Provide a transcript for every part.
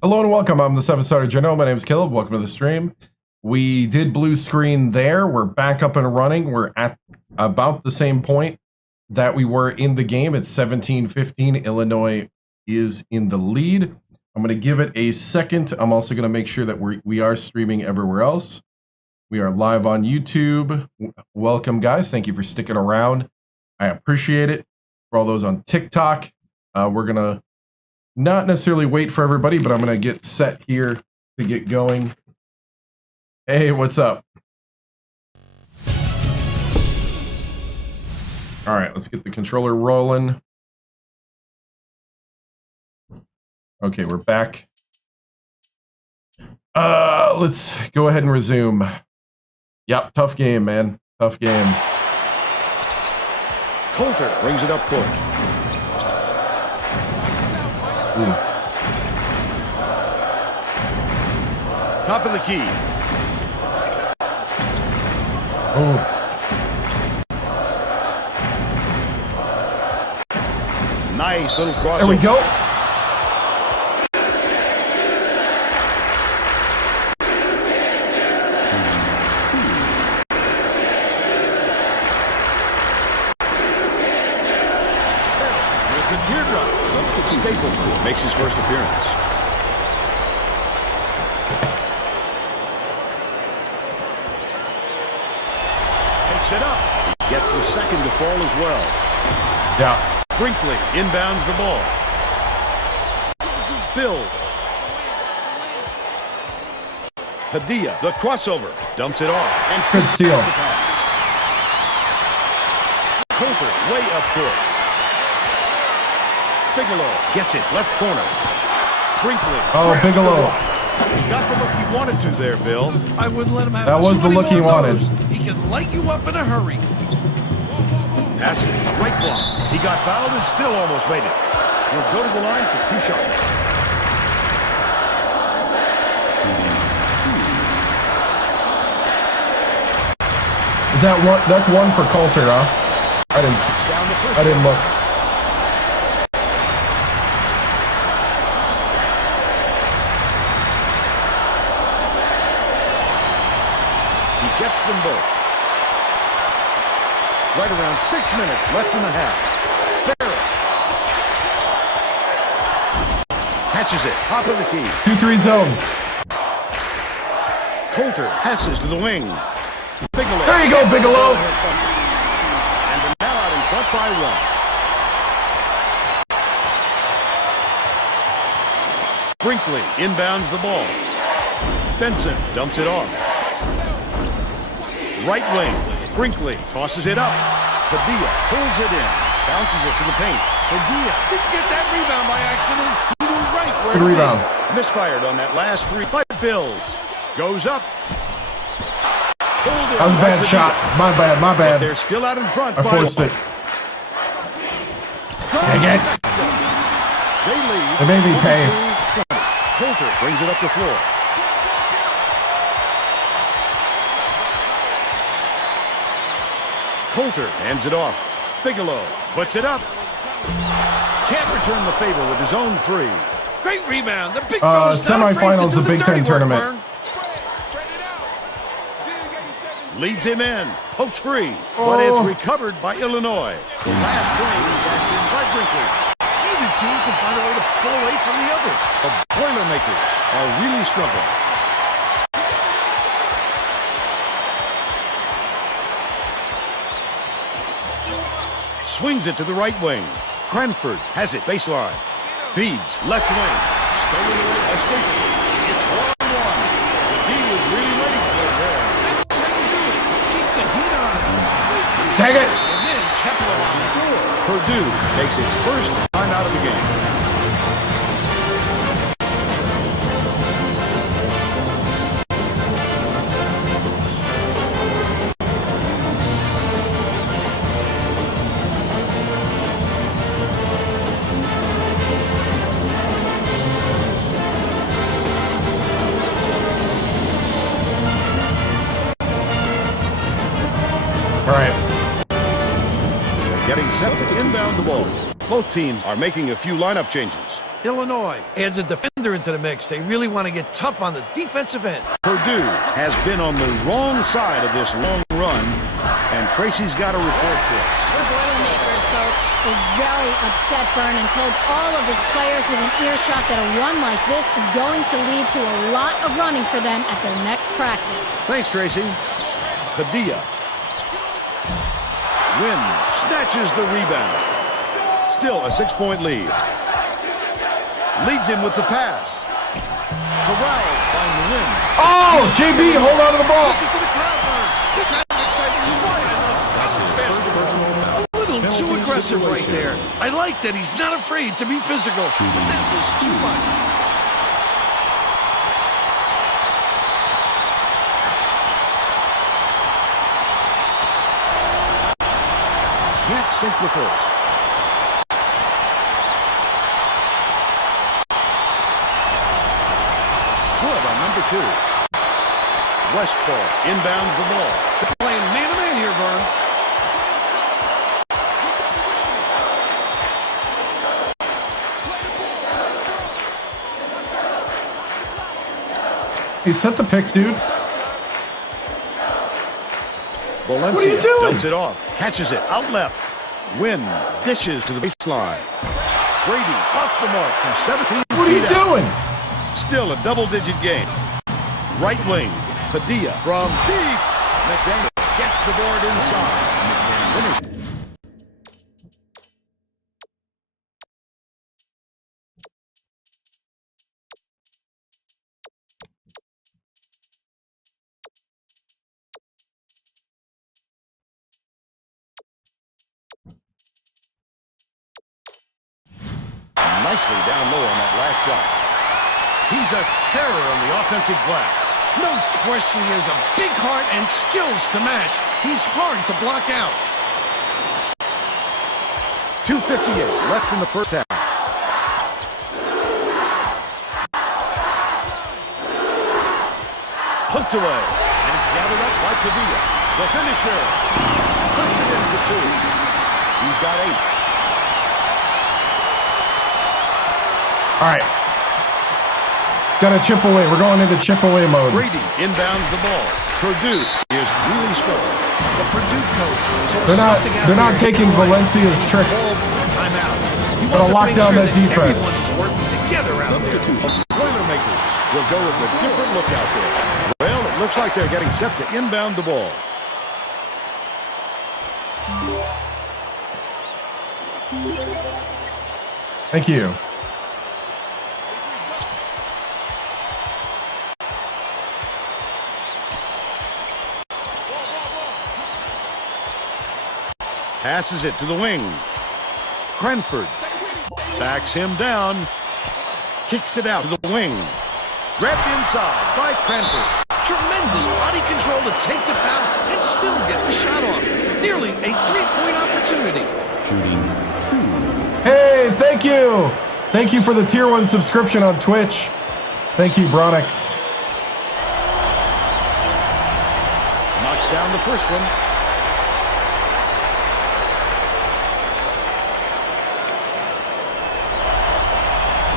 Hello and welcome. I'm the 7-Star General. My name is Caleb. Welcome to the stream. We did blue screen there. We're back up and running. We're at about the same point that we were in the game. It's 17-15. Illinois is in the lead. I'm going to give it a second. I'm also going to make sure that we are streaming everywhere else. We are live on YouTube. Welcome, guys. Thank you for sticking around. I appreciate it. For all those on TikTok, we're going to not necessarily wait for everybody, but I'm going to get set here to get going. Hey, what's up? All right, let's get the controller rolling. Okay, we're back. Let's go ahead and resume. Yep, tough game, man. Tough game. Coulter brings it up court. Ooh. Top of the key. Oh. Nice little crossover. There we go. With the teardrop. Stapleton makes his first appearance. Takes it up. Gets the second to fall as well. Yeah. Brinkley inbounds the ball. Bill. Padilla, the crossover. Dumps it off. And good steal. Coulter way up court. Bigelow gets it, left corner. Brinkley. Oh, Bigelow. He got the look he wanted to there, Bill. I wouldn't let him have that was the look he wanted. He can light you up in a hurry. Pass it, right block. He got fouled and still almost made it. He'll go to the line for 2 shots. Is that one? That's one for Coulter, huh? I didn't look. Gets them both. Right around 6 minutes left in the half. Barrett. Catches it. Top of the key. 2-3 zone. Coulter passes to the wing. Bigelow. There you go, Bigelow. And they're now out in front by 1. Brinkley inbounds the ball. Benson dumps it off. Right wing. Brinkley tosses it up. Padilla pulls it in. Bounces it to the paint. Padilla didn't get that rebound by accident. He knew right where Good to rebound. be. Misfired on that last 3 by Bills. Goes up. That was a bad shot. My bad, my But bad. they're still out in front. I forced it. Dang it. They lead. They made me pay. 22-20. Coulter brings it up the floor. Coulter hands it off. Bigelow puts it up. Can't return the favor with his own 3. Great rebound. The big fella's not afraid semifinals to of do Big the Ten dirty tournament. work, Leads him in. Pokes free. But it's recovered by Illinois. The last frame is dashed in by Brinkley. Either team can find a way to pull away from the other. The Boilermakers are really struggling. Swings it to the right wing. Cranford has it baseline. Feeds left wing. Stolen away by Stapleton. It's 1-1. The D was really ready for it there. That's how you do it. Keep the heat on. Dang it. And then capitalize. Purdue takes its first time out of the game. All right. Getting set to inbound the ball. Both teams are making a few lineup changes. Illinois adds a defender into the mix. They really want to get tough on the defensive end. Purdue has been on the wrong side of this long run, and Tracy's got a report for us. The Boilermakers coach is very upset, Vern, and told all of his players with an earshot that a run like this is going to lead to a lot of running for them at their next practice. Thanks, Tracy. Padilla. Wynn snatches the rebound. Still a 6-point lead. Leads him with the pass. Corral finds the win. Oh, JB, hold on to the ball. Listen to the crowd, Vern. This kind of excitement is why I love college basketball. A little too aggressive right there. I like that he's not afraid to be physical, but that was too much. Can't sink the first. Good on number 2. Westfall inbounds the ball. They're playing man-to-man here, Vern. He set the pick, dude. Valencia What are you doing? dumps it off. Catches it out left. Wynn dishes to the baseline. Brady off the mark from 17. What are you feet out. doing? Still a double-digit game. Right wing. Padilla from deep. McDaniel gets the board inside. And finishes. Nicely down low on that last shot. He's a terror on the offensive glass. No question he has a big heart and skills to match. He's hard to block out. 2:58 left in the first half. Poked away, and it's gathered up by Padilla. The finisher puts it in for 2. He's got 8. All right. Got to chip away. We're going into chip away mode. Brady inbounds the ball. Purdue is really struggling. The Purdue coach. They're not taking Valencia's tricks. Timeout. He Gonna wants to lock make down sure that defense. everyone's working together out there. The Boilermakers will go with a different look out there. Well, it looks like they're getting set to inbound the ball. Thank you. Passes it to the wing. Cranford backs him down. Kicks it out to the wing. Grabbed inside by Cranford. Tremendous body control to take the foul and still get the shot off. Nearly a 3-point opportunity. Shooting 2. Hey, thank you. Thank you for the tier 1 subscription on Twitch. Thank you, Bronix. Knocks down the first one.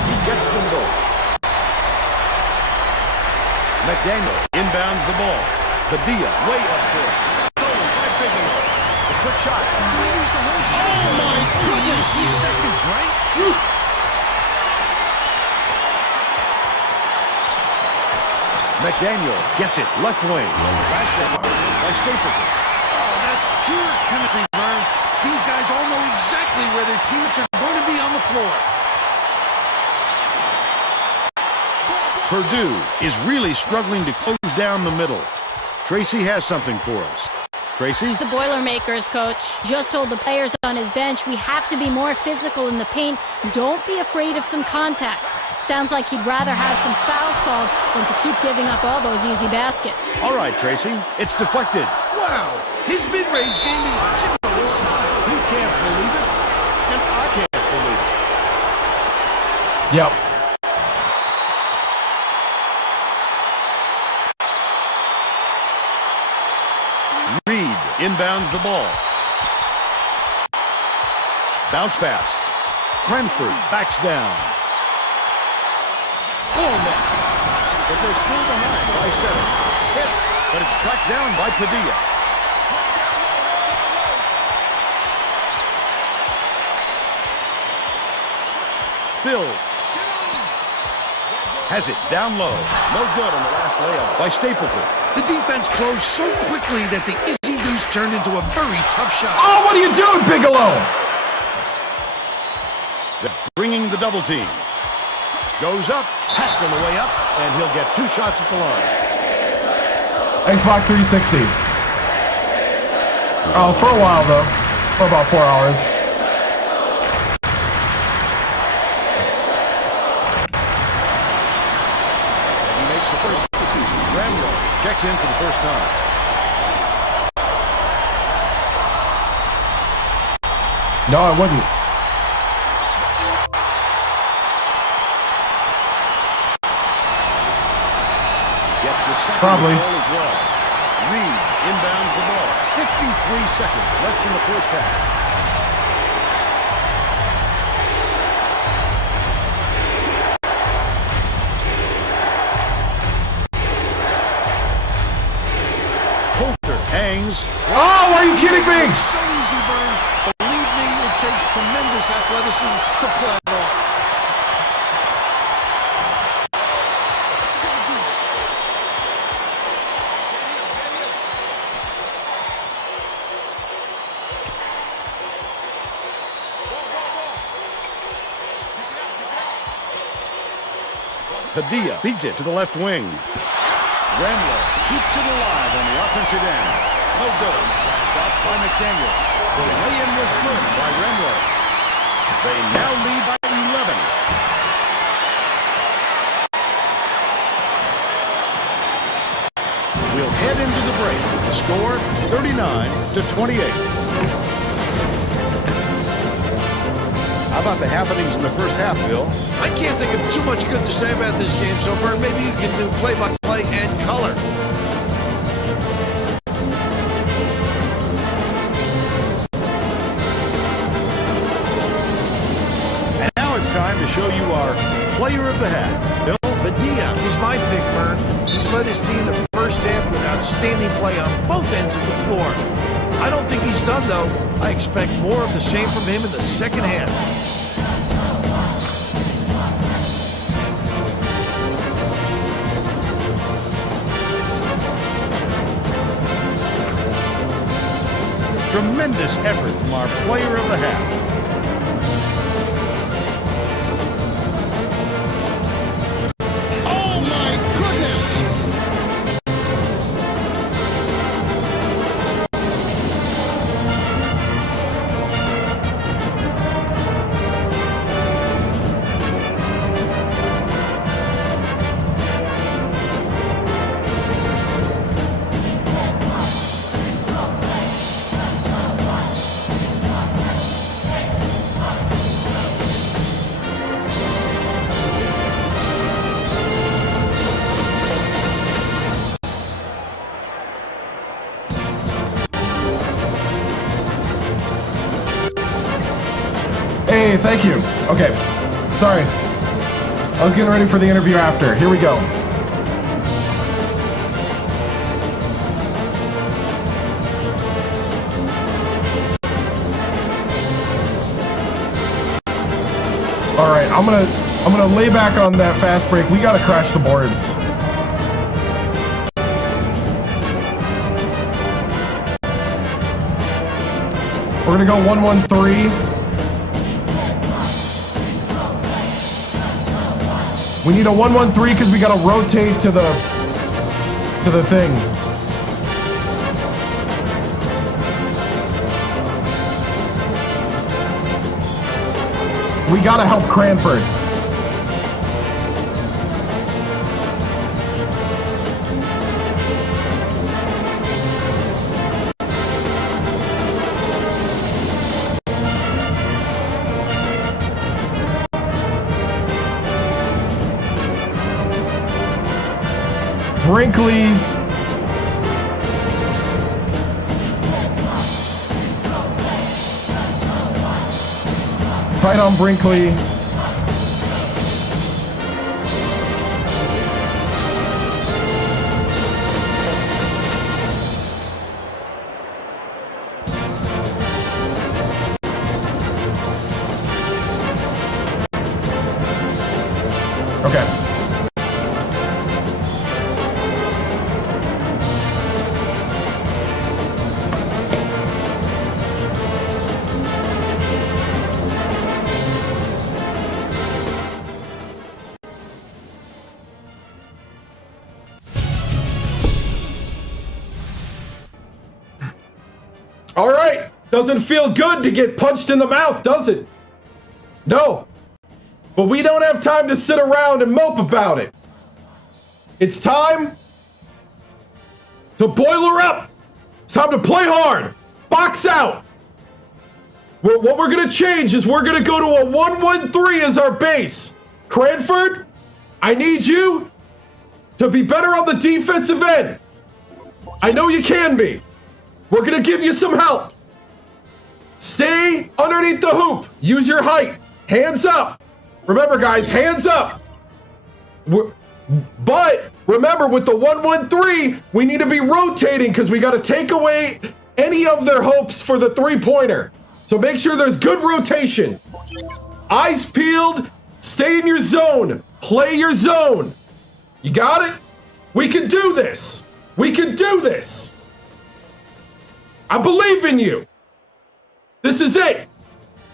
He gets them both. McDaniel inbounds the ball. Padilla way up there. Stolen by Bigelow. The quick shot. They used the whole shot. Oh, my goodness. 2 seconds, right? McDaniel gets it left wing. Last shot by Stapleton. Oh, that's pure chemistry, Vern. These guys all know exactly where their teammates are going to be on the floor. Purdue is really struggling to close down the middle. Tracy has something for us. Tracy? The Boilermakers coach just told the players on his bench, we have to be more physical in the paint. Don't be afraid of some contact. Sounds like he'd rather have some fouls called than to keep giving up all those easy baskets. All right, Tracy. It's deflected. Wow, his mid-range game is generally solid. You can't believe it, and I can't believe it. Yep. Reed inbounds the ball. Bounce pass. Cranford backs down. Full net. But they're still behind by 7. Hit, but it's tracked down by Padilla. Bill has it down low. No good on the last layup by Stapleton. The defense closed so quickly that the easy deuce turned into a very tough shot. Oh, what are you doing, Bigelow? They're bringing the double team. Goes up, hacked on the way up, and he'll get 2 shots at the line. Xbox 360. Oh, for a while, though. For about 4 hours. He makes the first substitution. Rambo checks in for the first time. No, I wouldn't. Gets the second Probably. goal as well. Reed inbounds the ball. 53 seconds left in the first half. Coulter hangs. Oh, are you kidding me? So easy, Vern. Believe me, it takes tremendous athleticism to pull it off. Padilla beats it to the left wing. Ramlo keeps it alive on the offensive end. No good. Shot by McDaniel. The lay-in was good by Ramlo. They now lead by 11. We'll head into the break with the score 39-28. How about the happenings in the first half, Bill? I can't think of too much good to say about this game, so Vern, maybe you can do play-by-play and color. And now it's time to show you our player of the half. Bill? Padilla is my pick, Vern. He's led his team the first half with outstanding play on both ends of the floor. I don't think he's done, though. I expect more of the same from him in the second half. Tremendous effort from our player of the half. Oh, my goodness! Hey, thank you. Okay. Sorry. I was getting ready for the interview after. Here we go. All right, I'm gonna lay back on that fast break. We gotta crash the boards. We're gonna go 1-1-3. We need a 1-1-3 because we gotta rotate to the thing. We gotta help Cranford. Brinkley. Fight on Brinkley. Okay. All right. Doesn't feel good to get punched in the mouth, does it? No. But we don't have time to sit around and mope about it. It's time to boiler up. It's time to play hard. Box out. What we're going to change is we're going to go to a 1-1-3 as our base. Cranford, I need you to be better on the defensive end. I know you can be. We're going to give you some help. Stay underneath the hoop. Use your height. Hands up. Remember, guys, hands up. But remember, with the 1-1-3, we need to be rotating because we got to take away any of their hopes for the three-pointer. So make sure there's good rotation. Eyes peeled. Stay in your zone. Play your zone. You got it? We can do this. We can do this. I believe in you. This is it.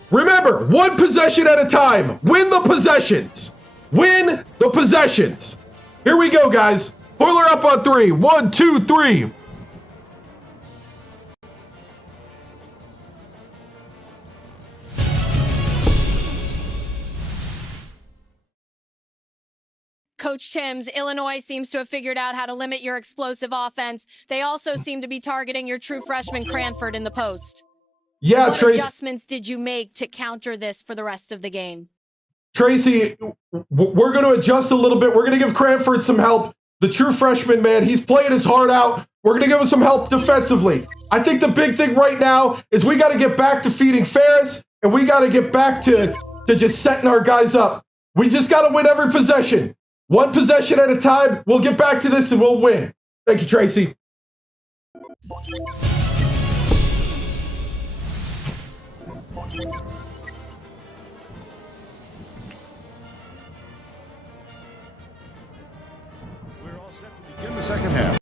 Remember, one possession at a time. Win the possessions. Win the possessions. Here we go, guys. Boiler up on 3. 1, 2, 3. Coach Timms, Illinois seems to have figured out how to limit your explosive offense. They also seem to be targeting your true freshman Cranford in the post. Yeah, What Tracy. adjustments did you make to counter this for the rest of the game? Tracy, we're going to adjust a little bit. We're going to give Cranford some help. The true freshman, man, he's playing his heart out. We're going to give him some help defensively. I think the big thing right now is we got to get back to feeding Ferris, and we got to get back to just setting our guys up. We just got to win every possession. One possession at a time. We'll get back to this and we'll win. Thank you, Tracy. We're all set to begin the second half.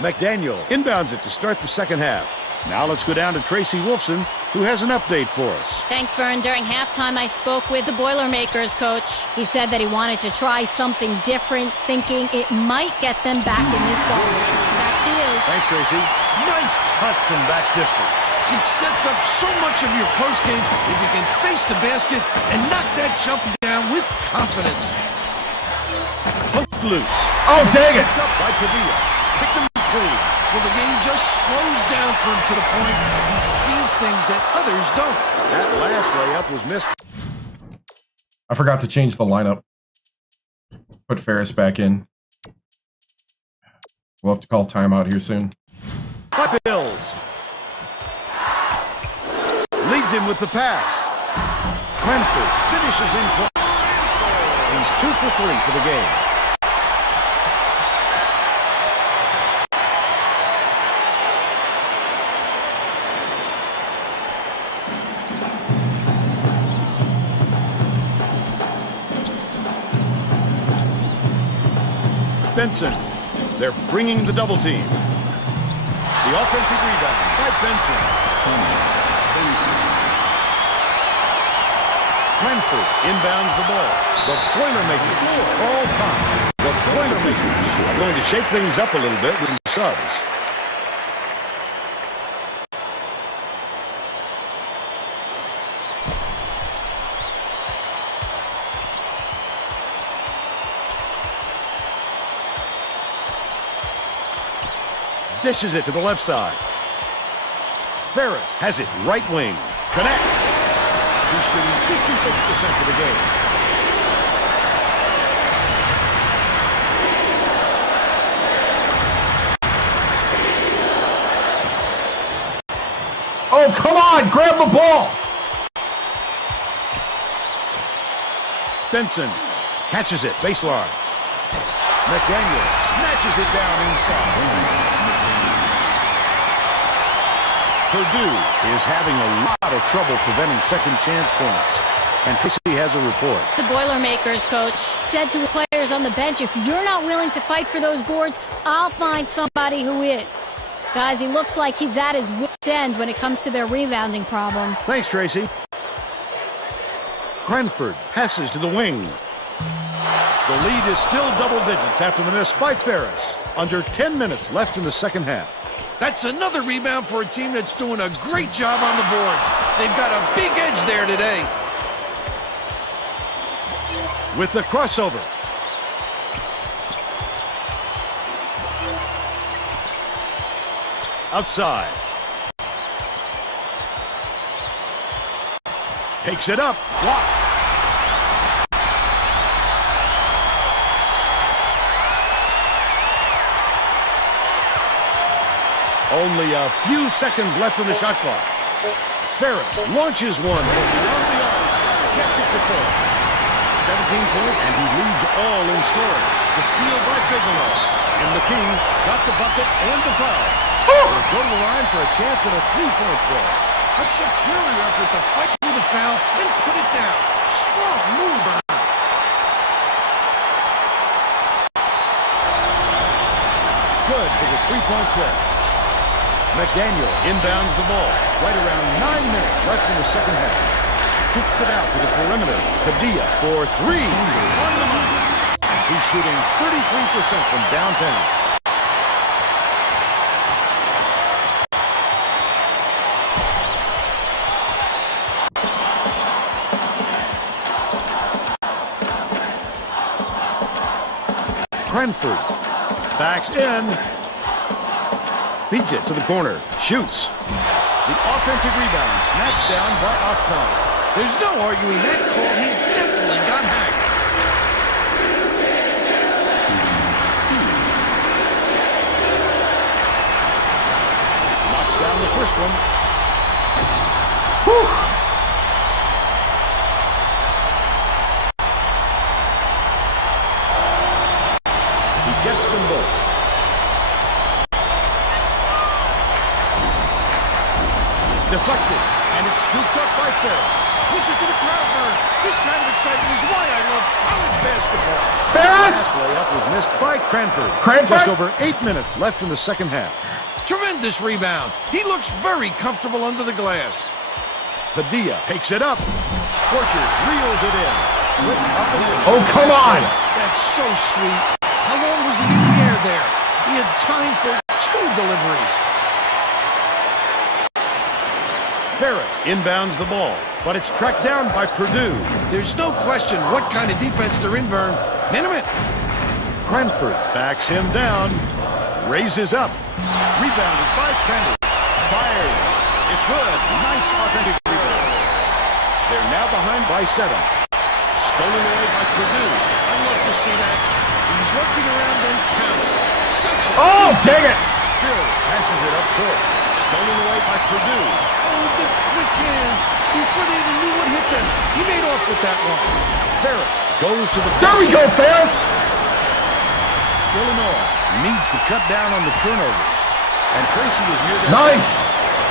McDaniel inbounds it to start the second half. Now let's go down to Tracy Wolfson, who has an update for us. Thanks, Vern. During halftime, I spoke with the Boilermakers coach. He said that he wanted to try something different, thinking it might get them back in this ball. Back to you. Thanks, Tracy. Nice touch from back distance. It sets up so much of your postgame if you can face the basket and knock that jumper down with confidence. Poked loose. Oh, dang it. Picked up by Padilla. Picked him clean. Well, the game just slows down for him to the point he sees things that others don't. That last layup was missed. I forgot to change the lineup. Put Ferris back in. We'll have to call timeout here soon. By Bills. Leads him with the pass. Cranford finishes in close. He's 2 for 3 for the game. Benson. They're bringing the double team. The offensive rebound by Benson. Cranford inbounds the ball. The Boilermakers all time. The Boilermakers are going to shake things up a little bit with some subs. Dishes it to the left side. Ferris has it right wing. Connects. He's shooting 66% for the game. Oh, come on. Grab the ball. Benson catches it. Baseline. McDaniel snatches it down inside. Purdue is having a lot of trouble preventing second chance points. And Tracy has a report. The Boilermakers coach said to the players on the bench, if you're not willing to fight for those boards, I'll find somebody who is. Guys, he looks like he's at his wit's end when it comes to their rebounding problem. Thanks, Tracy. Cranford passes to the wing. The lead is still double digits after the miss by Ferris. Under 10 minutes left in the second half. That's another rebound for a team that's doing a great job on the boards. They've got a big edge there today. With the crossover. Outside. Takes it up. Block. Only a few seconds left in the shot clock. Ferris launches one from beyond the arc. Gets it to 4. 17 points, and he leads all in scoring. The steal by Bigelow. And the King got the bucket and the foul. Will go to the line for a chance at a 3-point play. A superior effort to fight through the foul and put it down. Strong move, Burn. Good for the 3-point play. McDaniel inbounds the ball. Right around 9 minutes left in the second half. Kicks it out to the perimeter. Padilla for 3. On the mark. He's shooting 33% from downtown. Cranford backs in. Feeds it to the corner. Shoots. The offensive rebound snatched down by Akpan. There's no arguing that call. He definitely got hacked. Knocks down the first one. Whew. He gets them both. Deflected, and it's scooped up by Ferris. Listen to the crowd, Burn. This kind of excitement is why I love college basketball. Ferris! Layup was missed by Cranford. Cranford? Just over 8 minutes left in the second half. Tremendous rebound. He looks very comfortable under the glass. Padilla takes it up. Borchard reels it in. Up and in. Oh, come on! That's so sweet. How long was he in the air there? He had time for 2 deliveries. Ferris inbounds the ball, but it's tracked down by Purdue. There's no question what kind of defense they're in, Vern. Minute. Cranford backs him down, raises up, rebounded by Cranford, fires. It's good. Nice offensive rebound. They're now behind by 7. Stolen away by Purdue. I love to see that. He's looking around and pouncing. Such a... Oh, dang it! Hill passes it up court. Stolen away by Purdue. Oh, the quick hands. Before they even knew what hit them. He made off with that one. Ferris goes to the... There we go, Ferris! Illinois needs to cut down on the turnovers. And Tracy is near their... Nice!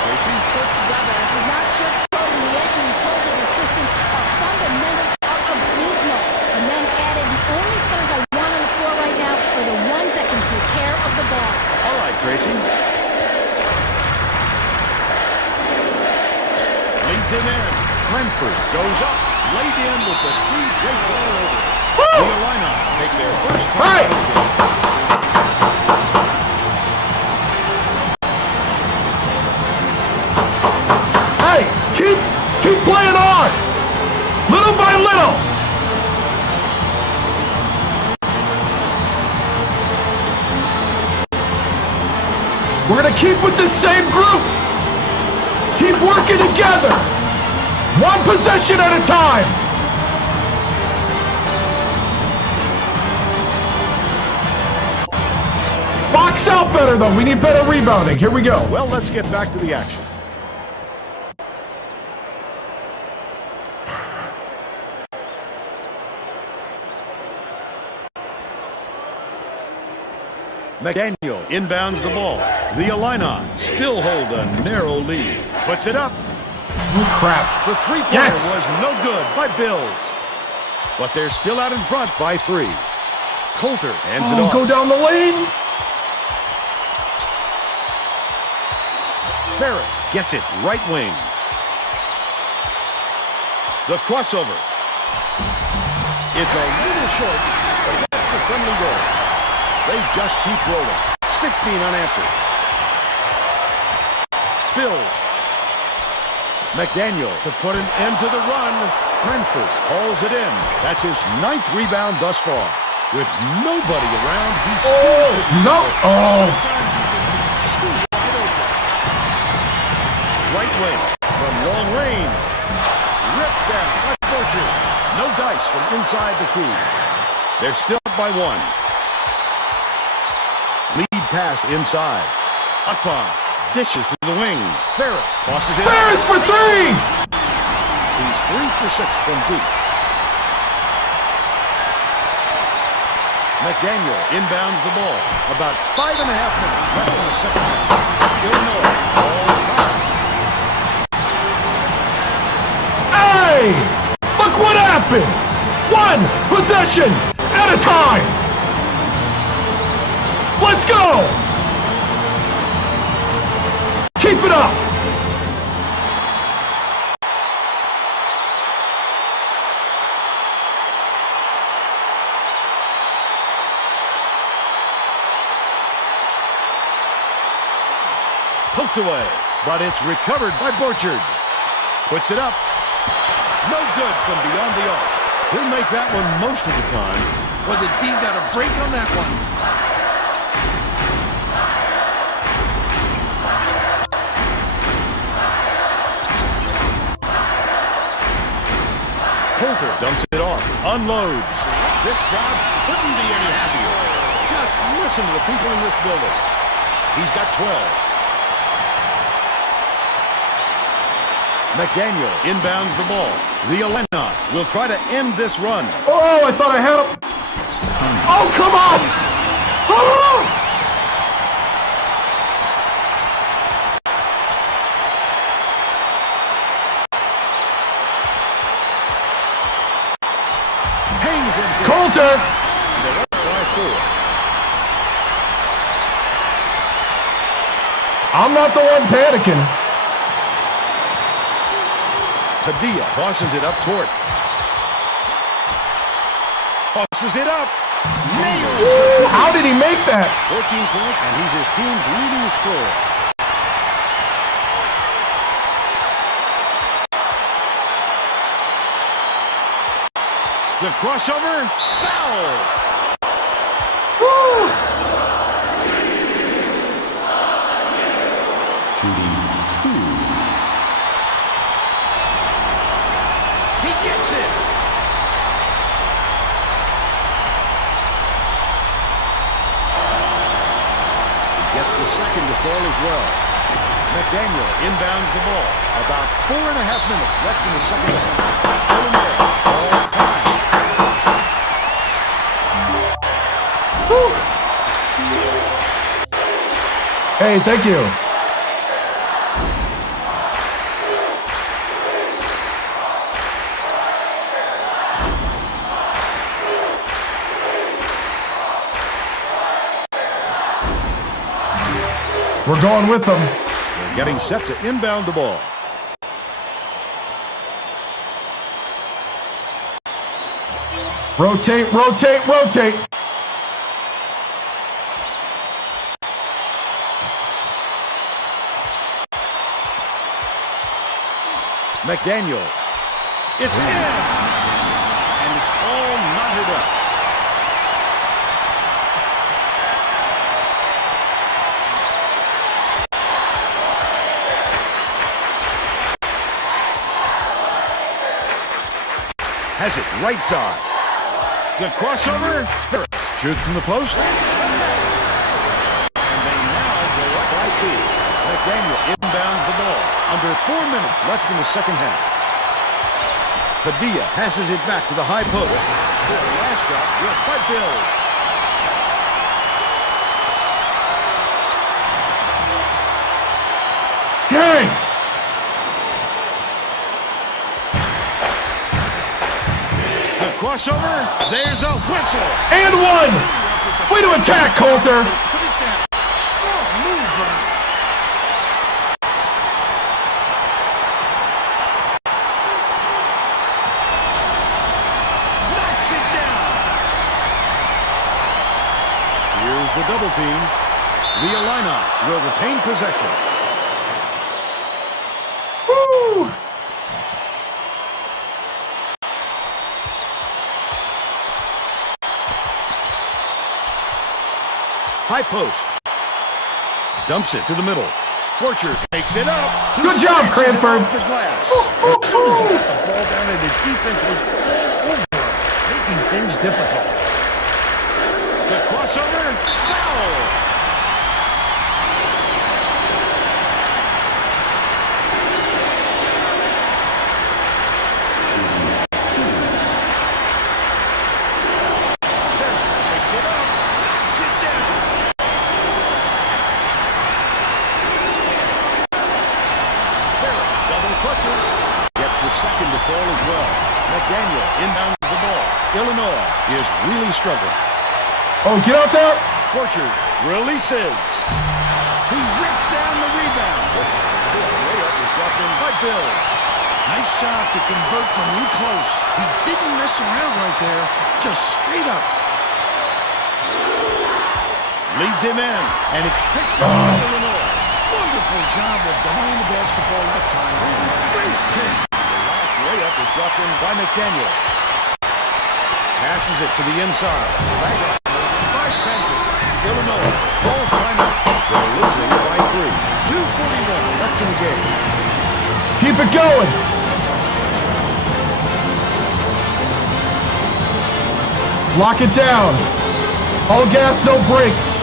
Tracy. Coach Weber is not sugarcoating the issue. He told his assistants our fundamentals are abysmal. And then added, the only players I want on the floor right now are the ones that can take care of the ball. All right, Tracy. Leads him in. Cranford goes up. Laid in with the 3 straight ball over. The Illini make their first time. Hey! Hey, keep playing on! Little by little! We're gonna keep with this same group! Keep working together! One possession at a time! Box out better though, we need better rebounding. Here we go. Well, let's get back to the action. McDaniel inbounds the ball. The Illini still hold a narrow lead. Puts it up. Oh, crap. The three-pointer Yes! was no good by Bills. But they're still out in front by 3. Coulter hands it off. Go down the lane. Ferris gets it right wing. The crossover. It's a little short, but that's the friendly goal. They just keep rolling. 16 unanswered. Bills. McDaniel to put an end to the run. Cranford hauls it in. That's his 9th rebound thus far. With nobody around, he's still... He's out. Oh. Sometimes he can be too wide open. Right wing from long range. Ripped down by Borchard. No dice from inside the key. They're still up by 1. Lead pass inside. Akbar dishes to the wing. Ferris tosses it. Ferris for 3! He's 3 for 6 from deep. McDaniel inbounds the ball. About 5.5 minutes left in the second half. Illinois falls time. Hey! Look what happened! 1 possession at a time! Let's go! Keep it up! Poked away, but it's recovered by Borchard. Puts it up. No good from beyond the arc. He'll make that one most of the time. But the D got a break on that one. Coulter dumps it off. Unloads. This crowd couldn't be any happier. Just listen to the people in this building. He's got 12. McDaniel inbounds the ball. The Illini will try to end this run. Oh, I thought I had him. Oh, come on! Oh! Hangs in. Coulter! They're up by 4. I'm not the one panicking. Padilla tosses it up court. Tosses it up. Nails. Ooh, how did he make that? 14 points, and he's his team's leading scorer. The crossover. Foul. Woo! He gets it. He gets the second to fall as well. McDaniel inbounds the ball. About 4.5 minutes left in the second half. Illinois falls time. Woo! Hey, thank you. We're going with them. They're getting set to inbound the ball. Rotate, rotate, rotate. McDaniel. It's in. And it's all knotted up. Has it right side. The crossover. Shoots from the post. And they now go up by 2. McDaniel inbounds the ball. Under 4 minutes left in the second half. Padilla passes it back to the high post. The last shot with by Bills. crossover. There's a whistle. And one! Way to attack, Coulter! Put it down. Strong move, Vern. Knocks it down. Here's the double team. The Illini will retain possession. Woo! High post. Dumps it to the middle. Forcher takes it up. He Good job, snatches it Cranford. off the glass. As soon as he got the ball down there, the defense was all over him, making things difficult. The crossover. Foul. Takes it up. Knocks it down. Double clutches. Gets the second to fall as well. McDaniel inbounds the ball. Illinois is really struggling. Oh, get out there! Forcher releases. He rips down the rebound. This layup is dropped in by Bill. Nice job to convert from in close. He didn't mess around right there. Just straight up. Leads him in, and it's picked up by Illinois. Wonderful job of denying the basketball that time. Great pick. Last layup is dropped in by McDaniel. Passes it to the inside. Back up by Cranford. Illinois calls timeout. They're losing by 3. 2:41 left in the game. Keep it going! Lock it down. All gas, no brakes.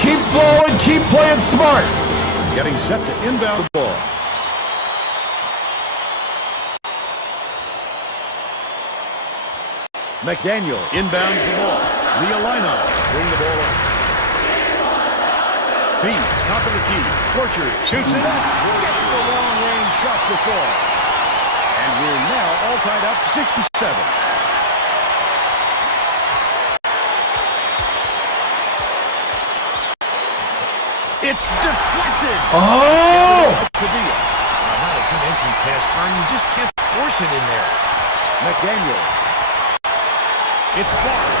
Keep flowing, keep playing smart. Getting set to inbound the ball. McDaniel inbounds the ball. The Illini bring the ball up. Feeds, top of the key. Forcher shoots it up. Gets the long-range shot to fall. And we're now all tied up 67. It's deflected. Oh! Padilla. Not a good entry pass, Fern. You just can't force it in there. McDaniel. It's blocked.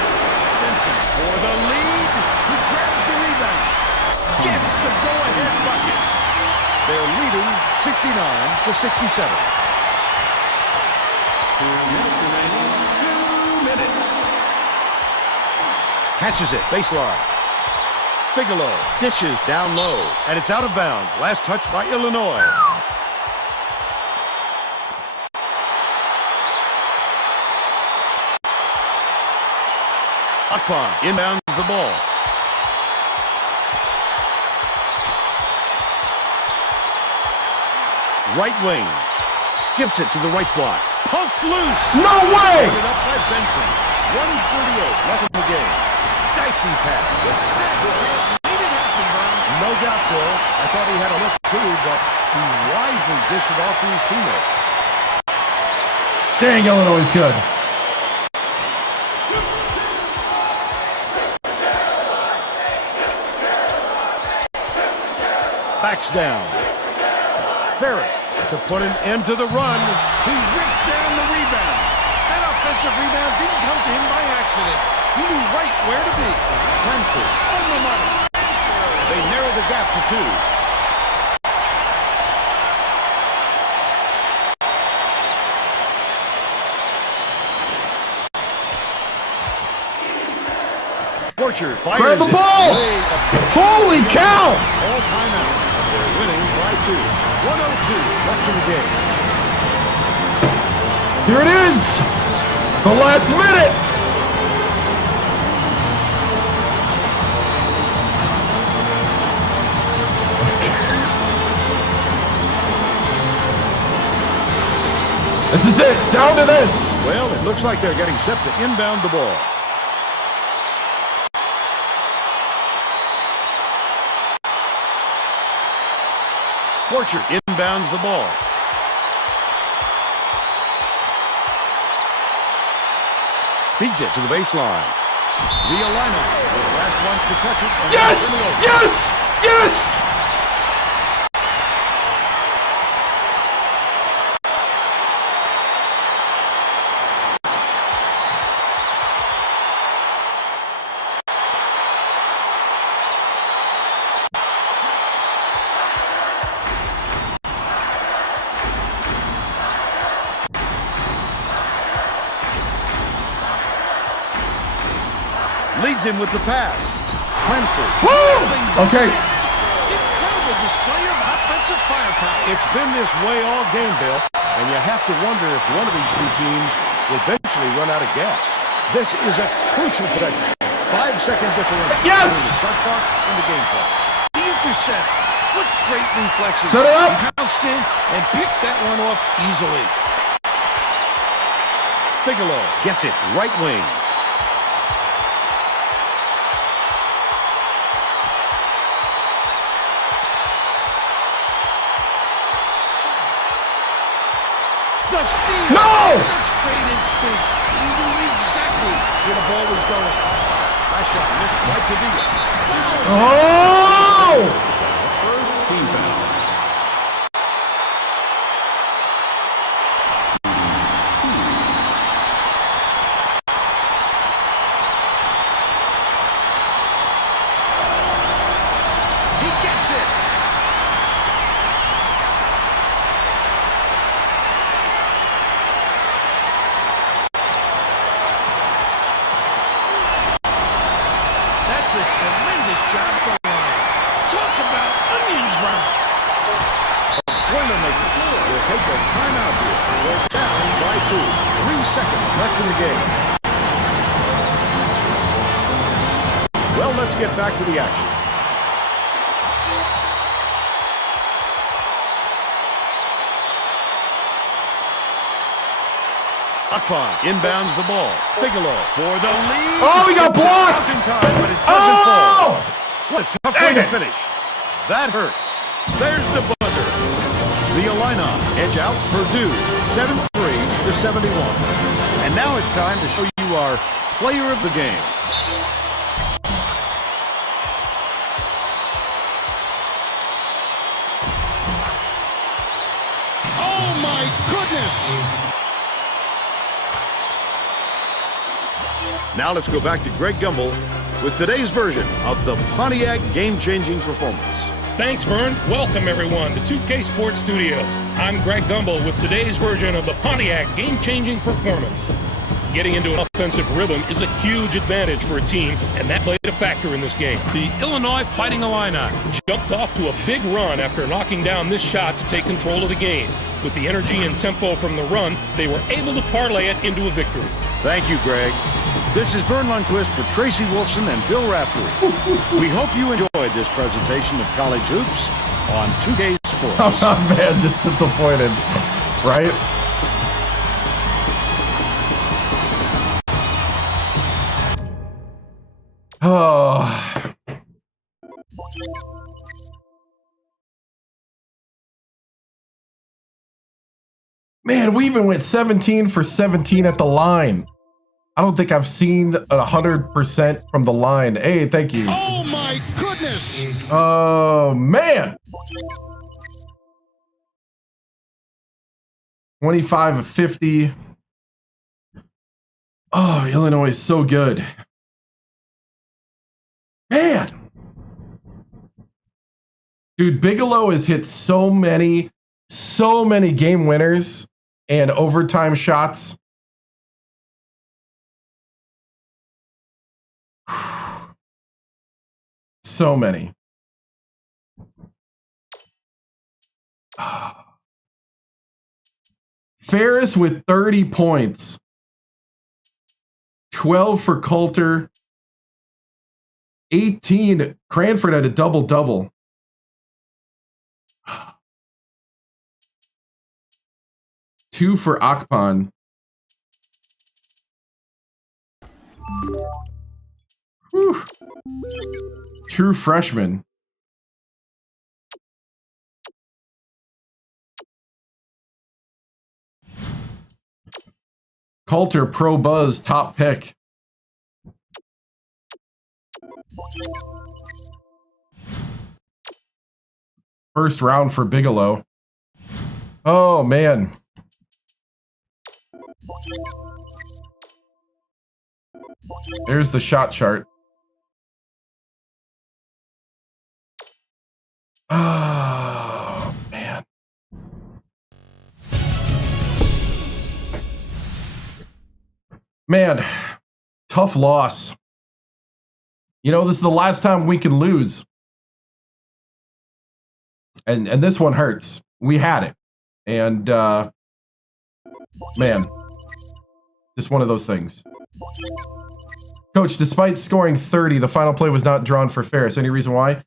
Benson for the lead. He grabs the rebound. Gets the go-ahead bucket. They're leading 69-67. 2 minutes. Catches it. Baseline. Bigelow dishes down low. And it's out of bounds. Last touch by Illinois. Akpan inbounds the ball. Right wing. Skips it to the right block. Poked loose. No way! Put it up by Benson. 1:48 left in the game. Dicey pass. Made it happen, Vern. No doubt, Bill. I thought he had a look too, but he wisely dished it off to his teammate. Dang, Illinois is good. Backs down. Ferris to put an end to the run. He rips down the rebound. That offensive rebound didn't come to him by accident. He knew right where to be. Cranford on the money. They narrow the gap to 2. Forcher fires Grab the it ball! way up the Holy cow! all timeout. They're winning by 2. 1:02 left in the game. Here it is! The last minute! This is it! Down to this! Well, it looks like they're getting set to inbound the ball. Forcher in inbounds the ball. Feeds it to the baseline. The Illini were the last ones to touch it. Yes! Yes! Yes! Leads him with the pass. Cranford. Woo! Okay. Incredible display of offensive firepower. It's been this way all game, Bill, and you have to wonder if one of these two teams will eventually run out of gas. This is a crucial possession. 5-second difference Yes! between the shot clock and the game clock. The intercept. What great reflexes. Set it up. He bounced in and picked that one off easily. Bigelow gets it right wing. The steal! No! Such great instincts. He knew exactly where the ball was going. That shot missed right to the Oh! first team foul. He gets it. That's a tremendous job at the line. Talk about onions round. Boilermakers will take a timeout here. They're down by 2. 3 seconds left in the game. Well, let's get back to the action. Akpan inbounds the ball. Bigelow for the lead. Oh, he got blocked! It's in time, but it doesn't fall. Oh! What a tough Dang way to it. finish. That hurts. There's the buzzer. The Illini edge out Purdue 73 to 71. And now it's time to show you our player of the game. Oh, my goodness. Now let's go back to Greg Gumbel with today's version of the Pontiac game-changing performance. Thanks, Vern. Welcome, everyone, to 2K Sports Studios. I'm Greg Gumbel with today's version of the Pontiac game-changing performance. Getting into an offensive rhythm is a huge advantage for a team, and that played a factor in this game. The Illinois Fighting Illini jumped off to a big run after knocking down this shot to take control of the game. With the energy and tempo from the run, they were able to parlay it into a victory. Thank you, Greg. This is Vern Lundquist for Tracy Wilson and Bill Raftery. We hope you enjoyed this presentation of college hoops on 2K Sports. I'm man, just disappointed, right? Oh. Man, we even went 17 for 17 at the line. I don't think I've seen 100% from the line. Hey, thank you. Oh, my goodness. Oh, man. 25 of 50. Oh, Illinois is so good. Man. Dude, Bigelow has hit so many game winners and overtime shots. So many. Ferris with 30 points. 12 for Coulter. 18. Cranford had a double-double. Two for Akpan. Whew. True freshman. Coulter, Pro Buzz, top pick. First round for Bigelow. Oh, man. There's the shot chart. Oh, man. Man, tough loss. You know, this is the last time we can lose. And this one hurts. We had it. And, man, just one of those things. Coach, despite scoring 30, the final play was not drawn for Ferris. Any reason why?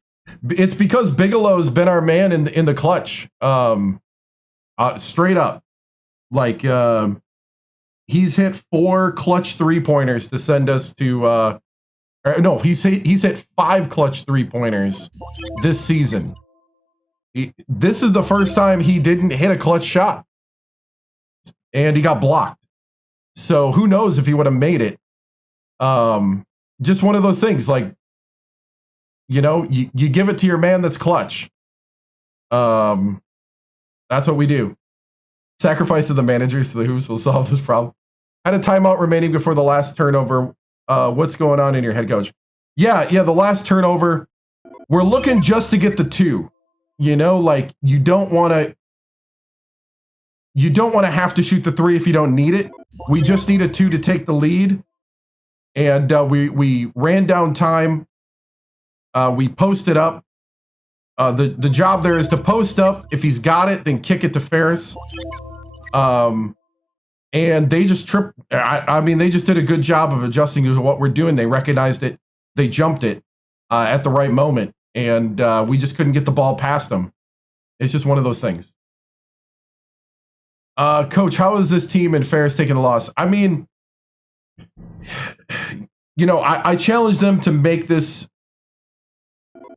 It's because Bigelow's been our man in the clutch. Straight up. Like, he's hit 4 clutch 3-pointers to send us to, no, he's hit 5 clutch 3-pointers this season. This is the first time he didn't hit a clutch shot. And he got blocked. So who knows if he would have made it. Just one of those things, like, you know, you give it to your man that's clutch. That's what we do. Sacrifice of the managers to the Hoops will solve this problem. Had a timeout remaining before the last turnover. What's going on in your head coach? Yeah, the last turnover. We're looking just to get the 2. You know, like you don't want to have to shoot the 3 if you don't need it. We just need a 2 to take the lead. And we ran down time. We posted up. The job there is to post up. If he's got it, then kick it to Ferris. And they just tripped. I mean, they just did a good job of adjusting to what we're doing. They recognized it. They jumped it at the right moment. And we just couldn't get the ball past them. It's just one of those things. Coach, how is this team and Ferris taking the loss? I mean, you know, I challenged them to make this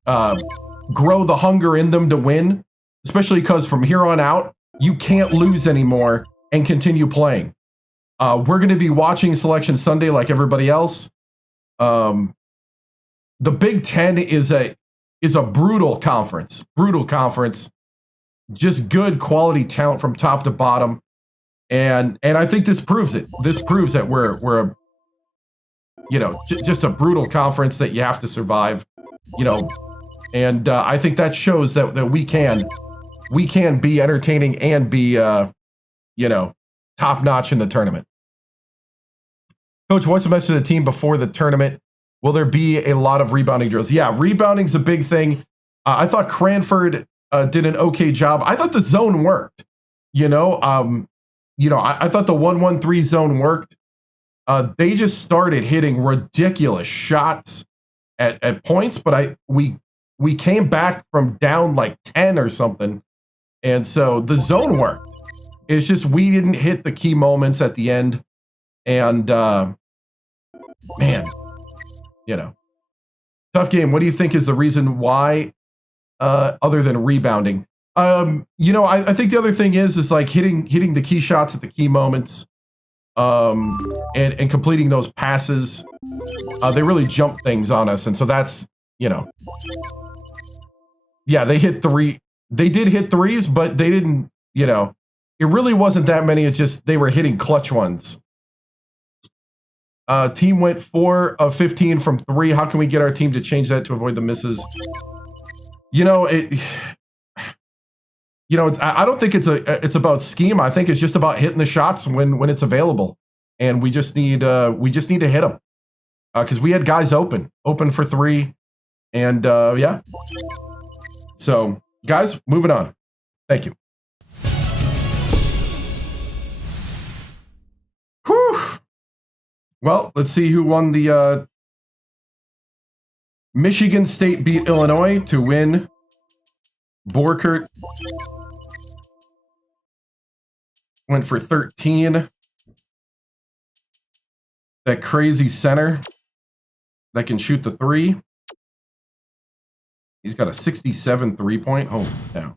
grow the hunger in them to win, especially because from here on out, you can't lose anymore and continue playing. We're going to be watching Selection Sunday like everybody else. The Big Ten is a brutal conference. Just good quality talent from top to bottom. And I think this proves it. This proves that we're a, you know, just a brutal conference that you have to survive, you know. And I think that shows that we can be entertaining and be, you know, top notch in the tournament. Coach, what's the message to the team before the tournament? Will there be a lot of rebounding drills? Yeah, rebounding's a big thing. I thought Cranford did an okay job. I thought the zone worked. You know, I thought the 1-1-3 zone worked. They just started hitting ridiculous shots at points, but we came back from down like 10 or something, and so the zone worked. It's just we didn't hit the key moments at the end, and man, you know, tough game. What do you think is the reason why, other than rebounding? You know, I think the other thing is like hitting the key shots at the key moments, and completing those passes. They really jump things on us, and so that's, you know, yeah, they hit 3. They did hit 3s, but they didn't, you know, it really wasn't that many. It just they were hitting clutch ones. Team went 4 of 15 from 3. How can we get our team to change that to avoid the misses? You know, I don't think it's about scheme. I think it's just about hitting the shots when it's available, and we just need to hit them because we had guys open for 3, and yeah. So, guys, moving on. Thank you. Whew. Well, let's see who won the Michigan State beat Illinois to win. Borkert went for 13. That crazy center that can shoot the 3. He's got a 67 3-point. Oh, yeah.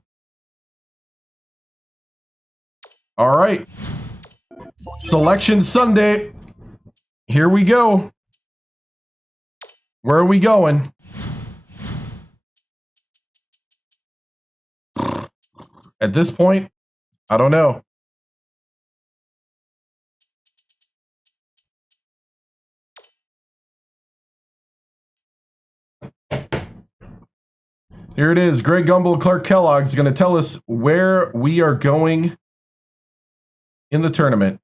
All right. Selection Sunday. Here we go. Where are we going? At this point, I don't know. Here it is. Greg Gumbel, Clark Kellogg is going to tell us where we are going in the tournament.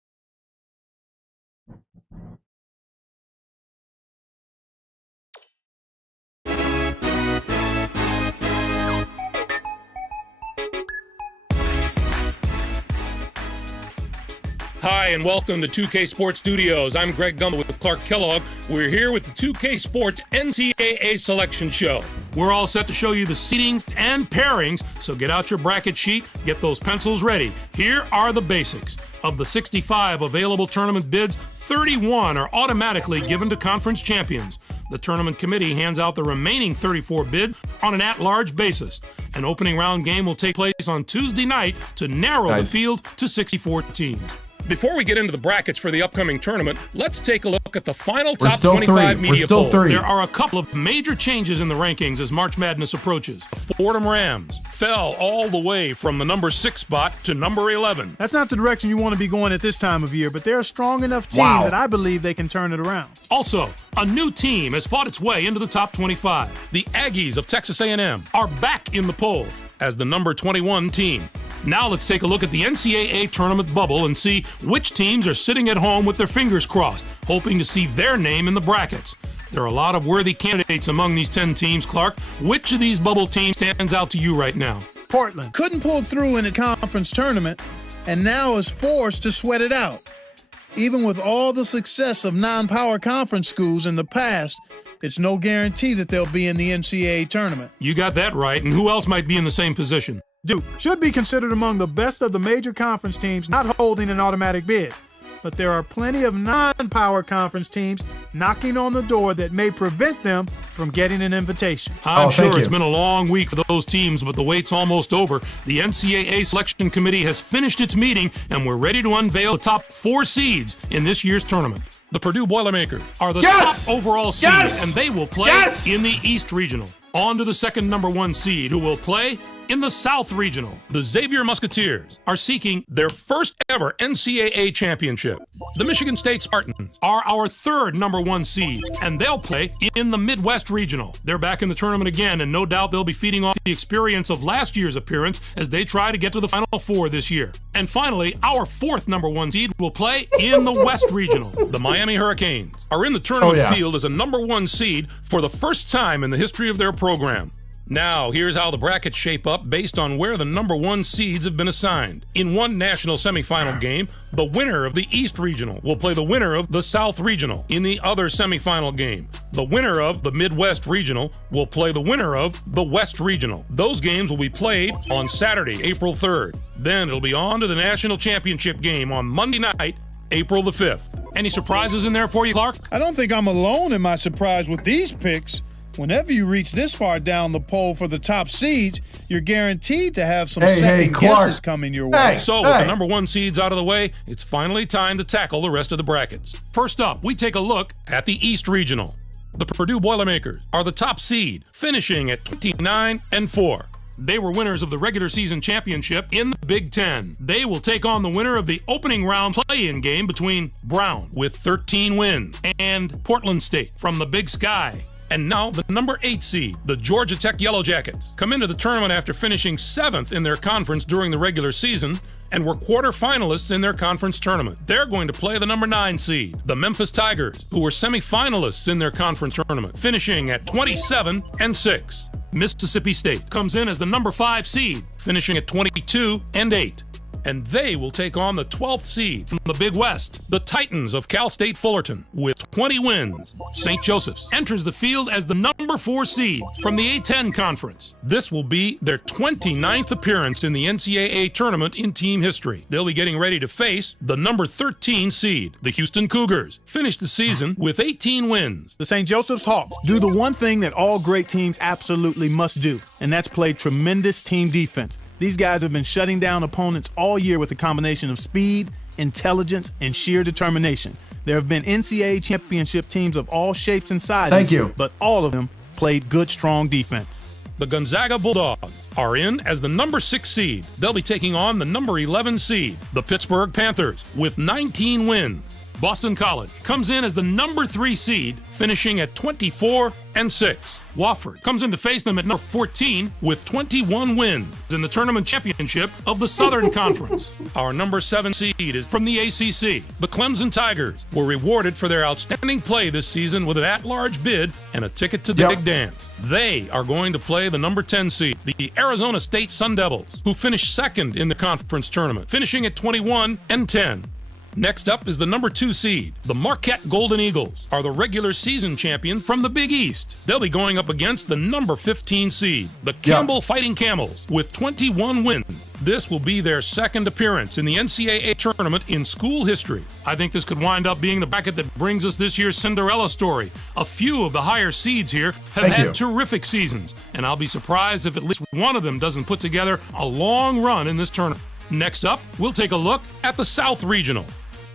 Hi, and welcome to 2K Sports Studios. I'm Greg Gumbel with Clark Kellogg. We're here with the 2K Sports NCAA Selection Show. We're all set to show you the seedings and pairings, so get out your bracket sheet, get those pencils ready. Here are the basics. Of the 65 available tournament bids, 31 are automatically given to conference champions. The tournament committee hands out the remaining 34 bids on an at-large basis. An opening round game will take place on Tuesday night to narrow the field to 64 teams. Before we get into the brackets for the upcoming tournament, let's take a look at the final top 25 media poll. There are a couple of major changes in the rankings as March Madness approaches. The Fordham Rams fell all the way from the number 6 spot to number 11. That's not the direction you want to be going at this time of year, but they're a strong enough team that I believe they can turn it around. Also, a new team has fought its way into the top 25. The Aggies of Texas A&M are back in the poll as the number 21 team. Now let's take a look at the NCAA tournament bubble and see which teams are sitting at home with their fingers crossed, hoping to see their name in the brackets. There are a lot of worthy candidates among these 10 teams, Clark. Which of these bubble teams stands out to you right now? Portland couldn't pull through in a conference tournament and now is forced to sweat it out. Even with all the success of non-power conference schools in the past, it's no guarantee that they'll be in the NCAA tournament. You got that right, and who else might be in the same position? Duke should be considered among the best of the major conference teams not holding an automatic bid. But there are plenty of non-power conference teams knocking on the door that may prevent them from getting an invitation. I'm sure it's been a long week for those teams, but the wait's almost over. The NCAA Selection Committee has finished its meeting, and we're ready to unveil the top 4 seeds in this year's tournament. The Purdue Boilermakers are the top overall seed, and they will play in the East Regional. On to the second number 1 seed, who will play in the South Regional. The Xavier Musketeers are seeking their first ever NCAA championship. The Michigan State Spartans are our third number 1 seed, and they'll play in the Midwest Regional. They're back in the tournament again, and no doubt they'll be feeding off the experience of last year's appearance as they try to get to the Final Four this year. And finally, our fourth number 1 seed will play in the West Regional. The Miami Hurricanes are in the tournament field as a number 1 seed for the first time in the history of their program. Now, here's how the brackets shape up based on where the number 1 seeds have been assigned. In one national semifinal game, the winner of the East Regional will play the winner of the South Regional. In the other semifinal game, the winner of the Midwest Regional will play the winner of the West Regional. Those games will be played on Saturday, April 3rd. Then it'll be on to the national championship game on Monday night, April the 5th. Any surprises in there for you, Clark? I don't think I'm alone in my surprise with these picks. Whenever you reach this far down the poll for the top seeds, you're guaranteed to have some second guesses coming your way. So with the number 1 seeds out of the way, it's finally time to tackle the rest of the brackets. First up, we take a look at the East Regional. The Purdue Boilermakers are the top seed, finishing at 29-4. They were winners of the regular season championship in the Big Ten. They will take on the winner of the opening round play-in game between Brown, with 13 wins, and Portland State from the Big Sky. And now the number 8 seed, the Georgia Tech Yellow Jackets, come into the tournament after finishing 7th in their conference during the regular season and were quarterfinalists in their conference tournament. They're going to play the number 9 seed, the Memphis Tigers, who were semifinalists in their conference tournament, finishing at 27-6. Mississippi State comes in as the number 5 seed, finishing at 22-8. And they will take on the 12th seed from the Big West, the Titans of Cal State Fullerton, with 20 wins. St. Joseph's enters the field as the number 4 seed from the A-10 Conference. This will be their 29th appearance in the NCAA tournament in team history. They'll be getting ready to face the number 13 seed, the Houston Cougars, finished the season with 18 wins. The St. Joseph's Hawks do the one thing that all great teams absolutely must do, and that's play tremendous team defense. These guys have been shutting down opponents all year with a combination of speed intelligence, and sheer determination. There have been NCAA championship teams of all shapes and sizes. Thank you. But all of them played good, strong defense. The Gonzaga Bulldogs are in as the number 6 seed. They'll be taking on the number 11 seed, the Pittsburgh Panthers, with 19 wins. Boston College comes in as the number 3 seed, finishing at 24-6. Wofford comes in to face them at number 14 with 21 wins in the tournament championship of the Southern Conference. Our number 7 seed is from the ACC. The Clemson Tigers were rewarded for their outstanding play this season with an at-large bid and a ticket to the Big Dance. They are going to play the number 10 seed, the Arizona State Sun Devils, who finished second in the conference tournament, finishing at 21-10. Next up is the number 2 seed. The Marquette Golden Eagles are the regular season champions from the Big East. They'll be going up against the number 15 seed, the Campbell Fighting Camels, with 21 wins. This will be their second appearance in the NCAA tournament in school history. I think this could wind up being the bracket that brings us this year's Cinderella story. A few of the higher seeds here have had terrific seasons, and I'll be surprised if at least one of them doesn't put together a long run in this tournament. Next up, we'll take a look at the South Regional.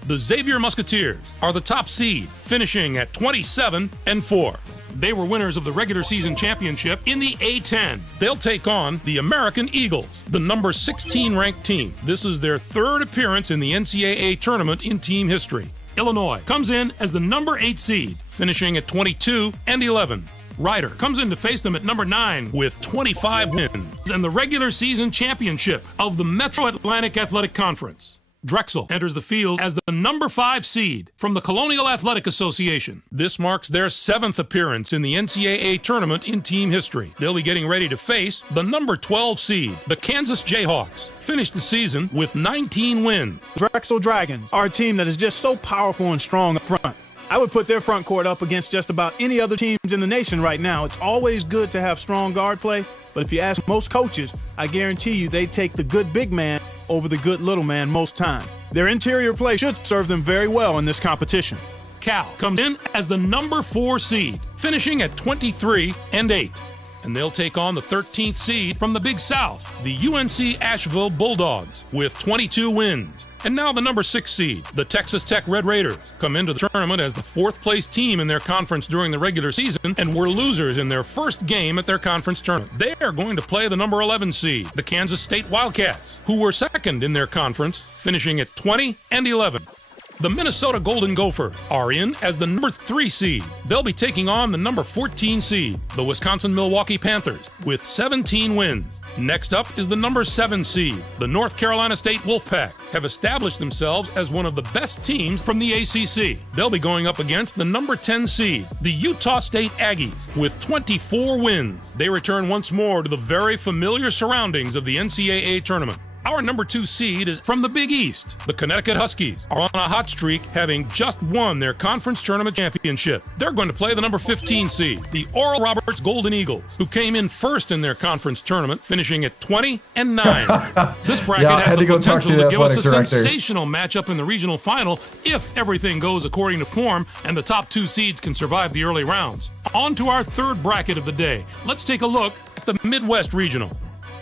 The Xavier Musketeers are the top seed, finishing at 27-4. They were winners of the regular season championship in the A10. They'll take on the American Eagles, the number 16 ranked team. This is their third appearance in the NCAA tournament in team history. Illinois comes in as the number 8 seed, finishing at 22-11. Ryder comes in to face them at number 9 with 25 wins and the regular season championship of the Metro Atlantic Athletic Conference. Drexel enters the field as the number 5 seed from the Colonial Athletic Association. This marks their 7th appearance in the NCAA tournament in team history. They'll be getting ready to face the number 12 seed, the Kansas Jayhawks. Finished the season with 19 wins. Drexel Dragons are a team that is just so powerful and strong up front. I would put their front court up against just about any other teams in the nation right now. It's always good to have strong guard play, but if you ask most coaches, I guarantee you they take the good big man over the good little man most times. Their interior play should serve them very well in this competition. Cal comes in as the number 4 seed, finishing at 23-8. And they'll take on the 13th seed from the Big South, the UNC Asheville Bulldogs, with 22 wins. And now the number 6 seed, the Texas Tech Red Raiders, come into the tournament as the 4th place team in their conference during the regular season and were losers in their first game at their conference tournament. They are going to play the number 11 seed, the Kansas State Wildcats, who were second in their conference, finishing at 20-11. The Minnesota Golden Gophers are in as the number 3 seed. They'll be taking on the number 14 seed, the Wisconsin Milwaukee Panthers, with 17 wins. Next up is the number 7 seed. The North Carolina State Wolfpack have established themselves as one of the best teams from the ACC. They'll be going up against the number 10 seed, the Utah State Aggies, with 24 wins. They return once more to the very familiar surroundings of the NCAA tournament. Our number 2 seed is from the Big East. The Connecticut Huskies are on a hot streak, having just won their conference tournament championship. They're going to play the number 15 seed, the Oral Roberts Golden Eagles, who came in first in their conference tournament, finishing at 20-9. This bracket has the potential to give us a sensational matchup in the regional final if everything goes according to form and the top 2 seeds can survive the early rounds. On to our third bracket of the day. Let's take a look at the Midwest Regional.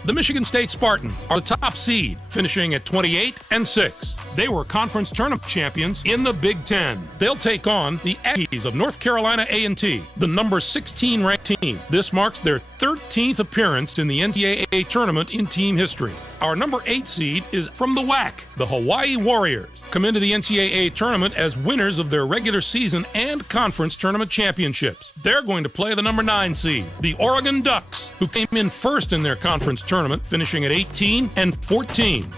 The Michigan State Spartans are the top seed, finishing at 28-6. They were conference tournament champions in the Big Ten. They'll take on the Aggies of North Carolina A&T, the number 16 ranked team. This marks their 13th appearance in the NCAA tournament in team history. Our number 8 seed is from the WAC. The Hawaii Warriors come into the NCAA tournament as winners of their regular season and conference tournament championships. They're going to play the number 9 seed, the Oregon Ducks, who came in first in their conference tournament, finishing at 18-14.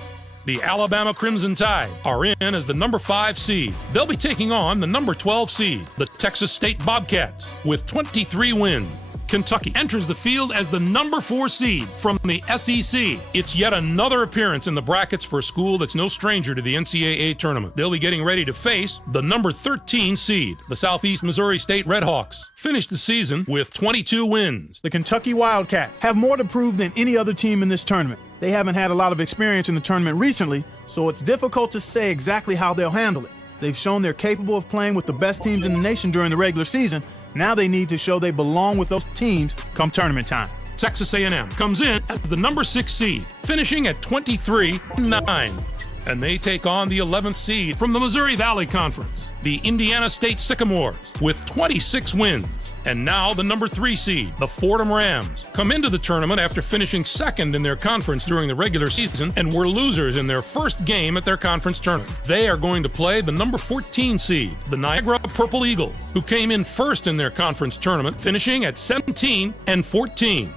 The Alabama Crimson Tide are in as the number 5 seed. They'll be taking on the number 12 seed, the Texas State Bobcats, with 23 wins. Kentucky enters the field as the number 4 seed from the SEC. It's yet another appearance in the brackets for a school that's no stranger to the NCAA tournament. They'll be getting ready to face the number 13 seed, the Southeast Missouri State Redhawks. Finished the season with 22 wins. The Kentucky Wildcats have more to prove than any other team in this tournament. They haven't had a lot of experience in the tournament recently, so it's difficult to say exactly how they'll handle it. They've shown they're capable of playing with the best teams in the nation during the regular season. Now they need to show they belong with those teams come tournament time. Texas A&M comes in as the number 6 seed, finishing at 23-9. and they take on the 11th seed from the Missouri Valley Conference, the Indiana State Sycamores, with 26 wins. And now the number 3 seed, the Fordham Rams, come into the tournament after finishing second in their conference during the regular season and were losers in their first game at their conference tournament. They are going to play the number 14 seed, the Niagara Purple Eagles, who came in first in their conference tournament, finishing at 17-14.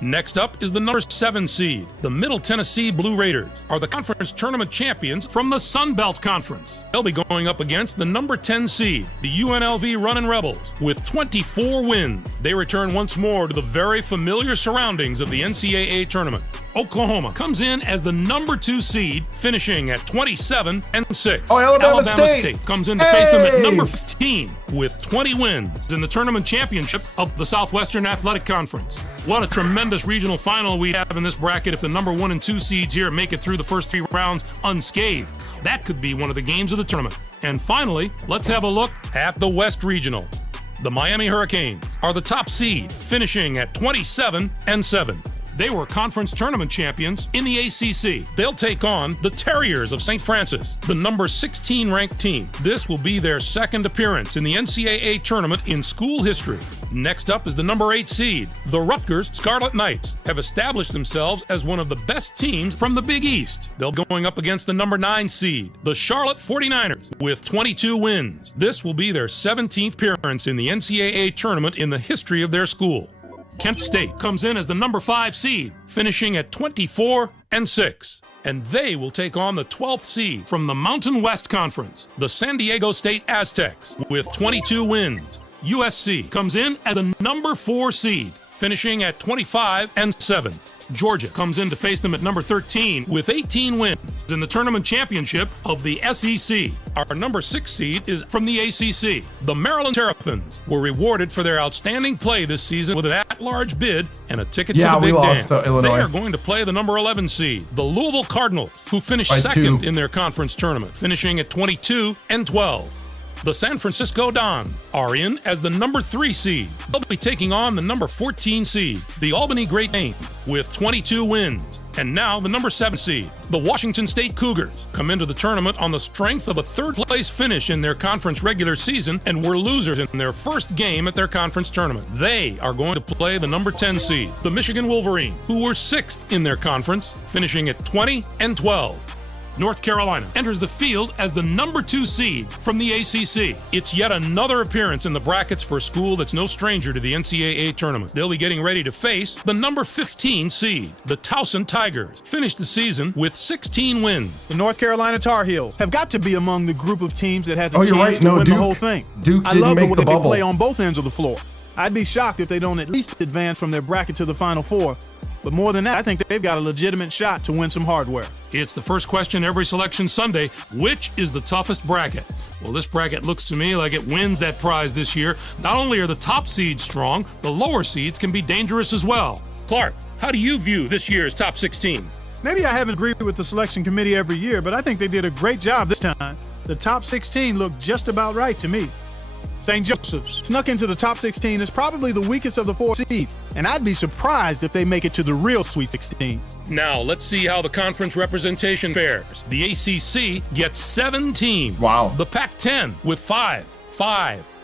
Next up is the number 7 seed. The Middle Tennessee Blue Raiders are the conference tournament champions from the Sun Belt Conference. They'll be going up against the number 10 seed, the UNLV Runnin' Rebels, with 24 wins. They return once more to the very familiar surroundings of the NCAA tournament. Oklahoma comes in as the number 2 seed, finishing at 27-6. Oh, Alabama State comes in to face them at number 15 with 20 wins in the tournament championship of the Southwestern Athletic Conference. What a tremendous regional final we have in this bracket if the number 1 and 2 seeds here make it through the first 3 rounds unscathed. That could be one of the games of the tournament. And finally, let's have a look at the West Regional. The Miami Hurricanes are the top seed, finishing at 27-7. They were conference tournament champions in the ACC. They'll take on the Terriers of St. Francis, the number 16 ranked team. This will be their second appearance in the NCAA tournament in school history. Next up is the number 8 seed. The Rutgers Scarlet Knights have established themselves as one of the best teams from the Big East. They'll be going up against the number 9 seed, the Charlotte 49ers, with 22 wins. This will be their 17th appearance in the NCAA tournament in the history of their school. Kent State comes in as the number 5 seed, finishing at 24-6. And they will take on the 12th seed from the Mountain West Conference, the San Diego State Aztecs, with 22 wins. USC comes in as the number 4 seed, finishing at 25-7. Georgia comes in to face them at number 13 with 18 wins in the tournament championship of the SEC. Our number 6 seed is from the ACC. The Maryland Terrapins were rewarded for their outstanding play this season with an at-large bid and a ticket to the Big Dance. Illinois. They are going to play the number 11 seed, the Louisville Cardinals, who finished second in their conference tournament, finishing at 22-12. The San Francisco Dons are in as the number 3 seed. They'll be taking on the number 14 seed, the Albany Great Danes, with 22 wins. And now the number 7 seed, the Washington State Cougars, come into the tournament on the strength of a 3rd-place finish in their conference regular season and were losers in their first game at their conference tournament. They are going to play the number 10 seed, the Michigan Wolverines, who were 6th in their conference, finishing at 20-12. North Carolina enters the field as the number 2 seed from the ACC. It's yet another appearance in the brackets for a school that's no stranger to the NCAA tournament. They'll be getting ready to face the number 15 seed, the Towson Tigers, finished the season with 16 wins. The North Carolina Tar Heels have got to be among the group of teams that has a chance to win the whole thing. Duke I love the way they bubble. play on both ends of the floor. I'd be shocked if they don't at least advance from their bracket to the Final Four. But more than that, I think they've got a legitimate shot to win some hardware. It's the first question every selection Sunday. Which is the toughest bracket? Well, this bracket looks to me like it wins that prize this year. Not only are the top seeds strong, the lower seeds can be dangerous as well. Clark, how do you view this year's top 16? Maybe I haven't agreed with the selection committee every year, but I think they did a great job this time. The top 16 looked just about right to me. St. Joseph's snuck into the top 16 as probably the weakest of the 4 seeds, and I'd be surprised if they make it to the real Sweet 16. Now, let's see how the conference representation fares. The ACC gets 7 teams. Wow. The Pac-10 with 5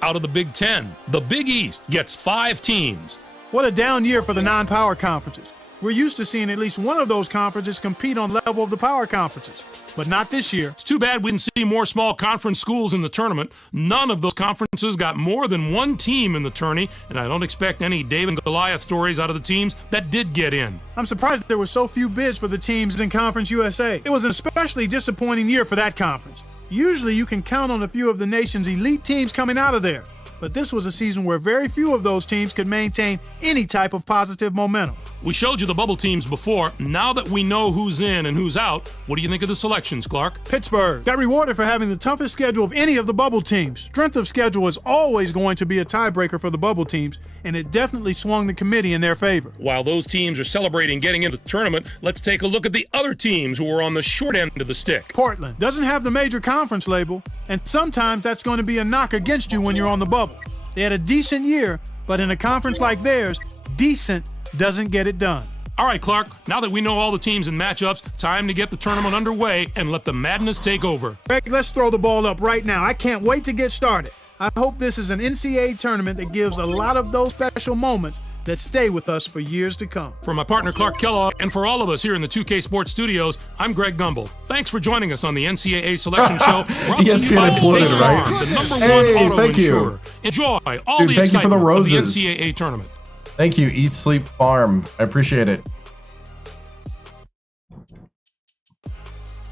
out of the Big Ten. The Big East gets 5 teams. What a down year for the non-power conferences. We're used to seeing at least one of those conferences compete on level of the power conferences. But not this year. It's too bad we didn't see more small conference schools in the tournament. None of those conferences got more than 1 team in the tourney, and I don't expect any David and Goliath stories out of the teams that did get in. I'm surprised there were so few bids for the teams in Conference USA. It was an especially disappointing year for that conference. Usually you can count on a few of the nation's elite teams coming out of there. But this was a season where very few of those teams could maintain any type of positive momentum. We showed you the bubble teams before. Now that we know who's in and who's out, what do you think of the selections, Clark? Pittsburgh got rewarded for having the toughest schedule of any of the bubble teams. Strength of schedule is always going to be a tiebreaker for the bubble teams, and it definitely swung the committee in their favor. While those teams are celebrating getting into the tournament, let's take a look at the other teams who are on the short end of the stick. Portland doesn't have the major conference label, and sometimes that's going to be a knock against you when you're on the bubble. They had a decent year, but in a conference like theirs, decent doesn't get it done. All right, Clark, now that we know all the teams and matchups, time to get the tournament underway and let the madness take over. Greg, let's throw the ball up right now. I can't wait to get started. I hope this is an NCAA tournament that gives a lot of those special moments that stay with us for years to come. For my partner Clark Kellogg, and for all of us here in the 2K Sports Studios, I'm Greg Gumbel. Thanks for joining us on the NCAA Selection Show, brought to you by State Farm, the #1 auto insurer. Enjoy all the excitement of the NCAA tournament. Thank you, Eat Sleep Farm. I appreciate it.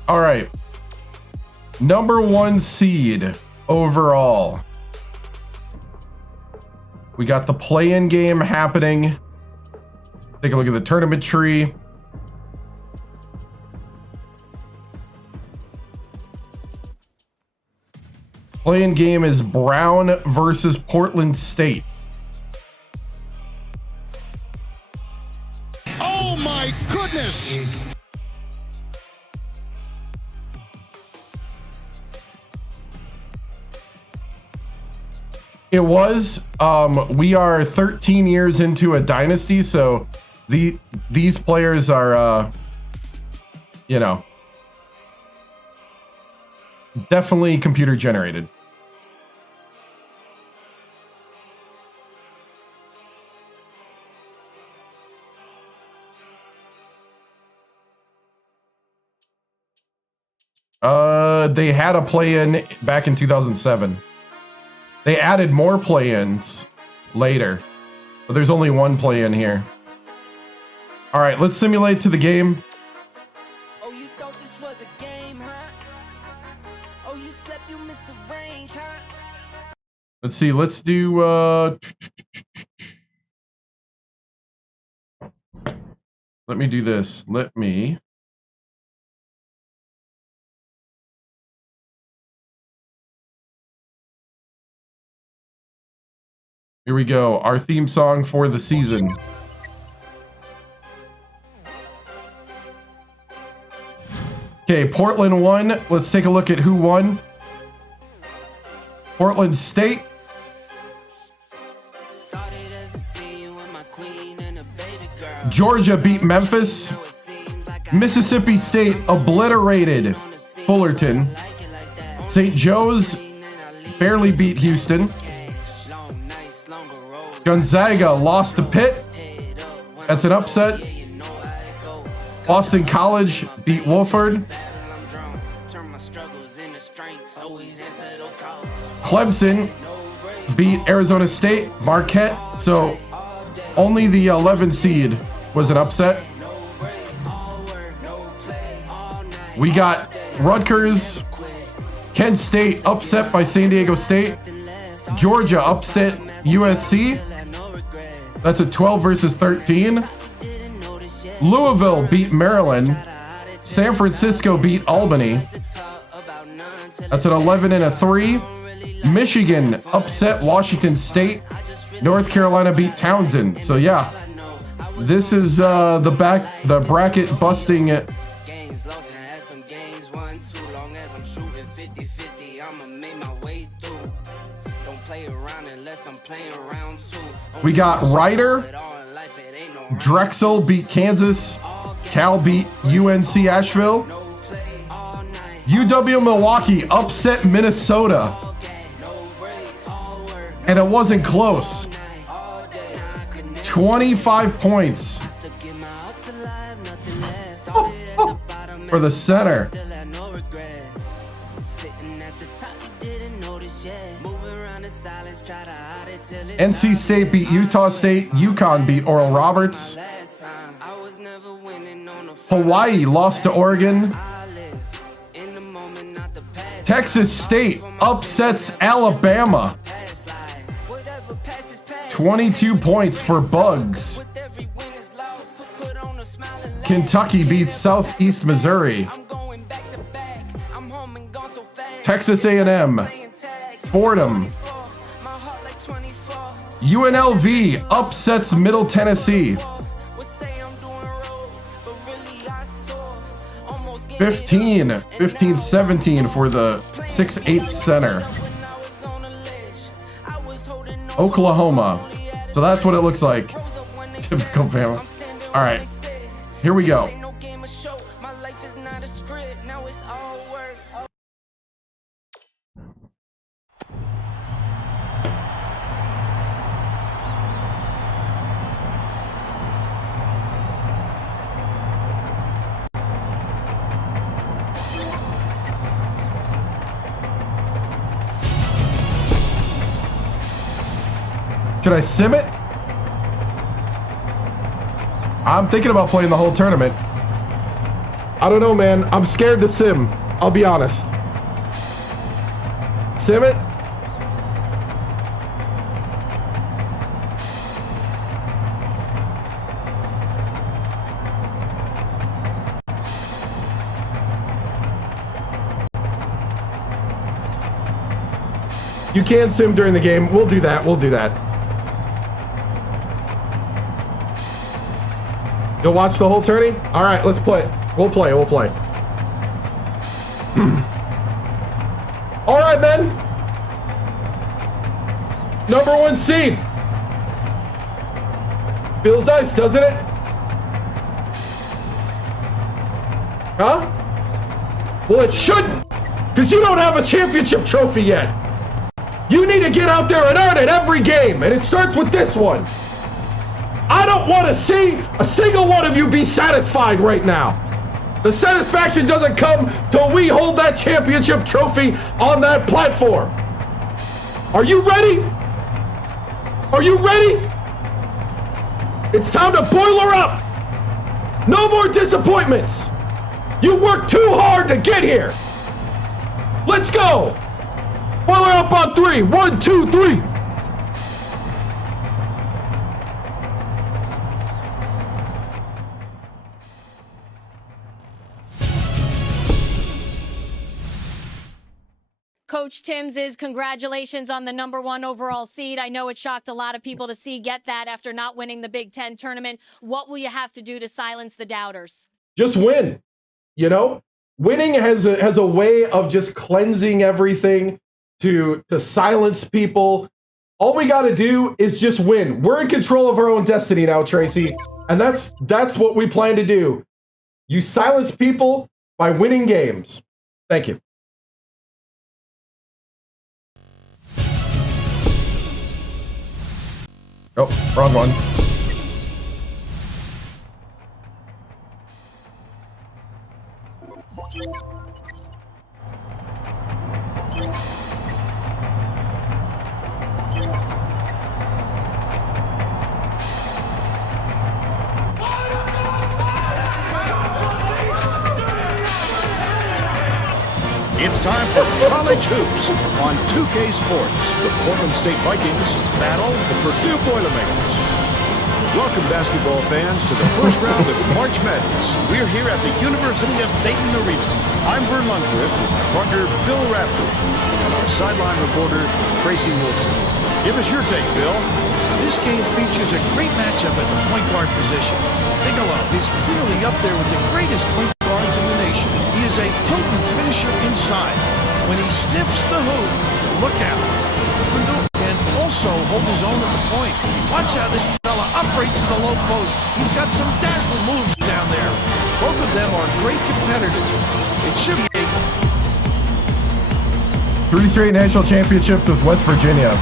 All right. #1 seed overall. We got the play-in game happening. Take a look at the tournament tree. Play-in game is Brown versus Portland State. Oh my goodness! It was. We are 13 years into a dynasty, so these players are, you know, definitely computer generated. They had a play-in back in 2007. They added more play-ins later, but there's only one play-in here. All right, let's simulate to the game. Oh, you thought this was a game, huh? Oh, you slept, you missed the range, huh? Let's see, let's do let me do this. Here we go. Our theme song for the season. Okay, Portland won. Let's take a look at who won. Portland State. Georgia beat Memphis. Mississippi State obliterated Fullerton. St. Joe's barely beat Houston. Gonzaga lost to Pitt. That's an upset. Boston College beat Wofford. Clemson beat Arizona State. Marquette. So only the 11 seed was an upset. We got Rutgers. Kent State upset by San Diego State. Georgia upset USC. That's a 12 versus 13. Louisville beat Maryland. San Francisco beat Albany. That's an 11 and a 3. Michigan upset Washington State. North Carolina beat Townsend. So yeah, this is the bracket busting. We got Ryder. Drexel beat Kansas. Cal beat UNC Asheville. UW Milwaukee upset Minnesota. And it wasn't close. 25 points for the center. NC State beat Utah State. UConn beat Oral Roberts. Hawaii lost to Oregon. Texas State upsets Alabama. 22 points for Bugs. Kentucky beats Southeast Missouri. Texas A&M. Fordham. UNLV upsets Middle Tennessee. 15-17 for the 6'8" center. Oklahoma. So that's what it looks like. Typical Bama. All right. Here we go. Should I sim it? I'm thinking about playing the whole tournament. I don't know, man. I'm scared to sim. I'll be honest. Sim it? You can sim during the game. We'll do that. We'll do that. You'll watch the whole tourney? All right, let's play. We'll play. We'll play. All right, men. Number 1 seed. Feels nice, doesn't it? Huh? Well, it shouldn't, because you don't have a championship trophy yet. You need to get out there and earn it every game, and it starts with this one. I don't want to see a single one of you be satisfied right now. The satisfaction doesn't come till we hold that championship trophy on that platform. Are you ready? Are you ready? It's time to boiler up. No more disappointments. You worked too hard to get here. Let's go. Boiler up on 3. 1, 2, 3. Coach Timms, congratulations on the #1 overall seed. I know it shocked a lot of people to see get that after not winning the Big Ten tournament. What will you have to do to silence the doubters? Just win. You know, winning has a way of just cleansing everything, to silence people. All we got to do is just win. We're in control of our own destiny now, Tracy, and that's what we plan to do. You silence people by winning games. Thank you. Oh, wrong one. It's time for college hoops on 2K Sports. The Portland State Vikings battle the Purdue Boilermakers. Welcome, basketball fans, to the first round of March Madness. We're here at the University of Dayton Arena. I'm Vern Lundquist with my partner, Bill Raftery, and our sideline reporter, Tracy Wilson. Give us your take, Bill. This game features a great matchup at the point guard position. Bigelow is clearly up there with the greatest point guards in the nation. He is a potent finisher inside. When he sniffs the hoop, look out. Purdue can also hold his own at the point. Watch how this fella operates to the low post. He's got some dazzling moves down there. Both of them are great competitors. It should be a 3 straight national championships with West Virginia.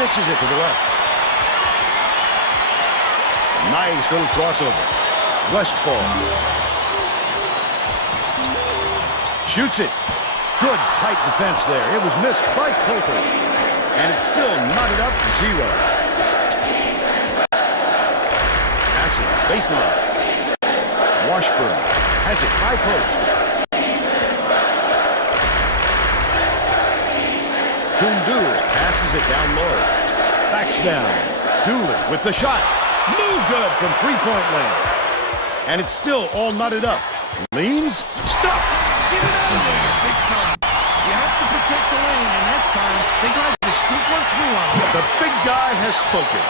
Dishes it to the left. Nice little crossover. Westfall. Shoots it. Good tight defense there. It was missed by Coulter. And it's still knotted up 0. Pass it. Baseline. Washburn has it. High post. Kundu passes it down low. Backs down. Doolin with the shot. No good from three-point land. And it's still all knotted up. Leans. stop. Get it out of there, big fella. You have to protect the lane, and that time they tried to sneak one through on him. The big guy has spoken.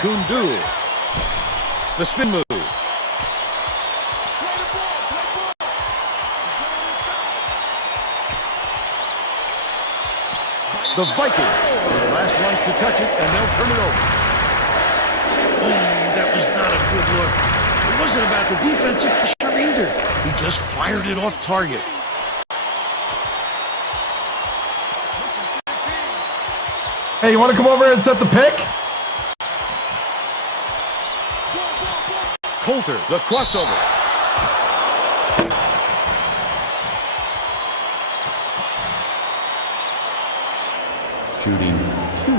Kundu. The spin move. The Vikings are the last ones to touch it, and they'll turn it over. That was not a good look. It wasn't about the defensive pressure either. He just fired it off target. Hey, you want to come over and set the pick? Coulter, the crossover. Shooting 2.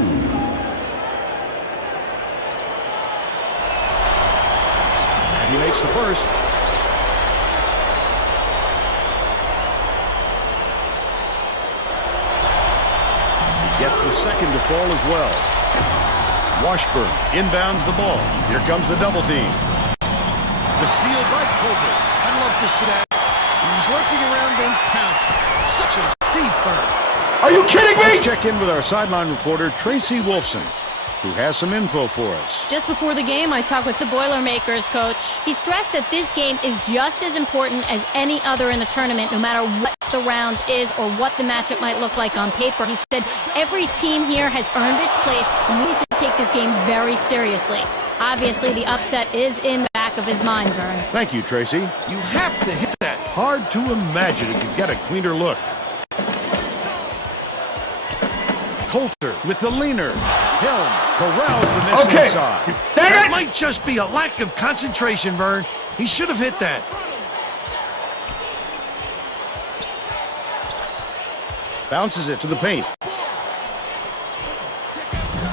And he makes the first. He gets the second to fall as well. Washburn inbounds the ball. Here comes the double team. The steal by Coulter. I'd love to see that. He was lurking around then pounced. Such a thief bird. Are you kidding me? Let's check in with our sideline reporter, Tracy Wolfson, who has some info for us. Just before the game, I talked with the Boilermakers coach. He stressed that this game is just as important as any other in the tournament, no matter what the round is or what the matchup might look like on paper. He said every team here has earned its place, and we need to take this game very seriously. Obviously, the upset is in the back of his mind, Vern. Thank you, Tracy. You have to hit that. Hard to imagine it could get a cleaner look. Coulter with the leaner. Helm corrals the miss inside. That might just be a lack of concentration, Vern. He should have hit that. Bounces it to the paint.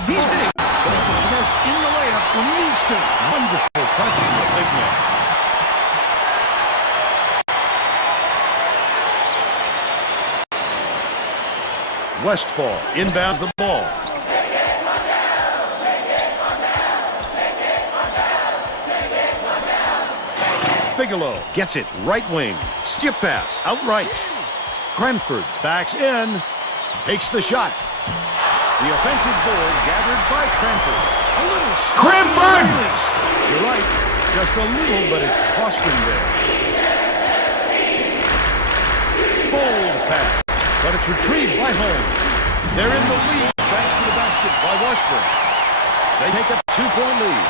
He's big, but he can finesse in the layup when he needs to. Wonderful touching the big man. Westfall inbounds the ball. Bigelow gets it right wing. Skip pass outright. Cranford backs in. Takes the shot. The offensive board gathered by Cranford. A little Cranford! You're right. Just a little, but it cost him there. Bold pass. But it's retrieved by Holmes. They're in the lead thanks to the basket by Washburn. They take a 2-point lead.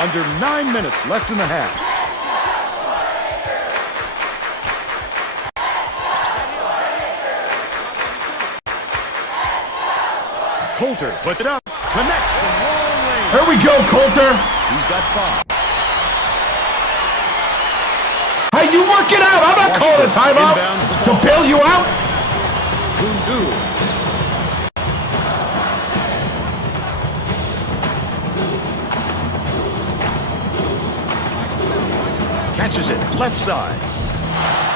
Under 9 minutes left in the half. Coulter puts it up. Connects from long range. Here we go, Coulter. He's got 5. Hey, you work it out. I'm not calling a timeout to bail you out. Purdue. Catches it, left side.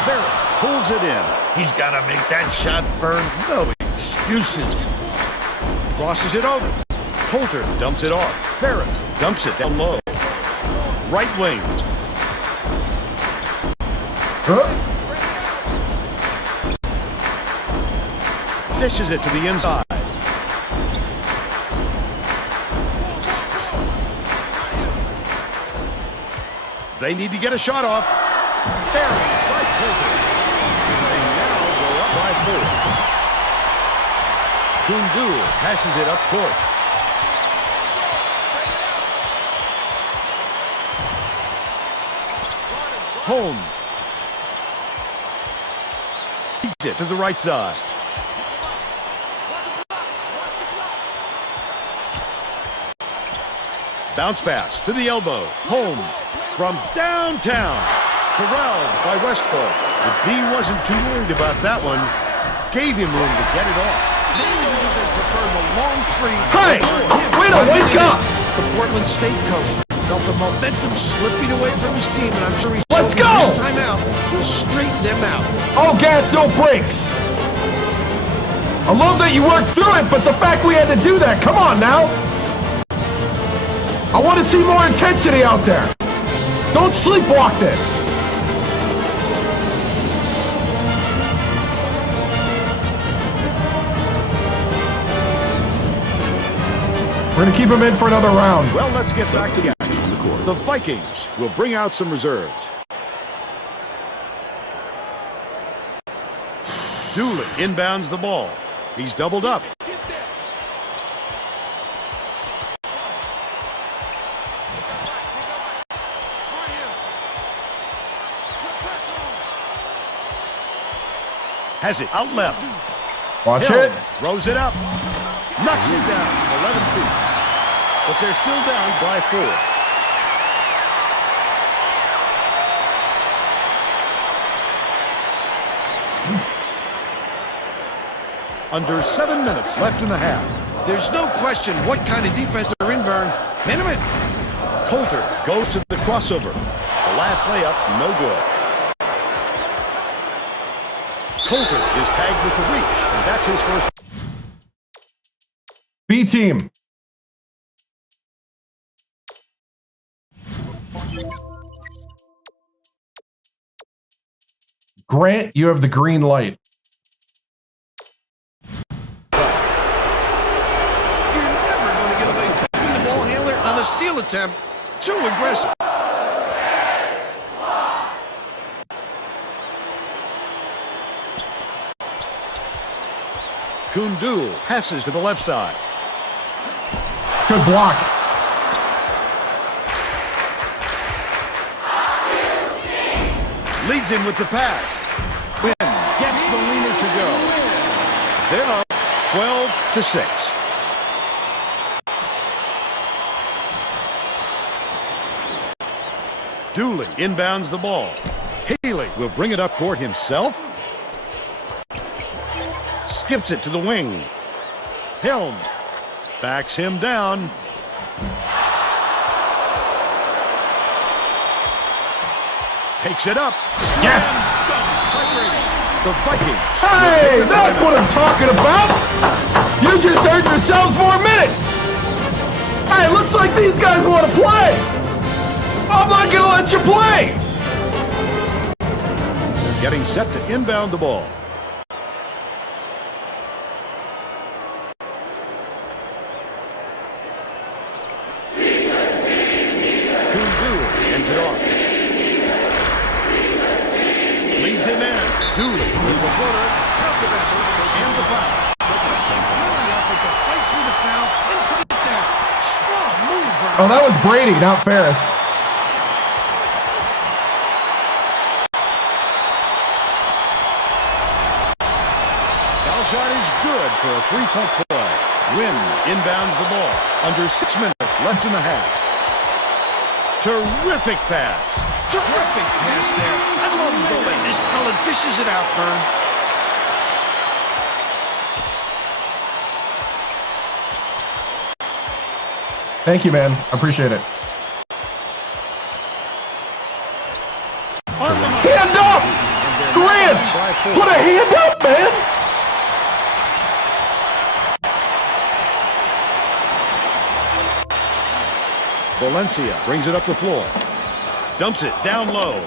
Ferris pulls it in. He's got to make that shot, Vern. No excuses. Crosses it over. Coulter dumps it off. Ferris dumps it down low. Right wing. Dishes it to the inside. They need to get a shot off. Buried by Coulter. They now go up by 4. Purdue passes it up court. Holmes. Beats it to the right side. Bounce pass to the elbow. Holmes from downtown. Corralled by Westfall. The D wasn't too worried about that one. Gave him room to get it off. Mainly because they prefer the long 3. Hey, way to wake up. The Portland State coach felt the momentum slipping away from his team, and I'm sure he's Let's go! This timeout will straighten them out. All gas, no brakes. I love that you worked through it, but the fact we had to do that, come on now. I want to see more intensity out there. Don't sleepwalk this. We're going to keep him in for another round. Well, let's get back to the action. The Vikings will bring out some reserves. Dooley inbounds the ball. He's doubled up. Has it out left. Watch Hill it. throws it up. Knocks it down from 11 feet. But they're still down by 4. Under 7 minutes left in the half. There's no question what kind of defense they're in, Vern. Minimum. Coulter goes to the crossover. The last layup, no good. Coulter is tagged with the reach, and that's his first. B team. Grant, you have the green light. You're never going to get away with the ball handler on a steal attempt. Too aggressive. Kundul passes to the left side. Good block. Leads him with the pass. Quinn gets the leaner to go. They're up 12-6. Dooley inbounds the ball. Haley will bring it up court himself. Skips it to the wing. Helms backs him down. Takes it up. Yes. The Vikings. Hey, that's what I'm talking about. You just earned yourselves more minutes. Hey, looks like these guys want to play. I'm not going to let you play. They're getting set to inbound the ball. Ends it off. Leads him in. Dooley with the floater. And the foul. Some flurry effort to fight through the foul and put it down. Strong move, Vern. Oh, that was Brady, not Ferris. Foul shot is good for a 3-point play. Wynn inbounds the ball. Under 6 minutes left in the half. Terrific pass. Terrific pass there. I love the way this fella dishes it out, Vern. Thank you, man. I appreciate it. Hand up! Grant! Put a hand up, man! Valencia brings it up the floor. Dumps it down low.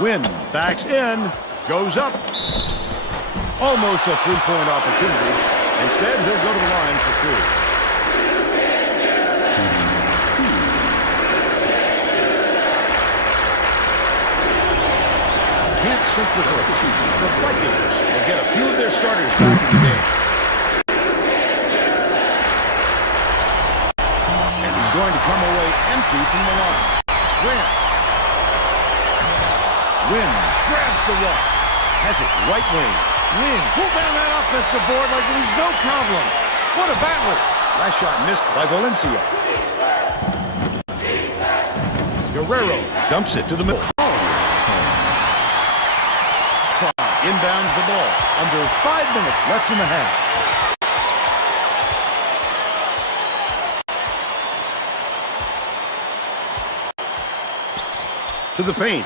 Wynn backs in. Goes up. Almost a 3-point opportunity. Instead, he'll go to the line for 2. Can't sink the hook. The Vikings will get a few of their starters back in the game. Going to come away empty from the line. Grant. Wynn grabs the rock. Has it right wing. Wynn pull down that offensive board like it was no problem. What a battler. Last shot missed by Valencia. Guerrero dumps it to the middle. Inbounds the ball. Under 5 minutes left in the half. To the paint.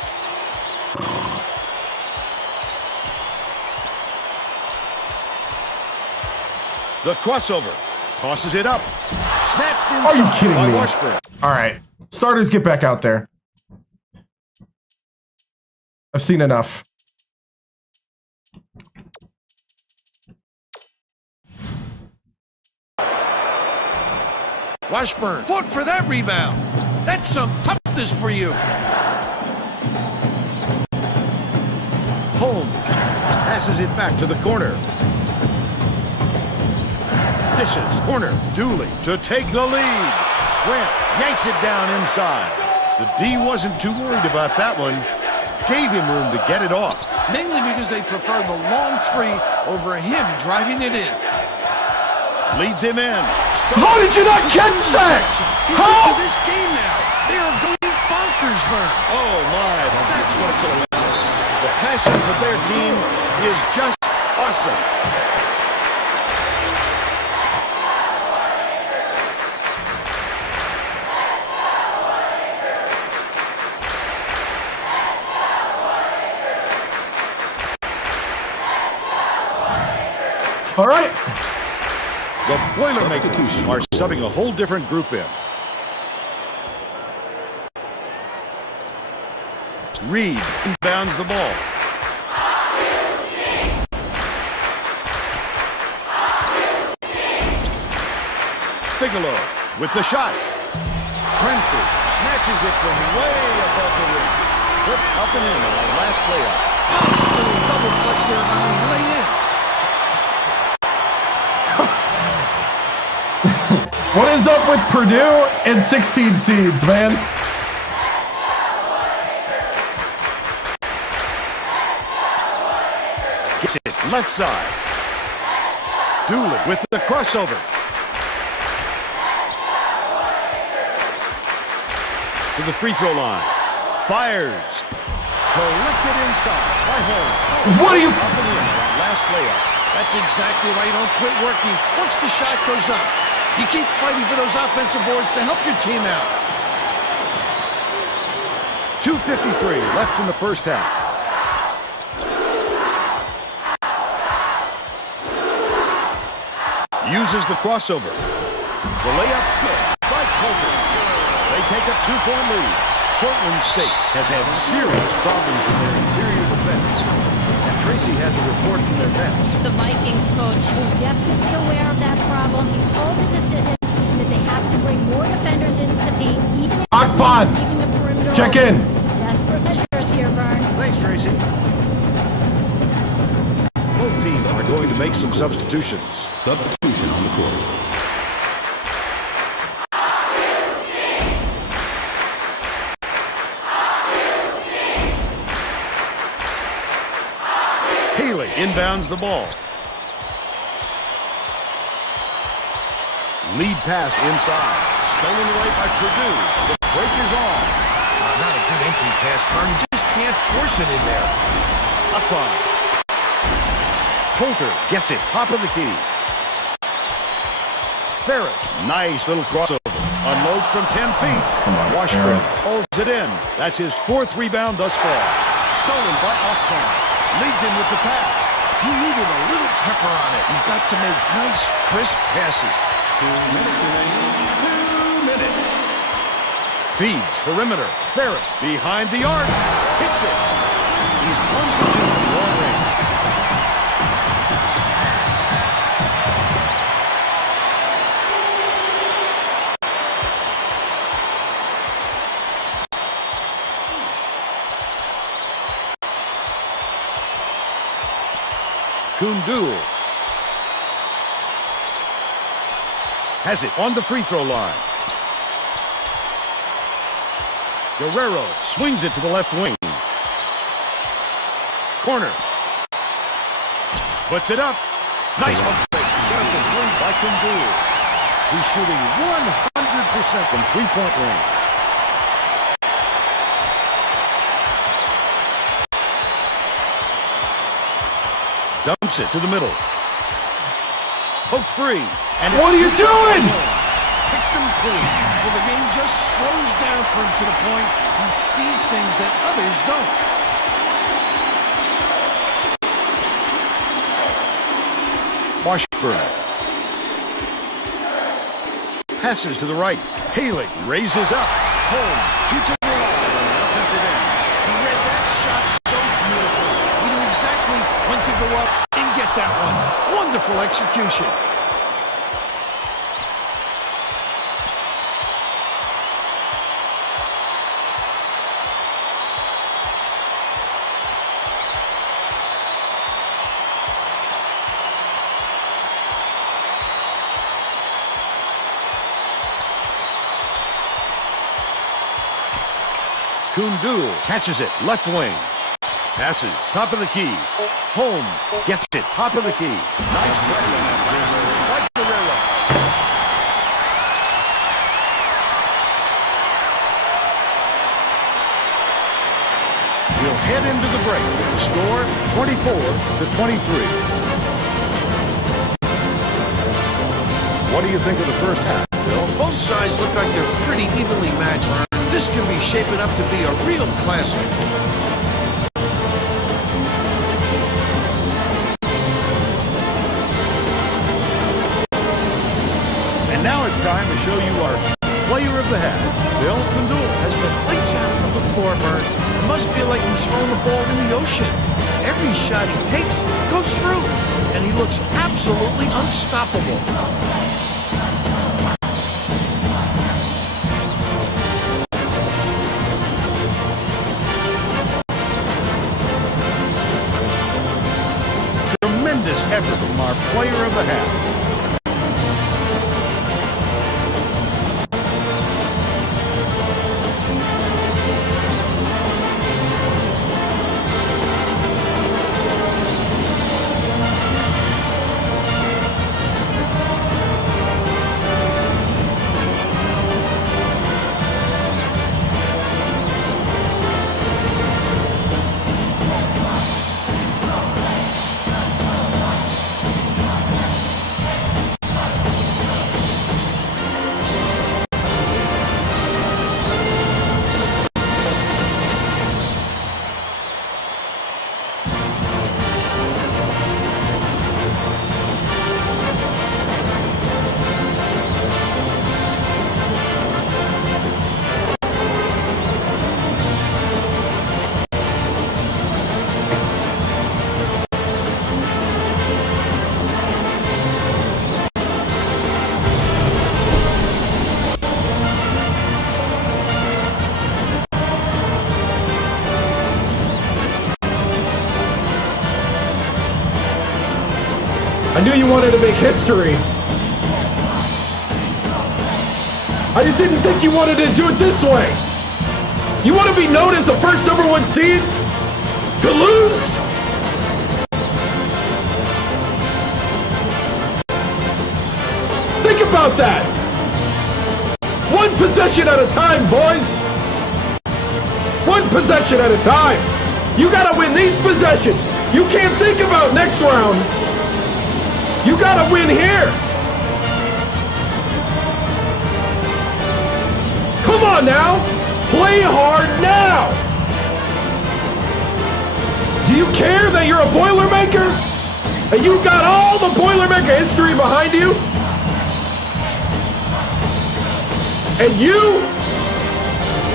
The crossover. Tosses it up. Snatched inside. Are you kidding by me? Washburn. All right. Starters, get back out there. I've seen enough. Washburn fought for that rebound. That's some toughness for you. Holmes has Passes it back to the corner. Dishes, corner, Dooley to take the lead. Grant yanks it down inside. The D wasn't too worried about that one. Gave him room to get it off. Mainly because they prefer the long three over him driving it in. Leads him in. How did you not catch that? He's How? into this game now. They are going bonkers, Vern. Oh my, that's what it's all about. The passion for their team is just awesome. All right. The Boilermakers are subbing a whole different group in. Reed inbounds the ball. Bigelow with the shot. Cranford snatches it from way above the rim. Put up and in on the last layup. Nice little double clutch there on the lay-in. What is up with Purdue and 16 seeds, man? Gets it left side. Dooley with the crossover. To the free throw line. Fires. Collected inside by Holmes. What are you? Up and in on that last layup. That's exactly why you don't quit working once the shot goes up. You keep fighting for those offensive boards to help your team out. 2:53 left in the first half. Uses the crossover. The layup good by Colton. They take a 2-point lead. Portland State has had serious problems with their interior defense. And Tracy has a report from their bench. The Vikings coach is definitely aware of that problem. He told his assistants that they have to bring more defenders into the paint, even if Akpad, leaving the perimeter check open. in. Desperate measures here, Vern. Thanks, Tracy. Both teams are going to make some substitutions. Substitution on the court. Haley inbounds the ball. Lead pass inside. Stolen away by Purdue. The break is on. Not a good entry pass, Vern. You just can't force it in there. Up on. Coulter gets it. Top of the key. Ferris. Nice little crossover. Unloads from 10 feet. Come on, Washburn Ferris. pulls it in. That's his 4th rebound thus far. Stolen by Alcon. Leads him with the pass. He needed a little pepper on it. You've got to make nice, crisp passes. 2 minutes remaining. 2 minutes. Feeds perimeter. Ferris behind the arc. Hits it. He's 1 for 2 from long range. Kundul has it on the free throw line. Guerrero swings it to the left wing. Corner. Puts it up. Nice one. Set up the three by Kundul. He's shooting 100% from three-point range. Dumps it to the middle. Pokes free. And What are you doing? Picked him clean. Well, the game just slows down for him to the point he sees things that others don't. Washburn. Passes to the right. Haley raises up. Home. Keeps it alive on the offensive end. He read that shot so beautifully. He knew exactly when to go up and get that one. Wonderful execution. Kundul catches it, left wing. Passes, top of the key. Holmes gets it, top of the key. Nice play on that pass. Like the railroad. We'll head into the break with the score 24-23. What do you think of the first half, Bill? Both sides look like they're pretty evenly matched. This can be shaping up to be a real classic. And now it's time to show you our player of the half, Bill Kundul. Has been lights out from the floor, Bert. It must feel like he's throwing the ball in the ocean. Every shot he takes goes through, and he looks absolutely unstoppable. Tremendous effort from our player of the half. I knew you wanted to make history. I just didn't think you wanted to do it this way. You want to be known as the first #1 seed? To lose? Think about that. One possession at a time, boys. One possession at a time. You gotta win these possessions. You can't think about next round. You gotta win here. Come on now. Play hard now. Do you care that you're a Boilermaker? And you got all the Boilermaker history behind you? And you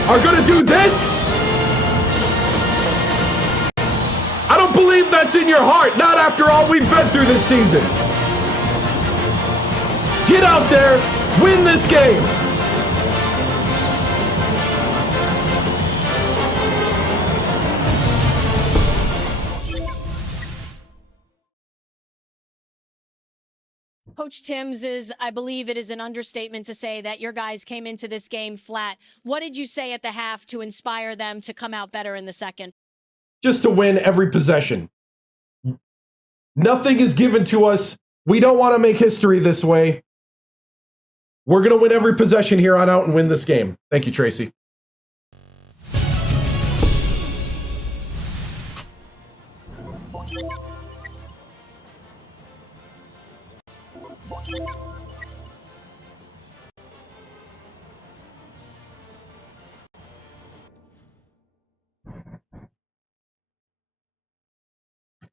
are gonna do this? I don't believe that's in your heart, not after all we've been through this season. Get out there, win this game. Coach Timms I believe it is an understatement to say that your guys came into this game flat. What did you say at the half to inspire them to come out better in the second? Just to win every possession. Nothing is given to us. We don't want to make history this way. We're going to win every possession here on out and win this game. Thank you, Tracy.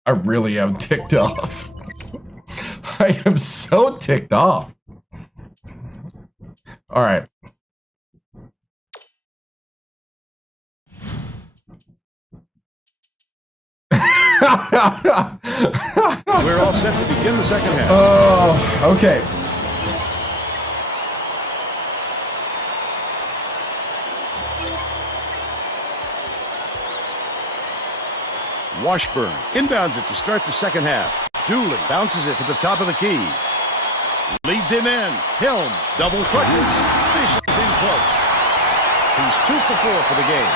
I really am ticked off. I am so ticked off. All right. We're all set to begin the second half. Oh, okay. Washburn inbounds it to start the second half. Dooley bounces it to the top of the key. Leads him in. Helm double clutches. Fishes in close. He's 2 for 4 for the game.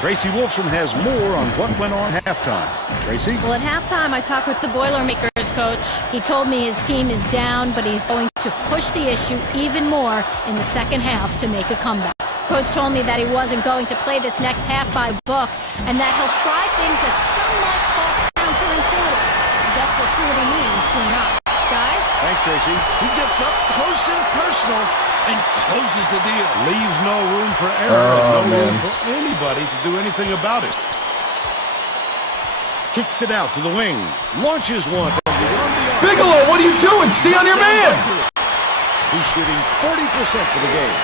Tracy Wolfson has more on what went on at halftime. Tracy? Well, at halftime, I talked with the Boilermakers coach. He told me his team is down, but he's going to push the issue even more in the second half to make a comeback. Coach told me that he wasn't going to play this next half by book, and that he'll try things that some might call counterintuitive. I guess we'll see what he means soon enough. Guys? Thanks, Tracy. He gets up close and personal and closes the deal. Leaves no room for error and no room for anybody to do anything about it. Kicks it out to the wing. Launches one from beyond the arc. Bigelow, what are you doing? Stay on your man! He's shooting 40% for the game.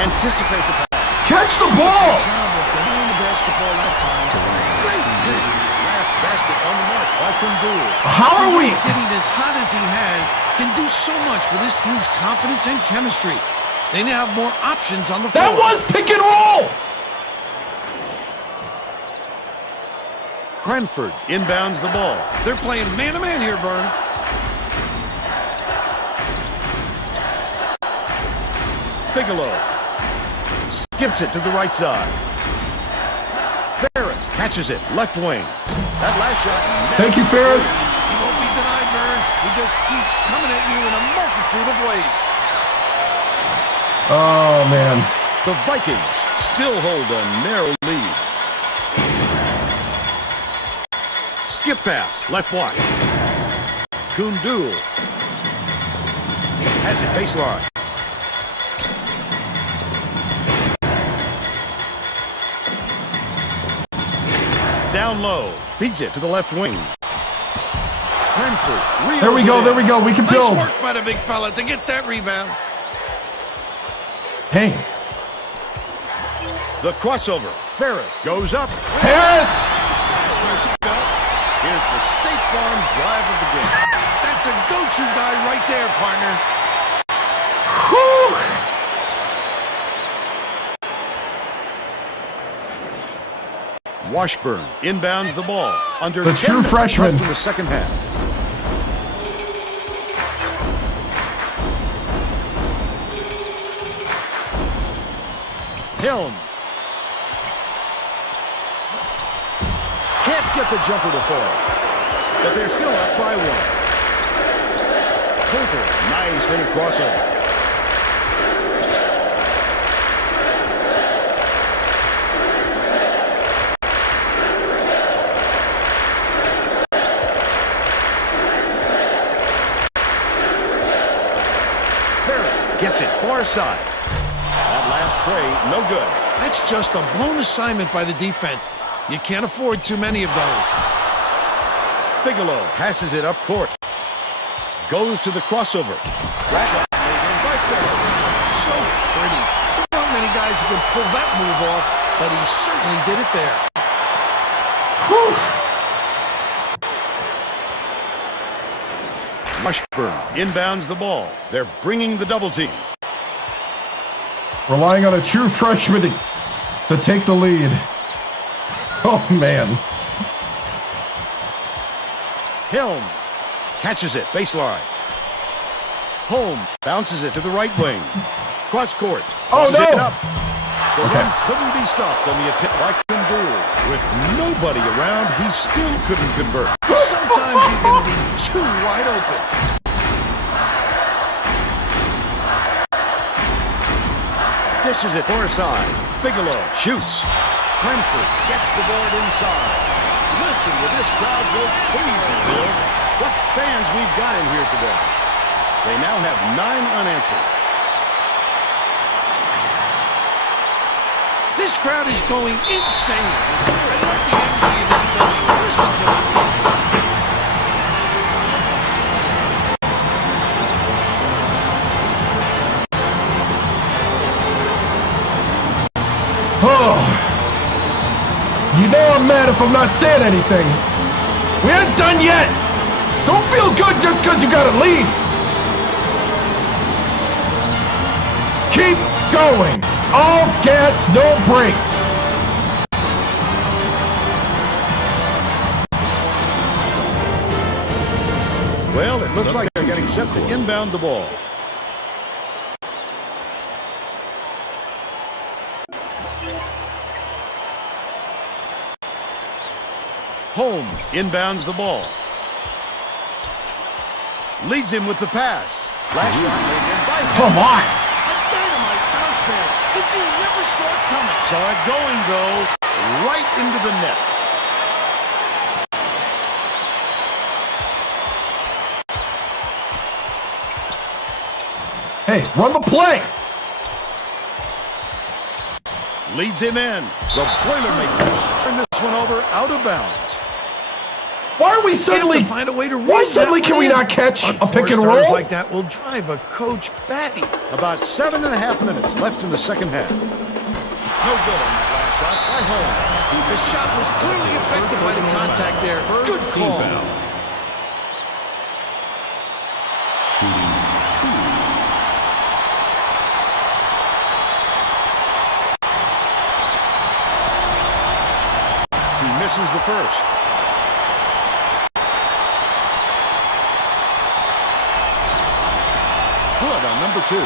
Anticipate the pass. Catch the ball! The basketball that time. Great pick. Last basket on the mark by Purdue. How are we? Getting as hot as he has can do so much for this team's confidence and chemistry. They now have more options on the floor. That was pick and roll! Cranford inbounds the ball. They're playing man-to-man here, Vern. Bigelow skips it to the right side. Ferris catches it, left wing. That last shot. Thank you, Ferris. He won't be denied, Vern. He just keeps coming at you in a multitude of ways. Oh, man. The Vikings still hold a narrow lead. Skip pass, left block. Kundul has it baseline. Down low, beats it to the left wing. Cranford, There we go, there we go. We can Nice build. work by the big fella to get that rebound. Dang. The crossover. Ferris goes up. Harris! Here's the State Farm drive of the game. That's a go-to guy right there, partner. Whew. Washburn inbounds the ball. Under The 10 true minutes freshman. left in the second half. Helms. Can't get the jumper to fall. But they're still up by one. Coulter, nice little crossover. Ferris gets it far side. That last play, no good. That's just a blown assignment by the defense. You can't afford too many of those. Bigelow passes it up court. Goes to the crossover. So pretty. There aren't many guys who can pull that move off, but he certainly did it there. Whew. Washburn inbounds the ball. They're bringing the double team. Relying on a true freshman to take the lead. Oh, man. Helms catches it, baseline. Holmes bounces it to the right wing. Cross court. Oh, Tosses no. it up. The Okay. run couldn't be stopped on the attempt by Kundul. With nobody around, he still couldn't convert. Sometimes you can be too wide open. Dishes it far side. Bigelow shoots. Cranford gets the board inside. Listen to this crowd go crazy, Bill. What fans we've got in here today. They now have 9 unanswered. This crowd is going insane. I love the energy of this building. Listen to it. Oh. You know I'm mad if I'm not saying anything. We ain't done yet. Don't feel good just because you got a lead. Keep going. All gas, no brakes. Well, it looks like they're getting set to inbound the ball. Holmes inbounds the ball. Leads him with the pass. Last shot laid in by him. Come on. A dynamite bounce pass. The D never saw it coming. Saw it going, though, right into the net. Hey, run the play. Leads him in. The Boilermakers turn this one over out of bounds. Why are we suddenly? Find a way to Why suddenly can we not catch a pick and roll? Like that will drive a coach batty. About 7.5 minutes left in the second half. No good on that last shot by Holmes. The shot was clearly affected by the contact there. Good call. He misses the first. Good on number 2.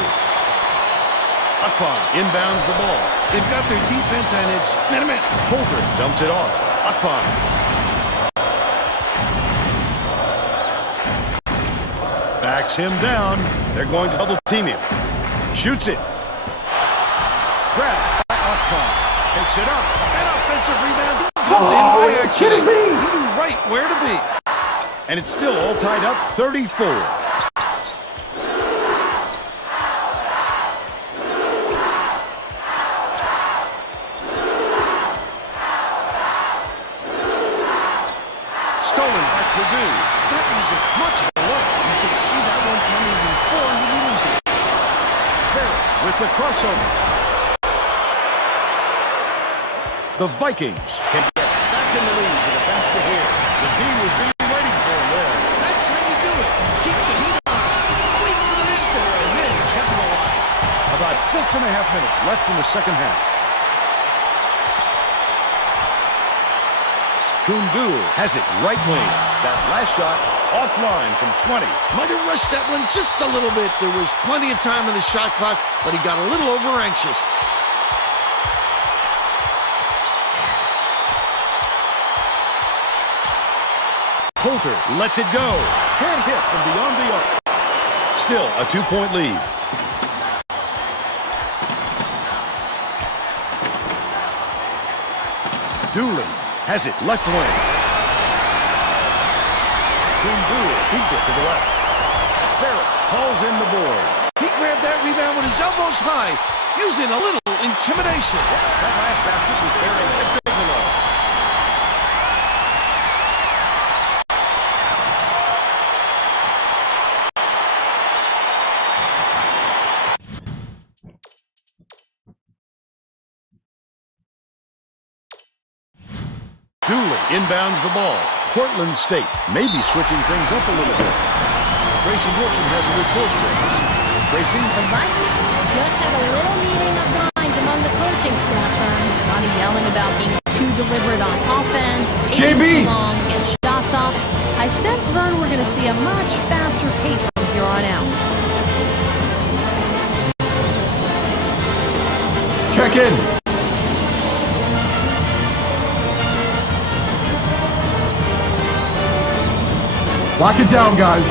Akpan inbounds the ball. They've got their defense and it's man. Coulter dumps it off. Akpan. Backs him down. They're going to double team him. Shoots it. Grabbed by Akpan. Takes it up. That offensive rebound. Oh, are you kidding me? He knew right where to be. And it's still all tied up 34. Stolen by Purdue. That was a much of a look. You could see that one coming before he loses it. Ferris with the crossover. The Vikings can get back in the lead with a basket here. The D was really waiting for him there. That's how you do it. Keep the heat on. Wait for the mistake and then capitalize. About 6.5 minutes left in the second half. Kundul has it right wing. That last shot offline from 20. Might have rushed that one just a little bit. There was plenty of time on the shot clock, but he got a little over anxious. Coulter lets it go. Can't hit from beyond the arc. Still a 2-point lead. Doolin has it left wing. Kundul beats it to the left. Ferris hauls in the board. He grabbed that rebound with his elbows high, using a little intimidation. That last basket was buried right there below. Doolin inbounds the ball. Portland State may be switching things up a little bit. Tracy Wilson has a report for us. Tracy? The Vikings just had a little meeting of minds among the coaching staff. A lot of yelling about being too deliberate on offense, taking too long to get shots off. I sense, Vern, we're going to see a much faster pace from here on out. Check in. Lock it down, guys.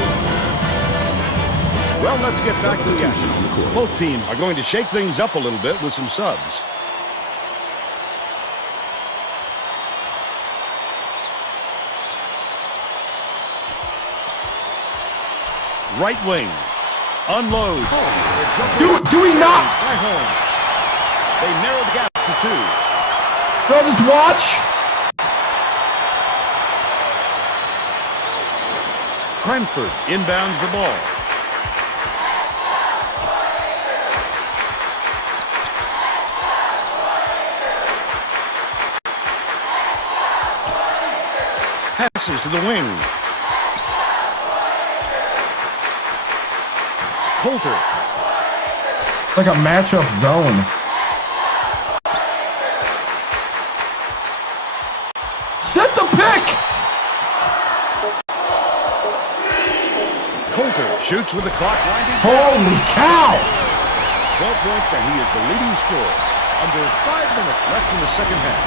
Well, let's get back to the action. Both teams are going to shake things up a little bit with some subs. Right wing. Unloads. Do we not? By Holmes. They narrow the gap to 2. No, just watch. Cranford inbounds the ball. Passes to the wing. Coulter. Like a matchup zone. Set the pick. Coulter shoots with the clock winding down. Holy cow! 12 points, and he is the leading scorer. Under 5 minutes left in the second half.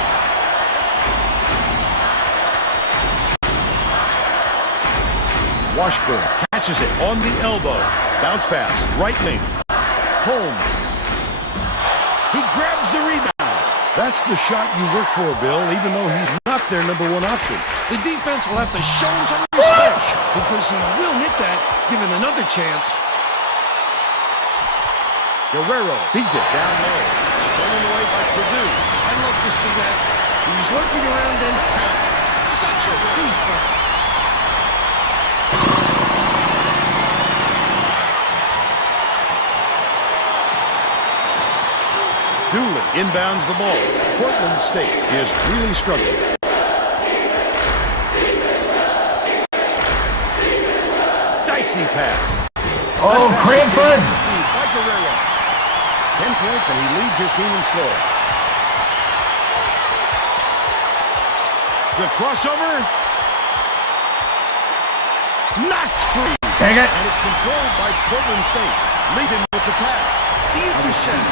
Washburn catches it on the elbow. Bounce pass, right wing. Holmes. He grabs the rebound. That's the shot you work for, Bill, even though he's not their number one option. The defense will have to show him some respect because he will hit that given another chance. Guerrero beats it down low. Stolen away by Purdue. I love to see that. He's lurking around and pounce. Such a defense. Dooley inbounds the ball. Portland State is really struggling. Dicey pass. Oh, Cranford! By Guerrero. 10 points, and he leads his team in scoring. The crossover. Knocked free. Dang it! And it's controlled by Portland State. Leads him with the pass. The intercept.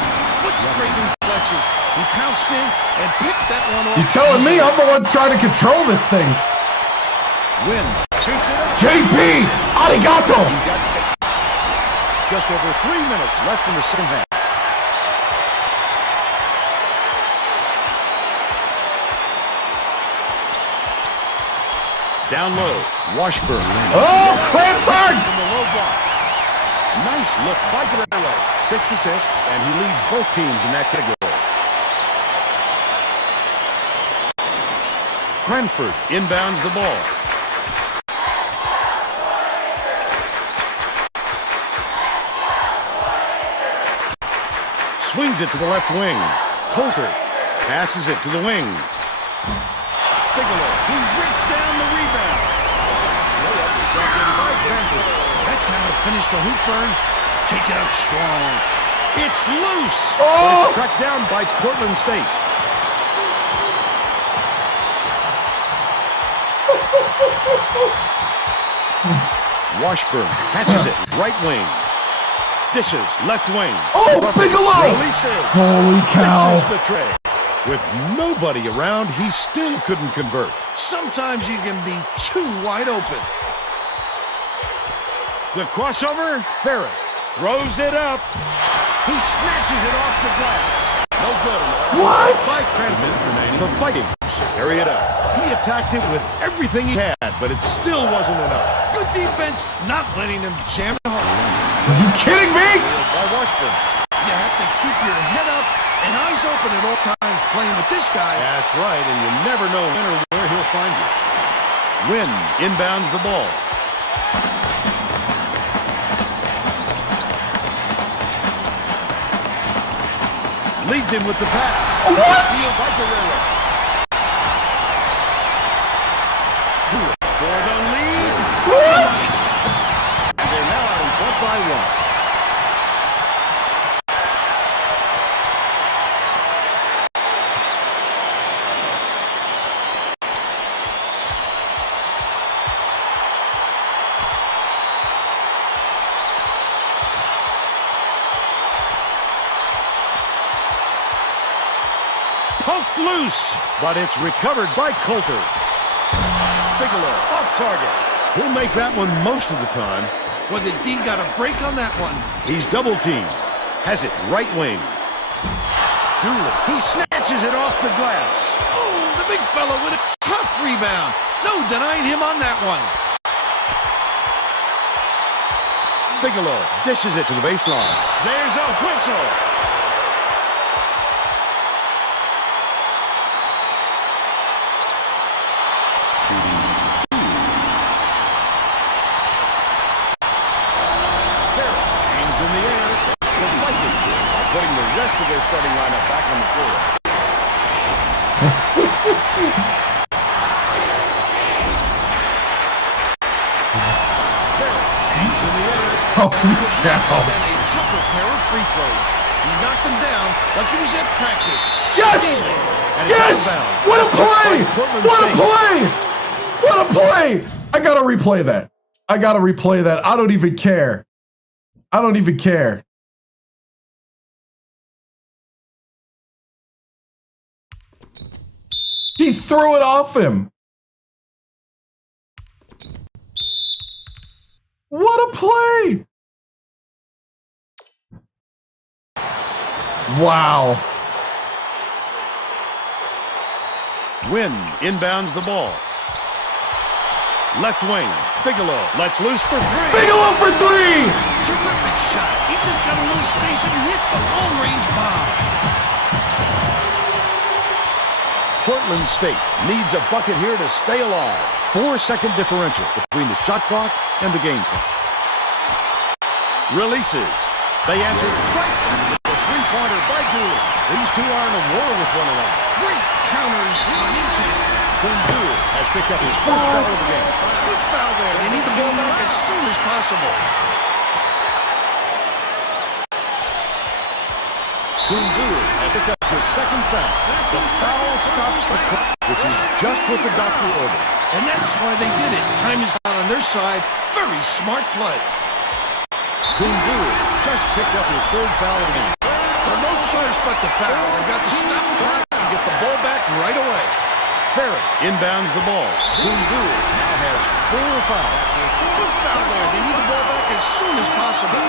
What great reflections. He pounced in and picked that one off. You telling me I'm the one trying to control this thing? Win. Shoots it up. JP! Arigato! He's got 6. Just over 3 minutes left in the second half. Down low. Washburn. Oh, Cranford! From the low block. Nice look by Guerrero. 6 assists, and he leads both teams in that category. Cranford inbounds the ball. Swings it to the left wing. Coulter passes it to the wing. Bigelow, he rips down the rebound. Layup is dropped in by Cranford. That's how to finish the hoop, Fern. Take it up strong. It's loose. Oh! But it's tracked down by Portland State. Washburn catches it. Right wing. Dishes. Left wing. Oh, Bigelow! Releases. Holy cow. This is the tray. With nobody around, he still couldn't convert. Sometimes you can be too wide open. The crossover. Ferris throws it up. He snatches it off the glass. No good. What? By Cranford. The Vikings carry it up. He attacked it with everything he had, but it still wasn't enough. Good defense, not letting him jam it home. Are you kidding me? By Washburn. You have to keep your head up and eyes open at all times playing with this guy. That's right, and you never know when or where he'll find you. Wynn inbounds the ball. Leads him with the pass. What? Steal by Guerrero. For the lead. What? They're now out in front by 1. Poked loose, but it's recovered by Coulter. Bigelow off target. He'll make that one most of the time. Well, the D got a break on that one. He's double teamed. Has it right wing. Dooley. He snatches it off the glass. Oh, the big fella with a tough rebound. No denying him on that one. Bigelow dishes it to the baseline. There's a whistle. Putting the rest of their starting lineup back on the floor. Holy cow. And a tougher pair of free throws. He knocked them down like he was at practice. Yes! And it's Yes! outbound. What a Looks play! like Portland What a State. play! What a play! I gotta replay that. I gotta replay that. I don't even care. I don't even care. He threw it off him. What a play. Wow. Wynn inbounds the ball. Left wing. Bigelow lets loose for three. Bigelow for three. Terrific shot. He just got a little space and hit the long-range bomb. Portland State needs a bucket here to stay alive. 4-second differential between the shot clock and the game clock. Releases. They answer right with the three-pointer by Dooley. These two are in a war with one another. Great counters on each end. Purdue has picked up his first foul of the game. Good foul there. They need the ball back as soon as possible. Purdue has picked up his second foul. The foul stops the clock, which is just what the doctor ordered. And that's why they did it. Time is out on their side. Very smart play. Purdue has just picked up his third foul of the game. Well, no choice but to foul. They've got to stop the clock and get the ball back right away. Ferris inbounds the ball. Purdue now has 4 fouls. Good foul there. They need the ball back as soon as possible.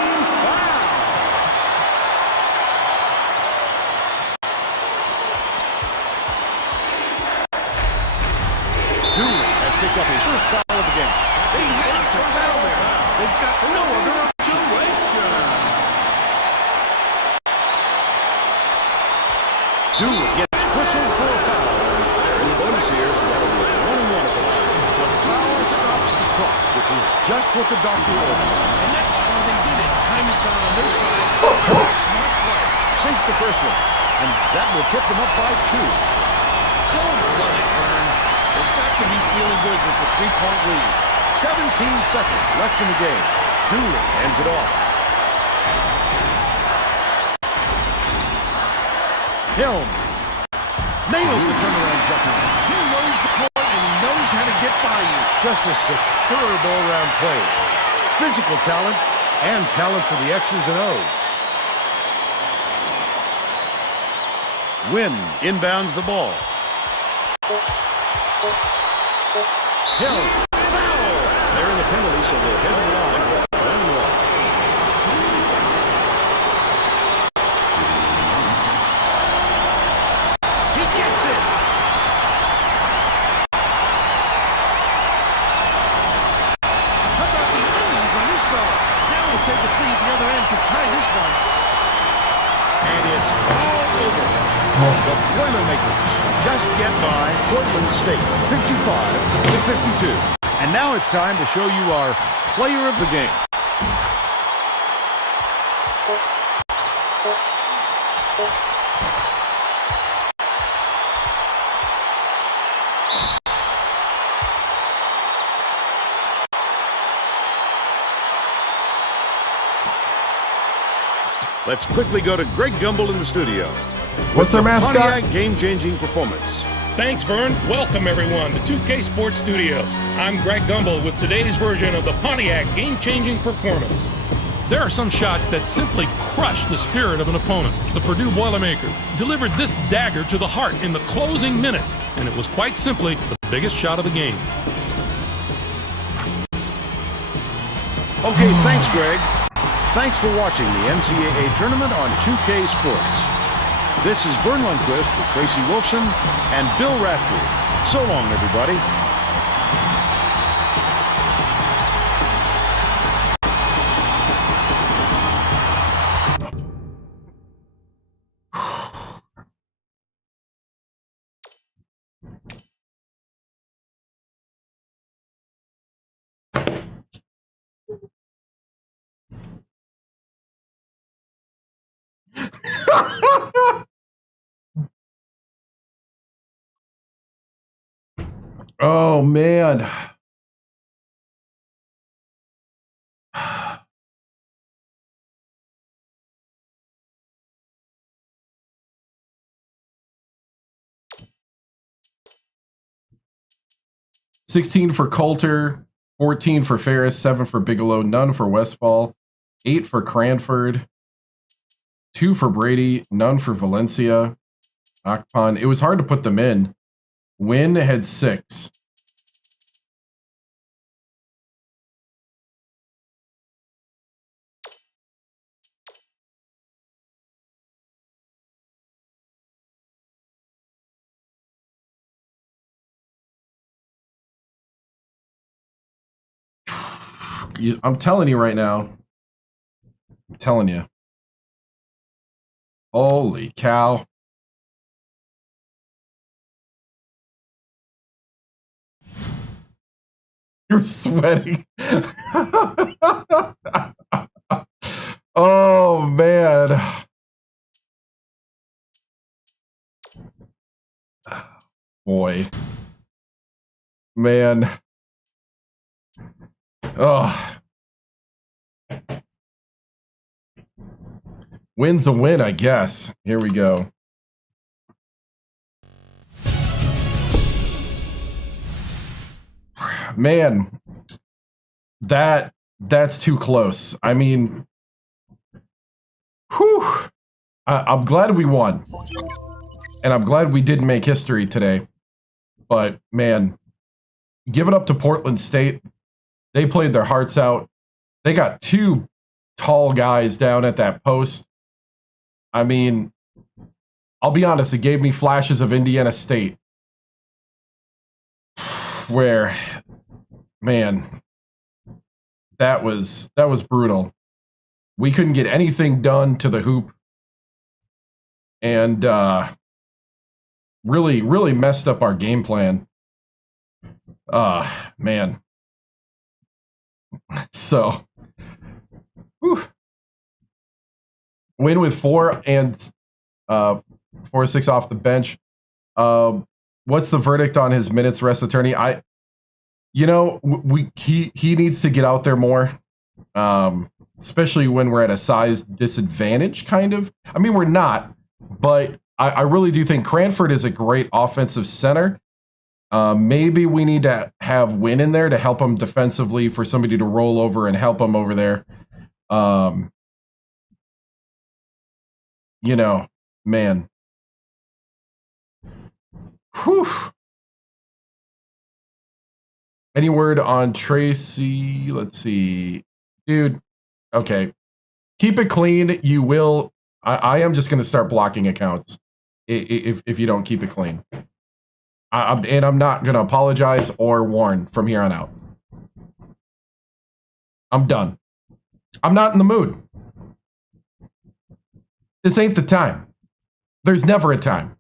Dooley has picked up his first foul of the game. They had to foul there. They've got no other option. Dooley gets whistled for a foul. There's a bonus here, so that'll be 1-1. The foul stops the clock, which is just what the doctor ordered. And that's why they did it. Time is down on their side. Very smart play. Sinks the first one, and that will put them up by 2. Cold-blooded, Vern. They've got to be feeling good with the three-point lead. 17 seconds left in the game. Dooley ends it off. Helm nails the turnaround jumper. He knows the court and he knows how to get by you. Just a superb all-round play. Physical talent and talent for the X's and O's. Wynn inbounds the ball. Hill, foul! They're in the penalty, so they're heading the line. 1-1. He gets it. How about the onions on this fella? Now we'll take the three at the other end to tie this one. And it's all over. The Boilermakers just get by Portland State, 55-52. And now it's time to show you our player of the game. Let's quickly go to Greg Gumbel in the studio. What's their mascot? Pontiac game-changing performance. Thanks, Vern. Welcome, everyone, to 2K Sports Studios. I'm Greg Gumbel with today's version of the Pontiac game-changing performance. There are some shots that simply crush the spirit of an opponent. The Purdue Boilermakers delivered this dagger to the heart in the closing minutes, and it was quite simply the biggest shot of the game. Okay, thanks, Greg. Thanks for watching the NCAA tournament on 2K Sports. This is Vern Lundquist with Tracy Wolfson and Bill Raftery. So long, everybody. Oh, man. $16 for Coulter, 14 for Ferris, 7 for Bigelow, none for Westfall, 8 for Cranford, 2 for Brady, none for Valencia. Akpon, it was hard to put them in. Win had 6. I'm telling you right now. I'm telling you. Holy cow. You're sweating. Oh, man. Boy. Man. Oh. Win's a win, I guess. Here we go. Man, that's too close. I mean, whew. I'm glad we won. And I'm glad we didn't make history today. But, man, give it up to Portland State. They played their hearts out. They got 2 tall guys down at that post. I mean, I'll be honest, it gave me flashes of Indiana State. Where, man, that was brutal. We couldn't get anything done to the hoop. And really messed up our game plan. Man. So, whew. Win with 4 and 4-6 off the bench. What's the verdict on his minutes rest attorney? He needs to get out there more. Especially when we're at a size disadvantage, kind of. I mean, we're not, but I really do think Cranford is a great offensive center. Maybe we need to have Win in there to help him defensively, for somebody to roll over and help him over there. Man. Whew. Any word on Tracy? Let's see. Dude, okay. Keep it clean. You will. I am just going to start blocking accounts if you don't keep it clean. And I'm not going to apologize or warn from here on out. I'm done. I'm not in the mood. This ain't the time. There's never a time.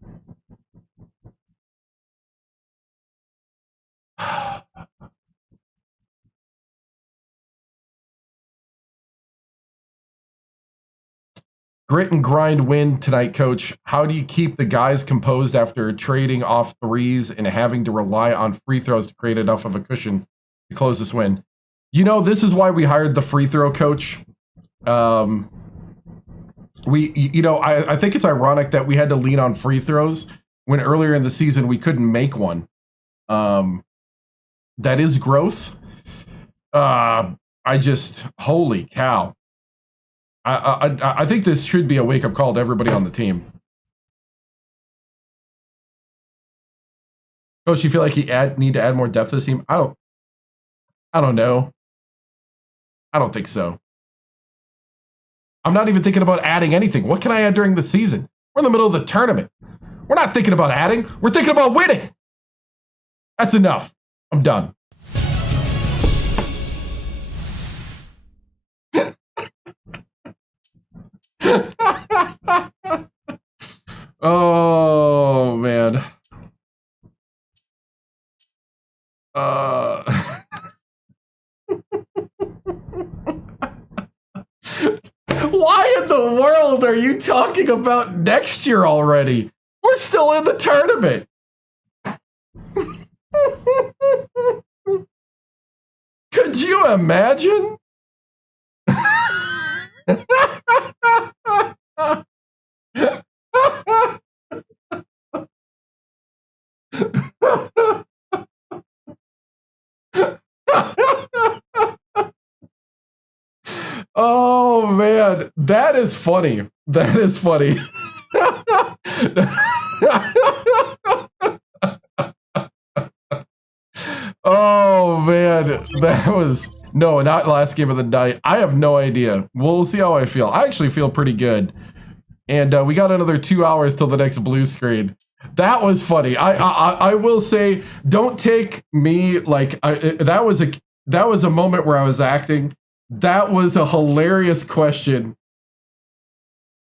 Grit and grind win tonight, Coach. How do you keep the guys composed after trading off threes and having to rely on free throws to create enough of a cushion to close this win? This is why we hired the free throw coach. I think it's ironic that we had to lean on free throws when earlier in the season we couldn't make one. That is growth. Holy cow. I think this should be a wake-up call to everybody on the team. Coach, you feel like you need to add more depth to this team? I don't know. I don't think so. I'm not even thinking about adding anything. What can I add during the season? We're in the middle of the tournament. We're not thinking about adding. We're thinking about winning. That's enough. I'm done. Oh, man. Why in the world are you talking about next year already? We're still in the tournament. Could you imagine? Oh man, that is funny. That is funny. Oh man, that was no, not last game of the night. I have no idea. We'll see how I feel. I actually feel pretty good. And we got another 2 hours till the next blue screen. That was funny. I will say, don't take me like that was a moment where I was acting. That was a hilarious question.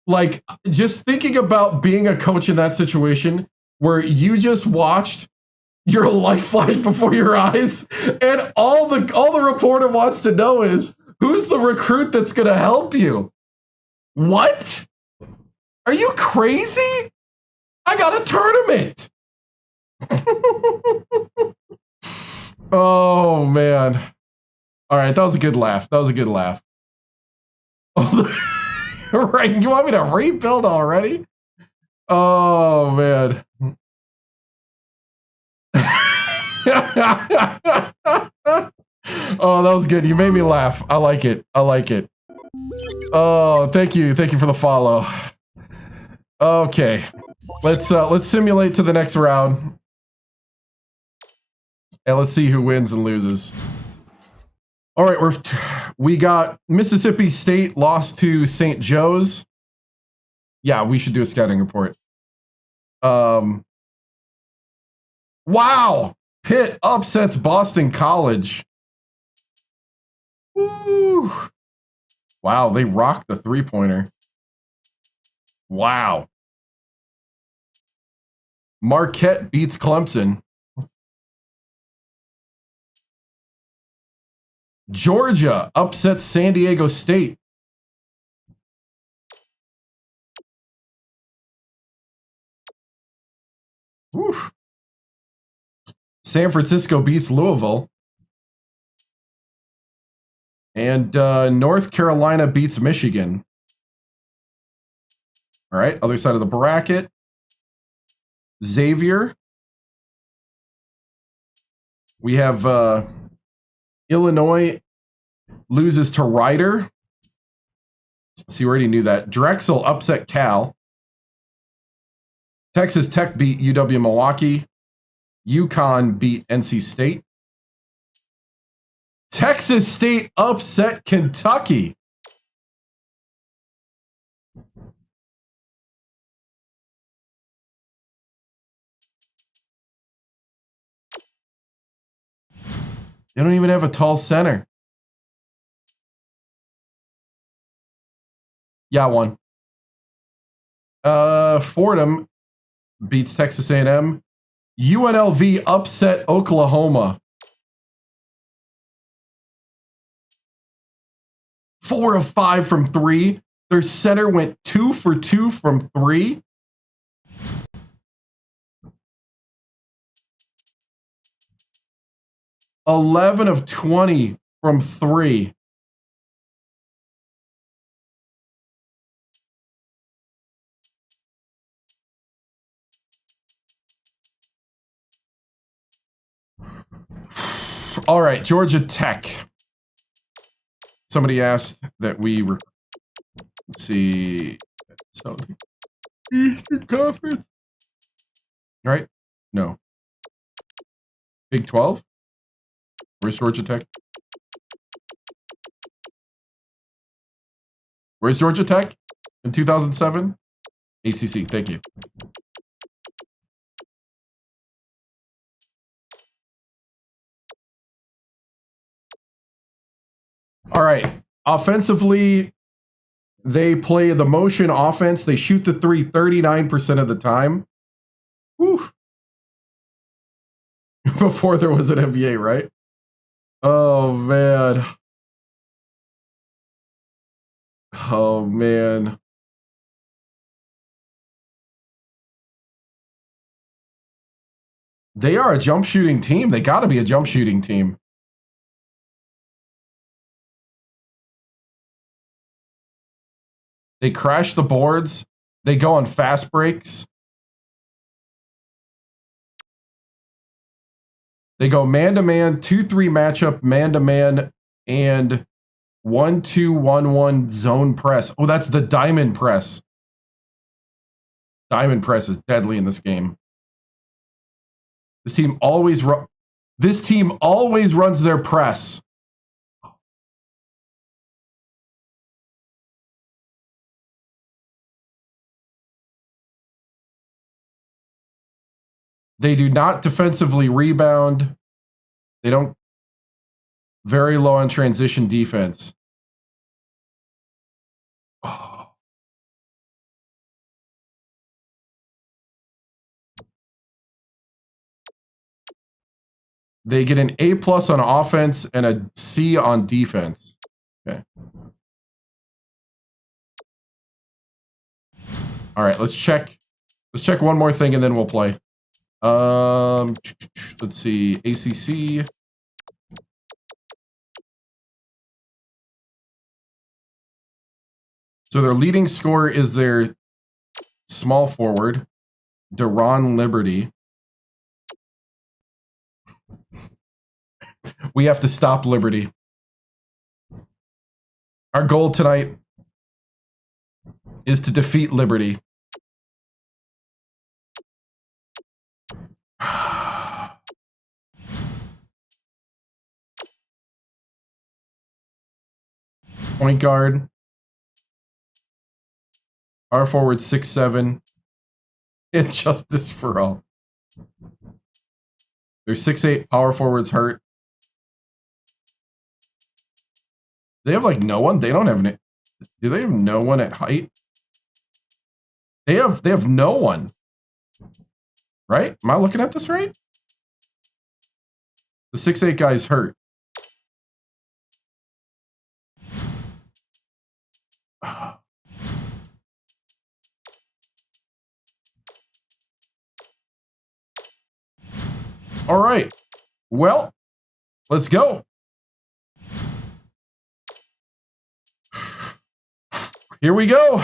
Like, just thinking about being a coach in that situation where you just watched your life flash before your eyes, and all the reporter wants to know is who's the recruit that's going to help you. What? Are you crazy? I got a tournament. Oh man. All right, that was a good laugh. That was a good laugh. Right, you want me to rebuild already? Oh man. Oh, that was good. You made me laugh. I like it. I like it. Oh, thank you. Thank you for the follow. Okay. Let's simulate to the next round. And let's see who wins and loses. All right, we got Mississippi State lost to St. Joe's. Yeah, we should do a scouting report. Wow. Pitt upsets Boston College. Woo. Wow, they rocked the three-pointer. Wow. Marquette beats Clemson. Georgia upsets San Diego State. Woo. San Francisco beats Louisville. And North Carolina beats Michigan. All right, other side of the bracket. Xavier. We have Illinois loses to Rider. So you already knew that. Drexel upset Cal. Texas Tech beat UW Milwaukee. UConn beat NC State. Texas State upset Kentucky. They don't even have a tall center. Yeah, one. Fordham beats Texas A&M. UNLV upset Oklahoma. 4 of 5 from 3. Their center went 2 for 2 from 3. $11 of 20 from 3. All right, Georgia Tech. Somebody asked that we let's see. So Eastern Conference. Right? No. Big 12? Where's Georgia Tech? Where's Georgia Tech in 2007? ACC, thank you. All right. Offensively, they play the motion offense. They shoot the three 39% of the time. Whew. Before there was an NBA, right? Oh, man. Oh, man. They are a jump shooting team. They got to be a jump shooting team. They crash the boards. They go on fast breaks. They go man-to-man, 2-3 matchup, man-to-man, and 1-2-1-1 zone press. Oh, that's the diamond press. Diamond press is deadly in this game. This team always runs their press. They do not defensively rebound. They don't. Very low on transition defense. Oh. They get an A+ on offense and a C on defense. Okay. All right, let's check. Let's check one more thing and then we'll play. Let's see. ACC. So their leading scorer is their small forward, Deron Liberty. We have to stop Liberty. Our goal tonight is to defeat Liberty. Point guard. Our forward 6'7". Injustice for all. Their 6'8" power forwards hurt. They have like no one. They don't have any. Do they have no one at height? They have no one. Right? Am I looking at this right? The 6'8" guy's hurt. All right. Well, let's go. Here we go.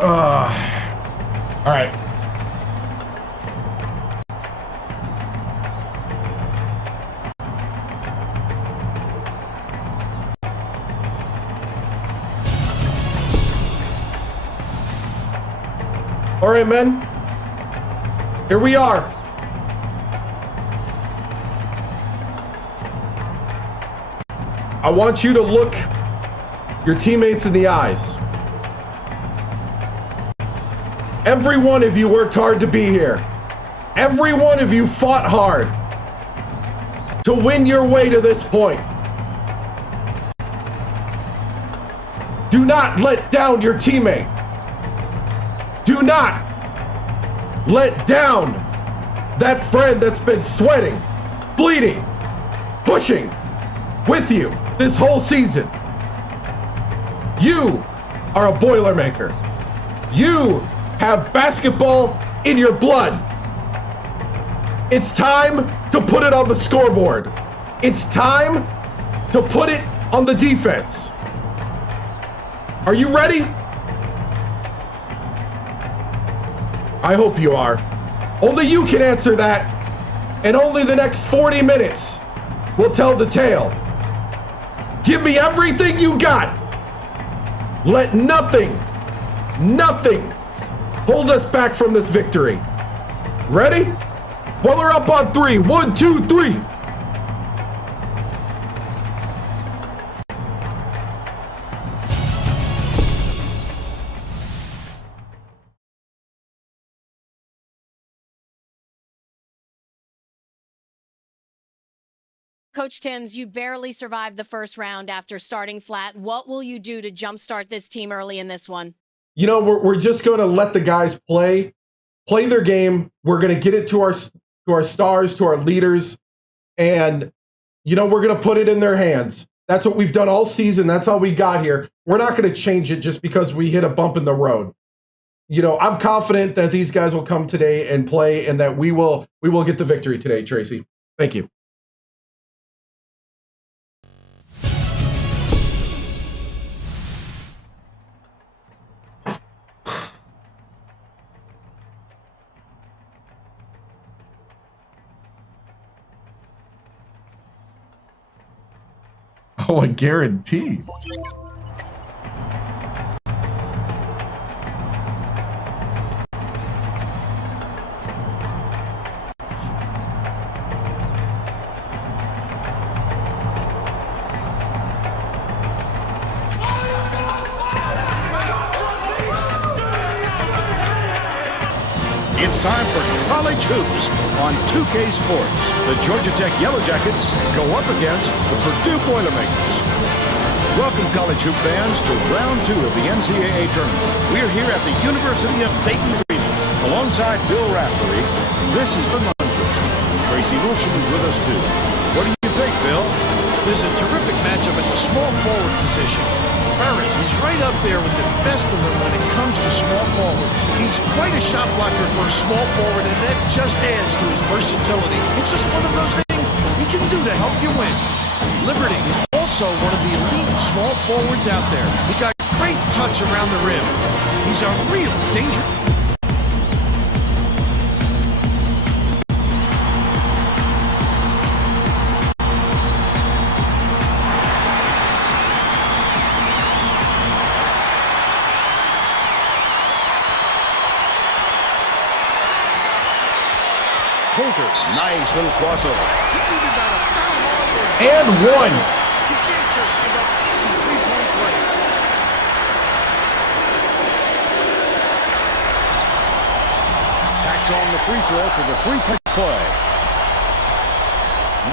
All right. All right, men. Here we are. I want you to look your teammates in the eyes. Every one of you worked hard to be here. Every one of you fought hard to win your way to this point. Do not let down your teammate. Do not let down that friend that's been sweating, bleeding, pushing with you this whole season. You are a Boilermaker. You have basketball in your blood. It's time to put it on the scoreboard. It's time to put it on the defense. Are you ready? I hope you are. Only you can answer that. And only the next 40 minutes will tell the tale. Give me everything you got. Let nothing hold us back from this victory. Ready? Boiler up on 3. 1, 2, 3. Coach Timms, you barely survived the first round after starting flat. What will you do to jumpstart this team early in this one? You know, we're just going to let the guys play their game. We're going to get it to our stars, to our leaders, and you know, we're going to put it in their hands. That's what we've done all season. That's how we got here. We're not going to change it just because we hit a bump in the road. You know, I'm confident that these guys will come today and play, and that we will get the victory today, Tracy. Thank you. Oh, I guarantee. It's time for college hoops on 2K Sports. The Georgia Tech Yellow Jackets go up against the Purdue Boilermakers. Welcome, college hoop fans, to round 2 of the NCAA tournament. We're here at the University of Dayton Arena alongside Bill Raftery. This is the Lundquist. Tracy Wilson is with us too. What do you think, Bill? There's a terrific matchup at the small forward position. Ferris is right up there with the best of them when it comes to small forwards. He's quite a shot blocker for a small forward, and that just adds to his versatility. It's just one of those things he can do to help you win. Liberty is also one of the elite small forwards out there. He got great touch around the rim. He's a real danger. Coulter, nice little crossover. He's either got a foul or And one. you can't just give up easy three-point plays. Tacks on the free throw for the three-point play.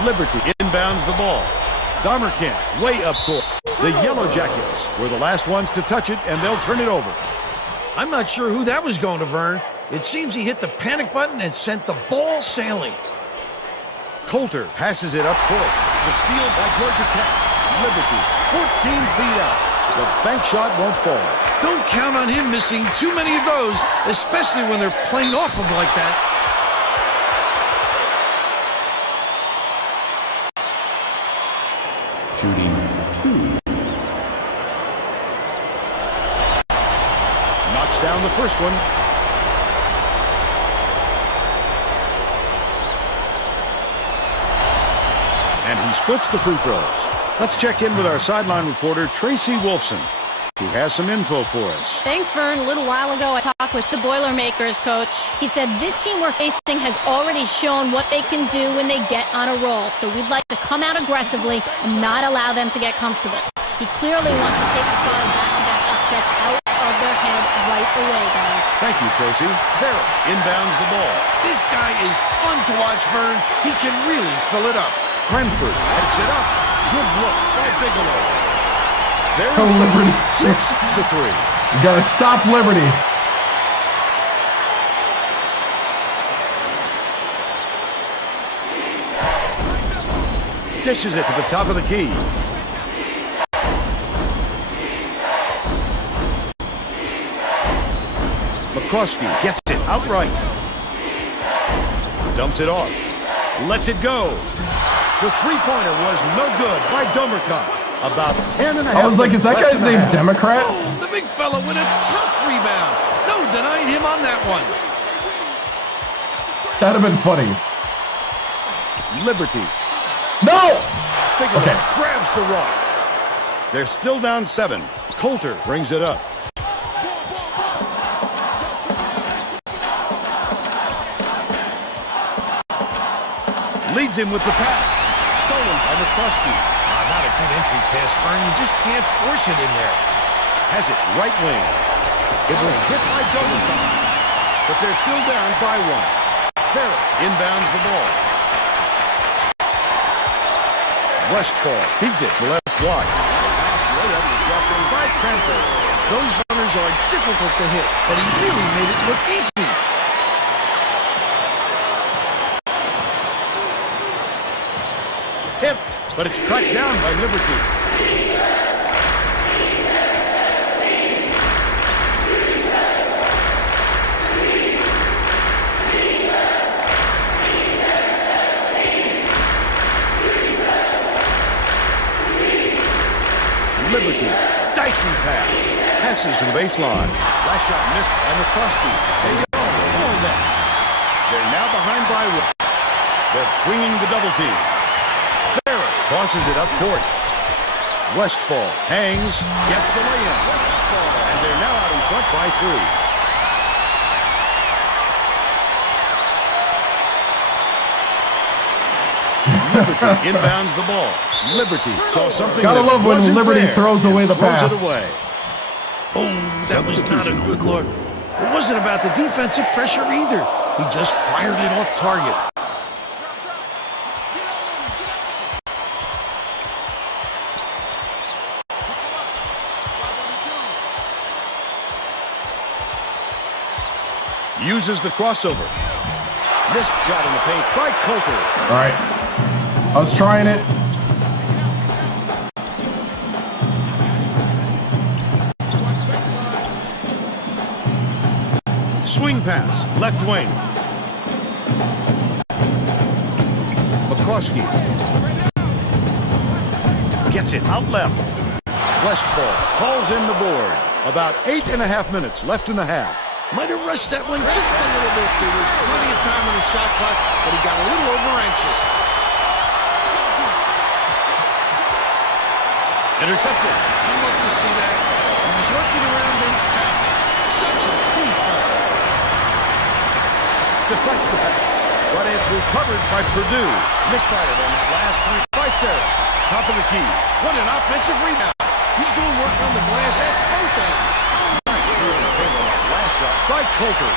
Liberty inbounds the ball. Dahmerkamp way up court. The Yellow Jackets were the last ones to touch it, and they'll turn it over. I'm not sure who that was going to, Vern. It seems he hit the panic button and sent the ball sailing. Coulter passes it up court. The steal by Georgia Tech. Liberty, 14 feet out. The bank shot won't fall. Don't count on him missing too many of those, especially when they're playing off him like that. Shooting 2. Knocks down the first one. And he splits the free throws. Let's check in with our sideline reporter, Tracy Wolfson, who has some info for us. Thanks, Vern. A little while ago, I talked with the Boilermakers coach. He said this team we're facing has already shown what they can do when they get on a roll. So we'd like to come out aggressively and not allow them to get comfortable. He clearly wants to take the fun of back-to-back upsets out of their head right away, guys. Thank you, Tracy. Ferris inbounds the ball. This guy is fun to watch, Vern. He can really fill it up. Cranford heads it up. Good look by Bigelow. There Oh, Liberty. 6-3. You gotta stop Liberty. Dishes it to the top of the key. McCroskey gets it outright. Dumps it off. Lets it go. The three-pointer was no good by Dahmerkamp. About 10 and a half. I was like, is that guy's name Democrat? Oh, the big fella with a tough rebound. No denying him on that one. That'd have been funny. Liberty. No! Bigelow Okay. grabs the rock. They're still down 7. Coulter brings it up. Leads him with the pass. Stolen by McCluskey. Not a good entry pass, Fern. You just can't force it in there. Has it right wing. It was hit by Dolan, but they're still down by 1. Ferris inbounds the ball. Westfall feeds it to left block. The last layup was dropped in by Cranford. Those runners are difficult to hit, but he really made it look easy. Tipped, but it's tracked down by Liberty. Liberty, dicey pass. Passes to the baseline. Last shot missed by McCluskey. They go. All that. They're now behind by 1. They're bringing the double team. Ferris tosses it up court. Westfall hangs, gets the layup. And they're now out in front by 3. Liberty inbounds the ball. Liberty saw something. Gotta that love when wasn't Liberty there throws away and the throws pass. it away. Oh, that was not a good look. It wasn't about the defensive pressure either. He just fired it off target. Uses the crossover. Missed shot in the paint by Coulter. All right. I was trying it. Swing pass, left wing. McCluskey gets it out left. Westfall hauls in the board. About 8.5 minutes left in the half. Might have rushed that one just a little bit. There was plenty of time on the shot clock, but he got a little over-anxious. Intercepted. I love to see that. He was working around and pass. Such a deep ball. Deflects the pass. But it's recovered by Purdue. Misfired on that last 3 by Ferris. Top of the key. What an offensive rebound. He's doing work on the glass at both ends. Nice move in the paint on that last shot by Coulter.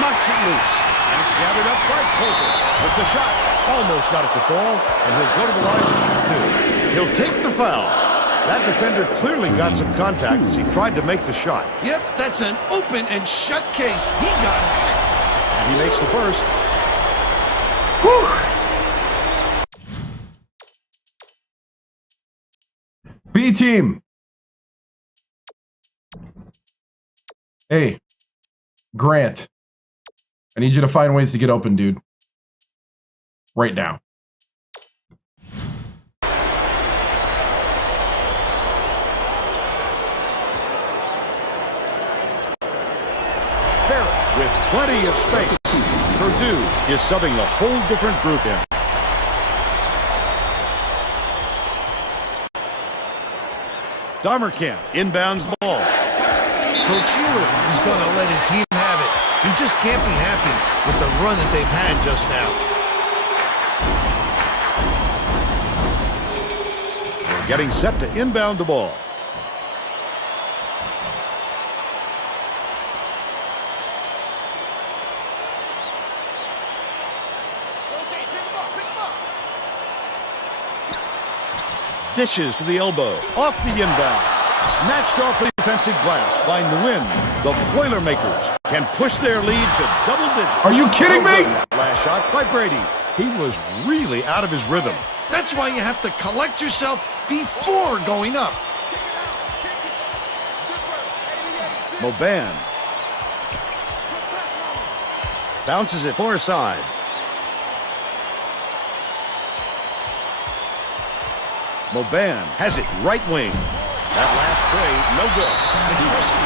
Knocks it loose. And it's gathered up by Coulter. With the shot. Almost got it to fall. And he'll go to the line to shoot 2. He'll take the foul. That defender clearly got some contact as he tried to make the shot. Yep, that's an open and shut case. He got it. And he makes the first. Whew. B team. Hey, Grant. I need you to find ways to get open, dude. Right now. With plenty of space, Purdue is subbing a whole different group in. Dahmerkamp inbounds the ball. Coach Ewing is going to let his team have it. He just can't be happy with the run that they've had just now. They're getting set to inbound the ball. Dishes to the elbow. Off the inbound. Snatched off the defensive glass by Nguyen. The Boilermakers can push their lead to double digits. Are you kidding me? Last shot by Brady. He was really out of his rhythm. That's why you have to collect yourself before going up. Moban bounces it far side. Moban has it right wing. That last play, no good.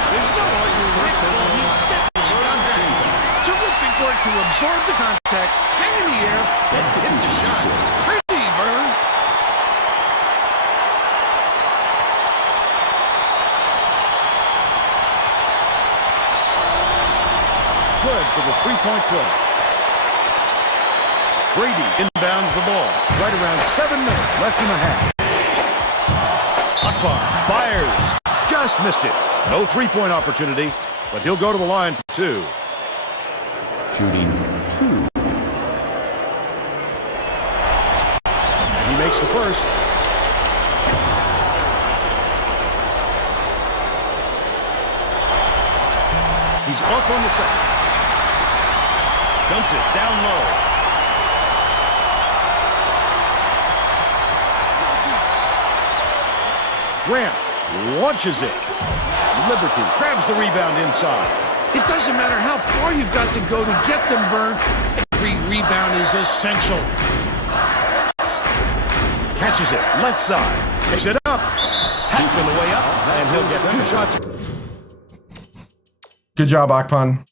There's no arguing with that. He definitely got that. Terrific work effort to absorb the contact, hang in the air, and hit the shot. Pretty, Vern. Good for the three-point play. Brady inbounds the ball. Right around 7 minutes left in the half. Akbar fires. Just missed it. No three-point opportunity, but he'll go to the line for two. Shooting 2. And he makes the first. He's off on the second. Dumps it down low. Grant launches it. Liberty grabs the rebound inside. It doesn't matter how far you've got to go to get them, Vern. Every rebound is essential. Catches it left side. Takes it up. Half on the way up, and he'll get 2 shots. Good job, Akpan.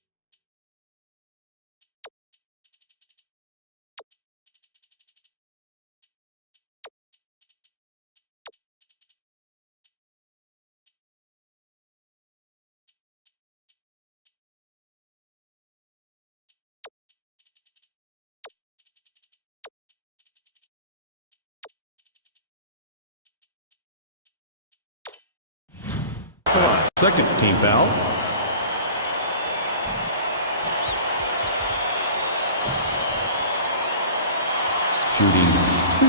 Second team foul. Shooting 2.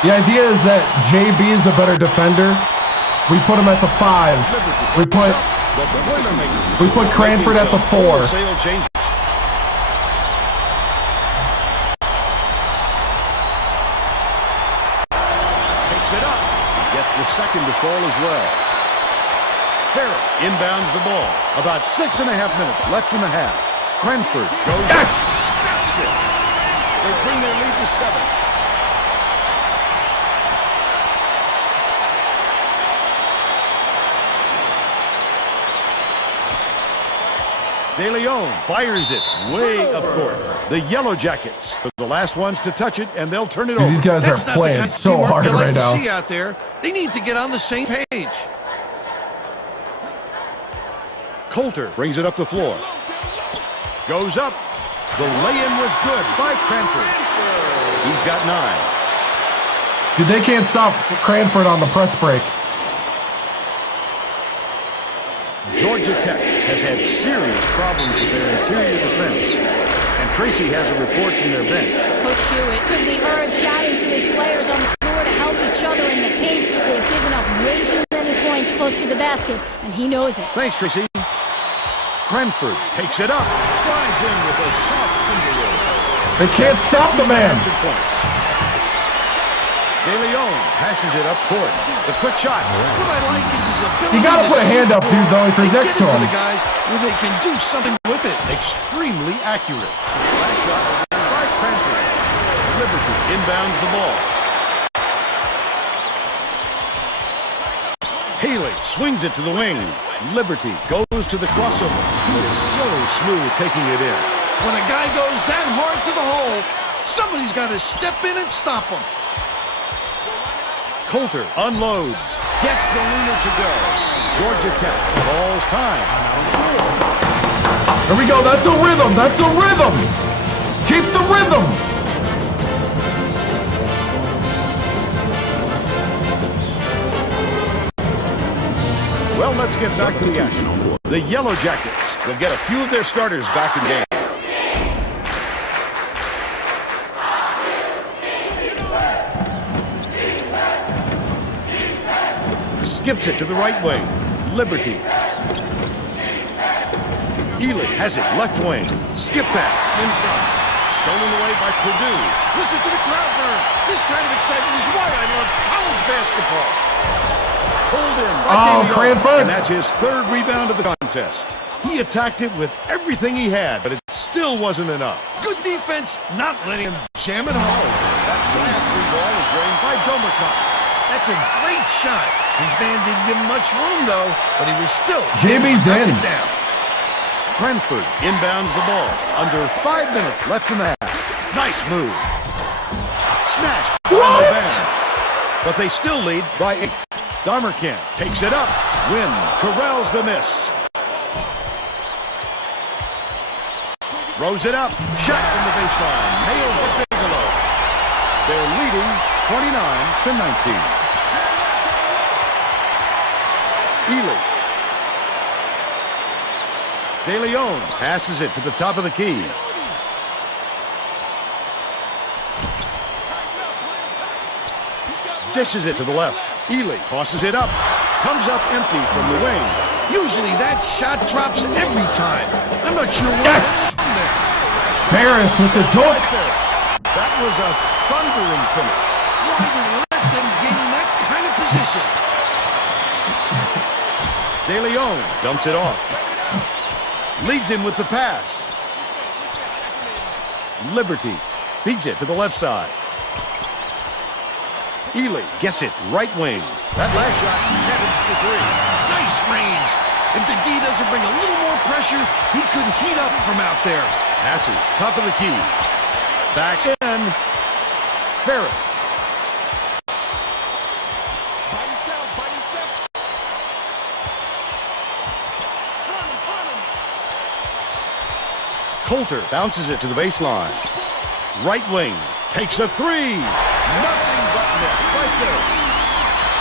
The idea is that JB is a better defender. We put him at the 5. We put Cranford at the 4. Takes it up. Gets the second to fall as well. Ferris inbounds the ball. About 6.5 minutes left in the half. Cranford goes. Yes! Stops it. They bring their lead to 7. De Leon fires it way up court. The Yellow Jackets are the last ones to touch it, and they'll turn it over. These guys That's are not the playing kind of so teamwork hard you like right to now. see out there. They need to get on the same page. Coulter brings it up the floor. Goes up. The lay-in was good by Cranford. He's got 9. Dude, they can't stop Cranford on the press break. Georgia Tech has had serious problems with their interior defense. And Tracy has a report from their bench. Coach Hewitt could be heard shouting to his players on the floor to help each other in the paint. They've given up way too many points close to the basket, and he knows it. Thanks, Tracy. Cranford takes it up. Slides in with a soft finger roll. They can't stop the man. De Leon passes it up court. The quick shot. What I like is his ability. You gotta put a hand up, dude, though, if you're next to him. The guys where they can do something with it. Extremely accurate. Last shot by Cranford. Liberty inbounds the ball. Haley swings it to the wing. Liberty goes to the crossover. It is so smooth taking it in. When a guy goes that hard to the hole, somebody's got to step in and stop him. Coulter unloads. Gets the leaner to go. Georgia Tech calls time. There we go. That's a rhythm. That's a rhythm. Keep the rhythm. Well, let's get back to the action. The Yellow Jackets will get a few of their starters back in game. Skips it to the right wing. Liberty. Ely has it left wing. Skip pass inside. Stolen away by Purdue. Listen to the crowd, Vern. This kind of excitement is why I love college basketball. Pulled in. Oh, Cranford. And that's his 3rd rebound of the contest. He attacked it with everything he had, but it still wasn't enough. Good defense, not letting him jam it home. That last free ball was drained by Domerkop. That's a great shot. His man didn't give him much room, though, but he was still JB's able to knock in. it down. Cranford inbounds the ball. Under 5 minutes left in the half. Nice move. Smashed on the van. But they still lead by 8. Darmerkamp takes it up. Wynn corrals the miss. Throws it up. Shot from the baseline. Nailed by Bigelow. They're leading 29-19. Ely. De Leon passes it to the top of the key. Dishes it to the left. Ely tosses it up. Comes up empty from the wing. Usually that shot drops every time. I'm not sure what. Yes! Ferris with the dunk. That was a thundering finish. Why let them gain that kind of position? De Leon dumps it off. Leads him with the pass. Liberty feeds it to the left side. Ely gets it right wing. That last shot netted for 3. Nice range. If the D doesn't bring a little more pressure, he could heat up from out there. Passes top of the key. Backs in. Ferris. By yourself. Coulter bounces it to the baseline. Right wing. Takes a 3. Nothing but net right there.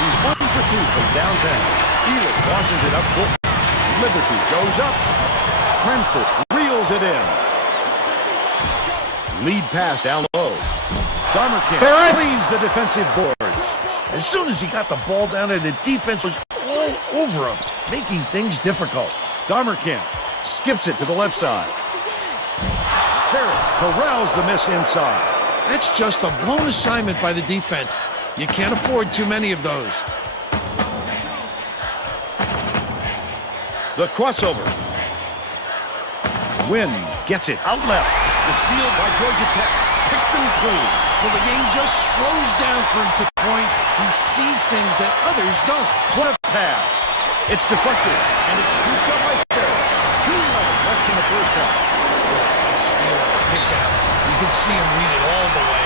He's 1 for 2 from downtown. Ely tosses it up court. Liberty goes up. Cranford reels it in. Lead pass down low. Darmerkamp cleans the defensive boards. As soon as he got the ball down there, the defense was all over him, making things difficult. Darmerkamp skips it to the left side. Ferris corrals the miss inside. That's just a blown assignment by the defense. You can't afford too many of those. The crossover. Wynn gets it out left. The steal by Georgia Tech. Picked them clean. Well, the game just slows down for him to the point he sees things that others don't. What a pass. It's deflected, and it's scooped up by Ferris. 2 left in the first half. Steal, pick out. You could see him read it all the way.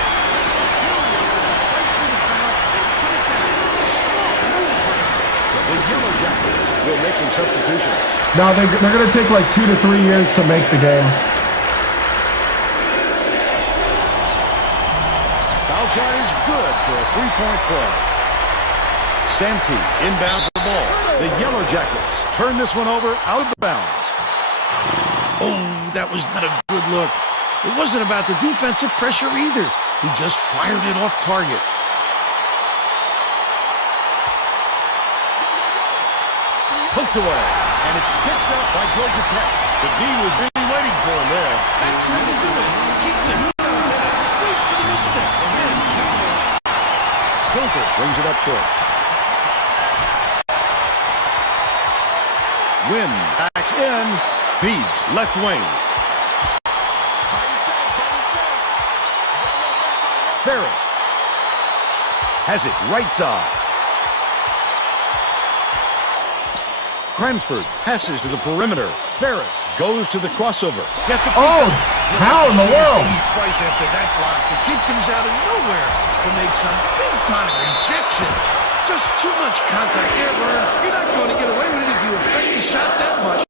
Fight for the foul, put it down. Strong move for him. The Yellow Jackets will make some substitutions. No, they're going to take like 2 to 3 years to make the game. Foul shot is good for a 3-point play. Santee inbounds the ball. The Yellow Jackets turn this one over out of bounds. Oh, that was not a good look. It wasn't about the defensive pressure either. He just fired it off target. Hooked away, and it's picked up by Georgia Tech. The D was really waiting for him there. That's how you do it. Keep the heat on. Wait for the misstep, and then capitalize. Coulter brings it up court. Wynn backs in, feeds left wing. Ferris has it right side. Cranford passes to the perimeter. Ferris goes to the crossover. Gets a piece Oh, how in the world? Twice after that block, the kid comes out of nowhere to make some big-time rejections. Just too much contact there, Vern. You're not going to get away with it if you affect the shot that much.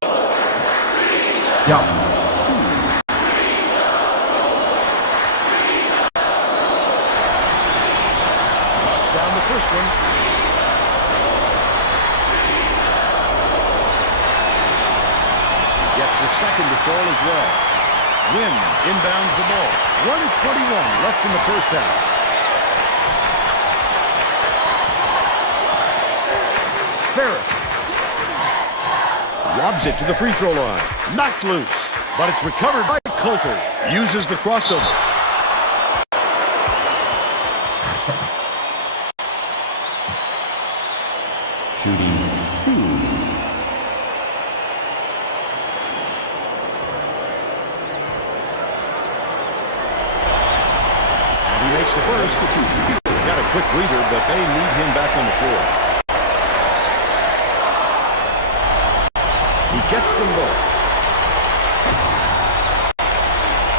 Yeah. Knocks down the first one. Gets the second to fall as well. Wynn inbounds the ball. 1:21 left in the first half. Ferris lobs it to the free throw line. Knocked loose, but it's recovered by Coulter. Uses the crossover. Shooting 2. And he makes the first. Got a quick breather, but they need him back on the floor. He gets them both.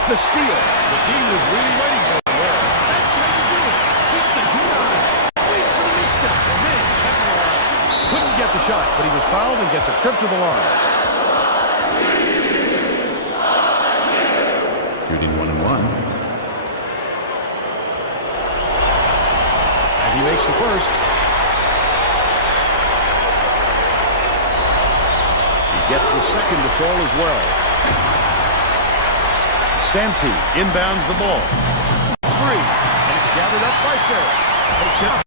The steal. The team was really waiting for it. That's how you do it. Keep the heat on. Wait for the misstep and then capitalize. Couldn't get the shot, but he was fouled and gets a trip to the line. Shooting 1 and 1. And he makes the first. He gets the second to fall as well. Santee inbounds the ball. 3, and it's gathered up by Ferris. Takes it up.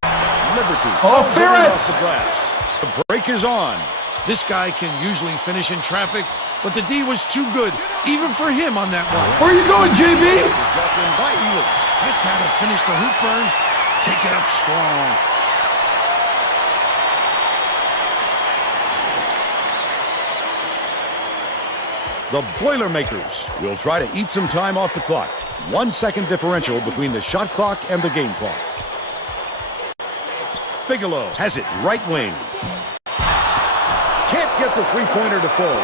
Liberty. Oh, Ferris! Off the glass. The break is on. This guy can usually finish in traffic, but the D was too good, even for him on that one. Where are you going, JB? Dropped in by Ely. That's how to finish the hoop, Vern. Take it up strong. The Boilermakers will try to eat some time off the clock. 1 second differential between the shot clock and the game clock. Bigelow has it right wing. Can't get the three-pointer to fall.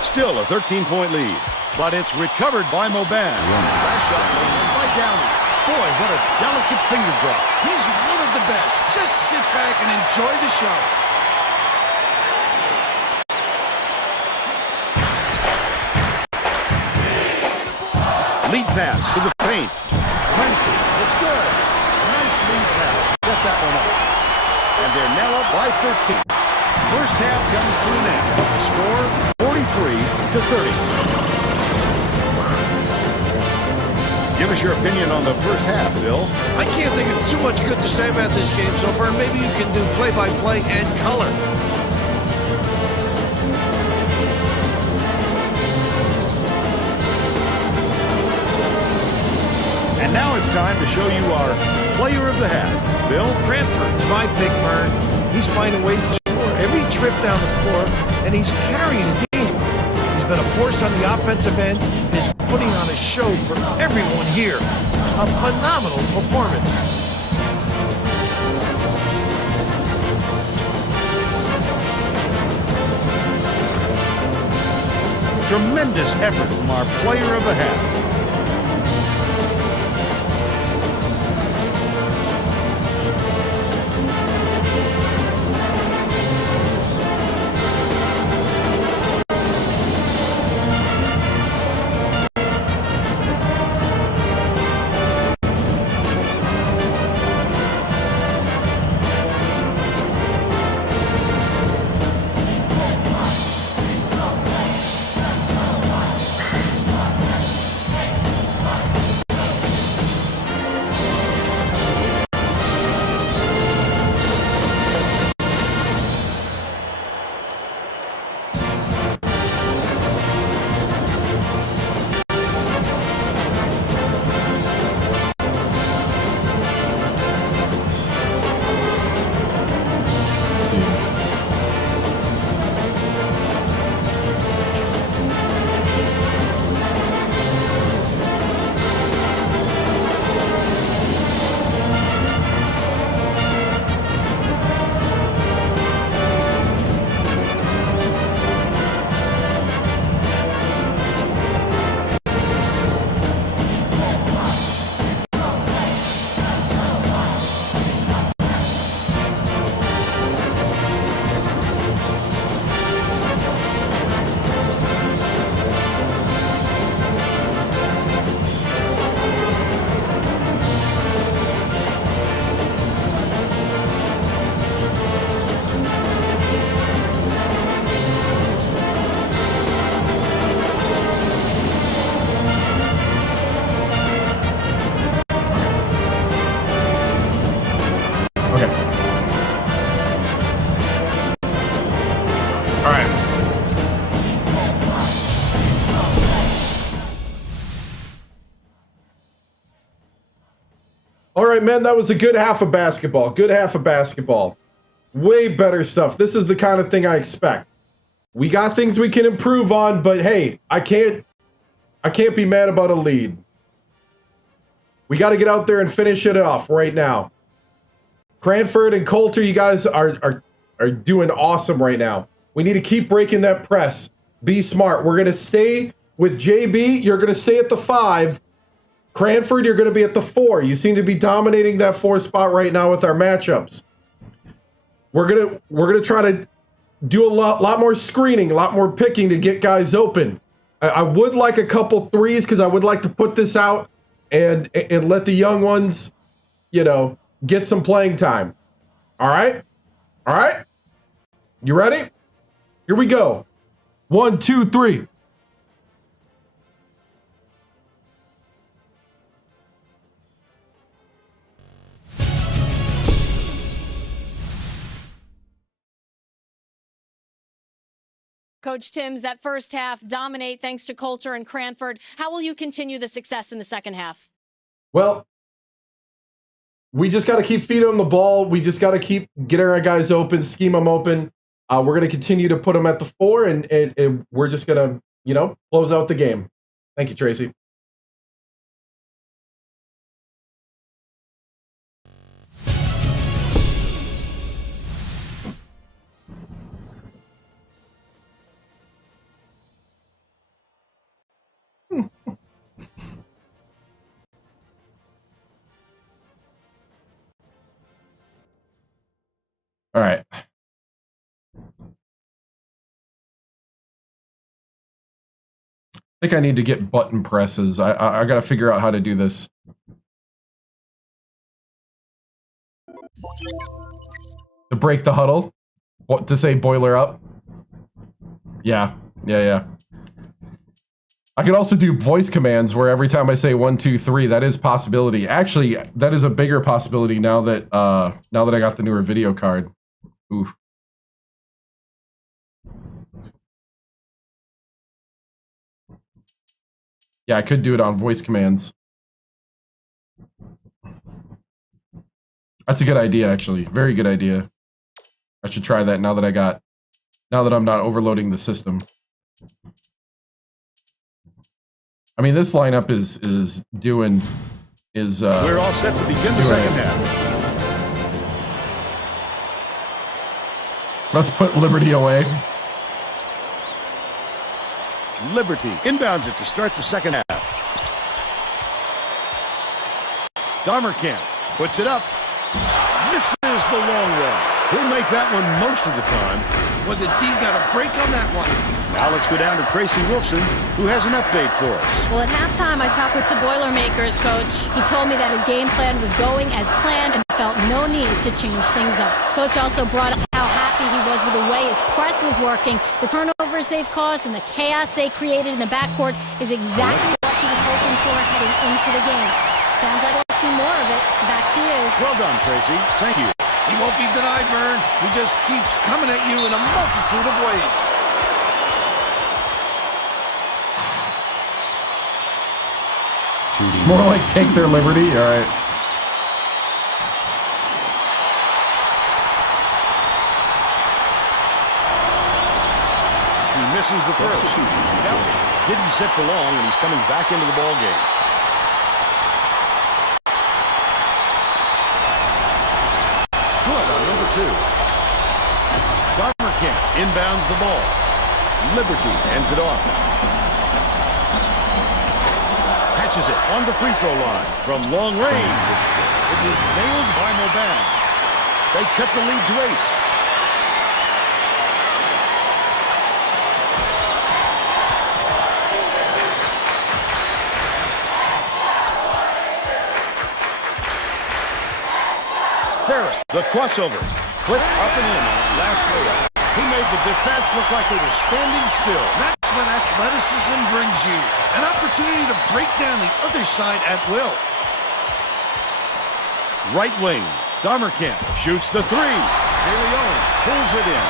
Still a 13-point lead, but it's recovered by Moban. Last shot by Downey. Boy, what a delicate finger drop. He's one of the best. Just sit back and enjoy the show. Lead pass to the paint. It's good. Nice lead pass. Set that one up. And they're now up by 13. First half comes to an end. The score, 43-30. Give us your opinion on the first half, Bill. I can't think of too much good to say about this game so far. Maybe you can do play-by-play and color. And now it's time to show you our player of the half. Bill? Cranford's my pick, Vern. He's finding ways to score every trip down the floor, and he's carrying the team. He's been a force on the offensive end and is putting on a show for everyone here. A phenomenal performance. Tremendous effort from our player of the half. All right, man, that was a good half of basketball. Good half of basketball. Way better stuff. This is the kind of thing I expect. We got things we can improve on, but hey, I can't be mad about a lead. We got to get out there and finish it off right now. Cranford and Coulter, you guys are doing awesome right now. We need to keep breaking that press. Be smart. We're going to stay with JB. You're going to stay at the 5. Cranford, you're going to be at the 4. You seem to be dominating that 4 spot right now with our matchups. We're gonna try to do a lot more screening, a lot more picking to get guys open. I would like a couple threes because I would like to put this out and let the young ones, you know, get some playing time. All right? All right? You ready? Here we go. 1, 2, 3. Coach Timms, that first half, dominate thanks to Coulter and Cranford. How will you continue the success in the second half? Well, we just got to keep feeding them the ball. We just got to keep getting our guys open, scheme them open. We're going to continue to put them at the 4, and we're just going to, you know, close out the game. Thank you, Tracy. All right. I think I need to get button presses. I got to figure out how to do this. To break the huddle? What, to say boiler up? Yeah. I could also do voice commands where every time I say 1, 2, 3, that is possibility. Actually, that is a bigger possibility now that I got the newer video card. Oof. Yeah, I could do it on voice commands. That's a good idea, actually. Very good idea. I should try that now that I'm not overloading the system. I mean, this lineup is we're all set to begin the second half. Let's put Liberty away. Liberty inbounds it to start the second half. Darmerkamp puts it up. Misses the long one. He'll make that one most of the time. Well, the D got a break on that one. Now let's go down to Tracy Wolfson, who has an update for us. Well, at halftime, I talked with the Boilermakers coach. He told me that his game plan was going as planned and felt no need to change things up. Coach also brought up how happy he was with the way his press was working. The turnovers they've caused and the chaos they created in the backcourt is exactly what he was hoping for heading into the game. Sounds like we'll see more of it. Back to you. Well done, Tracy. Thank you. He won't be denied, Vern. He just keeps coming at you in a multitude of ways. More like take their liberty. All right. He misses the first. Didn't set for long, and he's coming back into the ball game. Good on number 2. Darmerkamp inbounds the ball. Liberty ends it off. Catches it on the free throw line from long range. It was nailed by Moban. They cut the lead to 8. Ferris, the crossover, flipped up and in on that last layup. He made the defense look like they were standing still. That's when athleticism brings you an opportunity to break down the other side at will. Right wing, Darmerkamp shoots the 3. DeLeon pulls it in.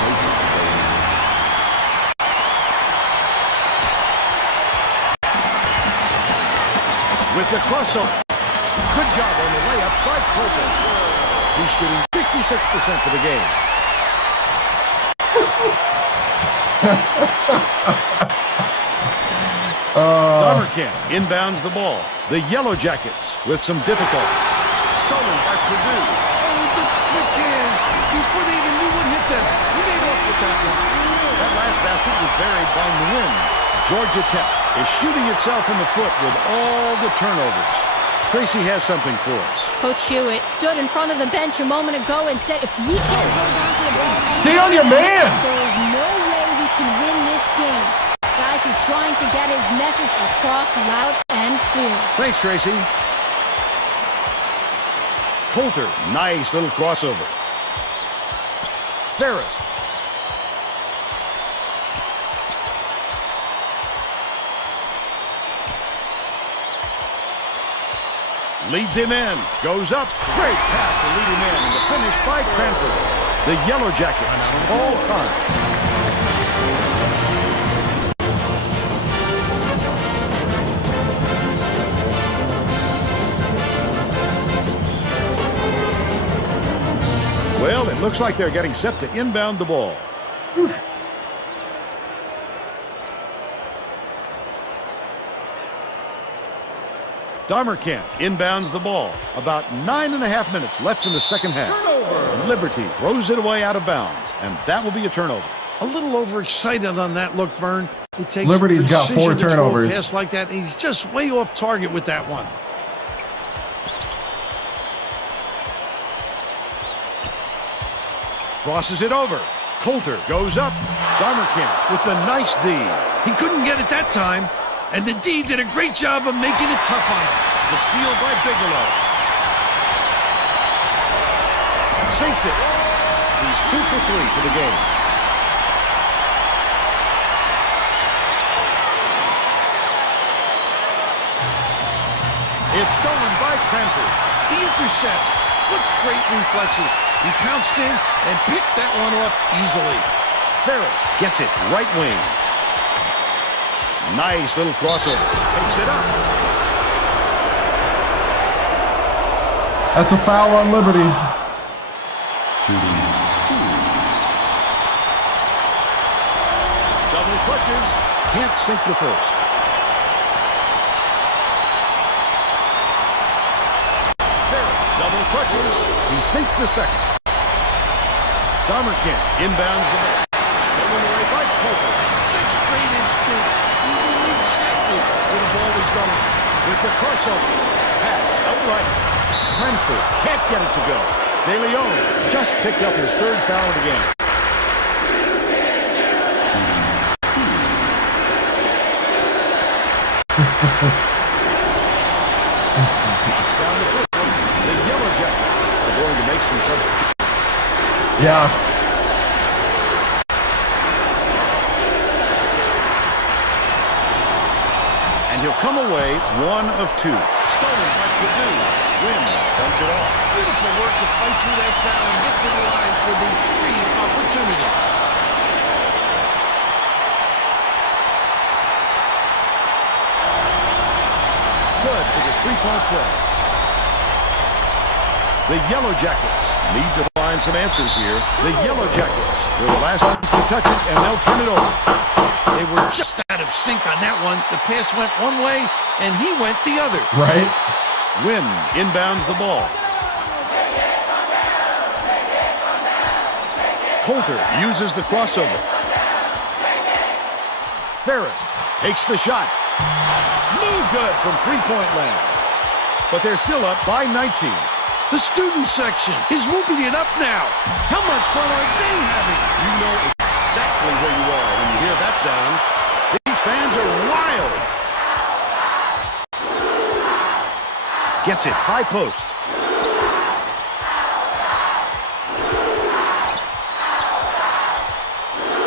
With the crossover. Good job on the layup by Coulter. He's shooting 66% for the game. Darmerkamp inbounds the ball. The Yellow Jackets with some difficulty. Stolen by Purdue. Oh, the quick buried by Nguyen. Georgia Tech is shooting itself in the foot with all the turnovers. Tracy has something for us. Coach Hewitt stood in front of the bench a moment ago and said, if we can't hold on to the ball, Stay on your man! there is no way we can win this game. Guys, he's trying to get his message across loud and clear. Thanks, Tracy. Coulter, nice little crossover. Ferris. Leads him in, goes up, great pass to lead him in, and the finish by Cranford. The Yellow Jackets, all time. Well, it looks like they're getting set to inbound the ball. Damerkamp inbounds the ball. About 9.5 minutes left in the second half. Turnover. Liberty throws it away out of bounds, and that will be a turnover. A little overexcited on that look, Vern. It takes Liberty's got 4 precision to throw a turnovers. pass like that. He's just way off target with that one. Crosses it over. Coulter goes up. Damerkamp with the nice D. He couldn't get it that time, and the D did a great job of making it tough on him. The steal by Bigelow. Sinks it. He's 2 for 3 for the game. It's stolen by Cranford. The intercept. What great reflexes. He pounced in and picked that one off easily. Ferris gets it right wing. Nice little crossover. Takes it up. That's a foul on Liberty. Double clutches. Can't sink the first. Ferris double clutches. He sinks the second. Damerkamp inbounds the ball. Stolen away by Coulter. Such great instincts. He knew exactly where the ball was going. With the crossover. Pass upright. Cranford can't get it to go. De Leon just picked up his 3rd foul of the game. It's down the foot. The Yellow Jackets are going to make some substitutions. Yeah. And he'll come away 1 of 2. Stolen by Purdue. Wynn comes it off. Beautiful work to fight through that foul and get to the line for the 3 opportunity. Good for the 3-point play. The Yellow Jackets need to find some answers here. The Yellow Jackets were the last ones to touch it, and they'll turn it over. They were just out of sync on that one. The pass went one way, and he went the other. Right? Wynn inbounds the ball. Coulter uses the crossover. Ferris takes the shot. No good from 3-point land. But they're still up by 19. The student section is whooping it up now. How much fun are they having? You know exactly where you are when you hear that sound. These fans are wild. Gets it, high post.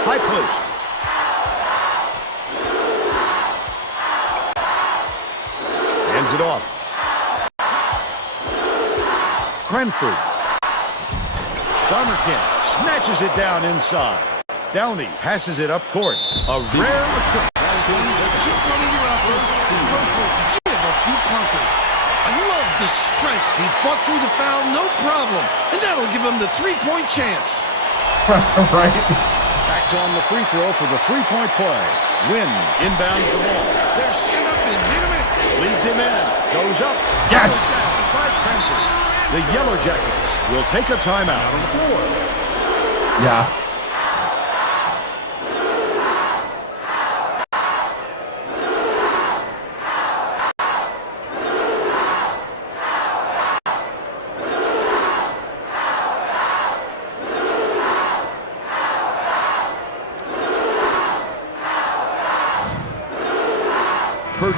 High post. Hands it off. Cranford. Damerkamp snatches it down inside. Downey passes it up court. A rare occurrence. Keep running your offense. The coach will forgive a few clunkers. I love the strength. He fought through the foul, no problem. And that'll give him the 3-point chance. Right? Back on the free throw for the 3-point play. Wynn inbounds the ball. They're set up and hit him in. Leads him in. Goes up. Yes! Goes down by Cranford. The Yellow Jackets will take a timeout. Yeah.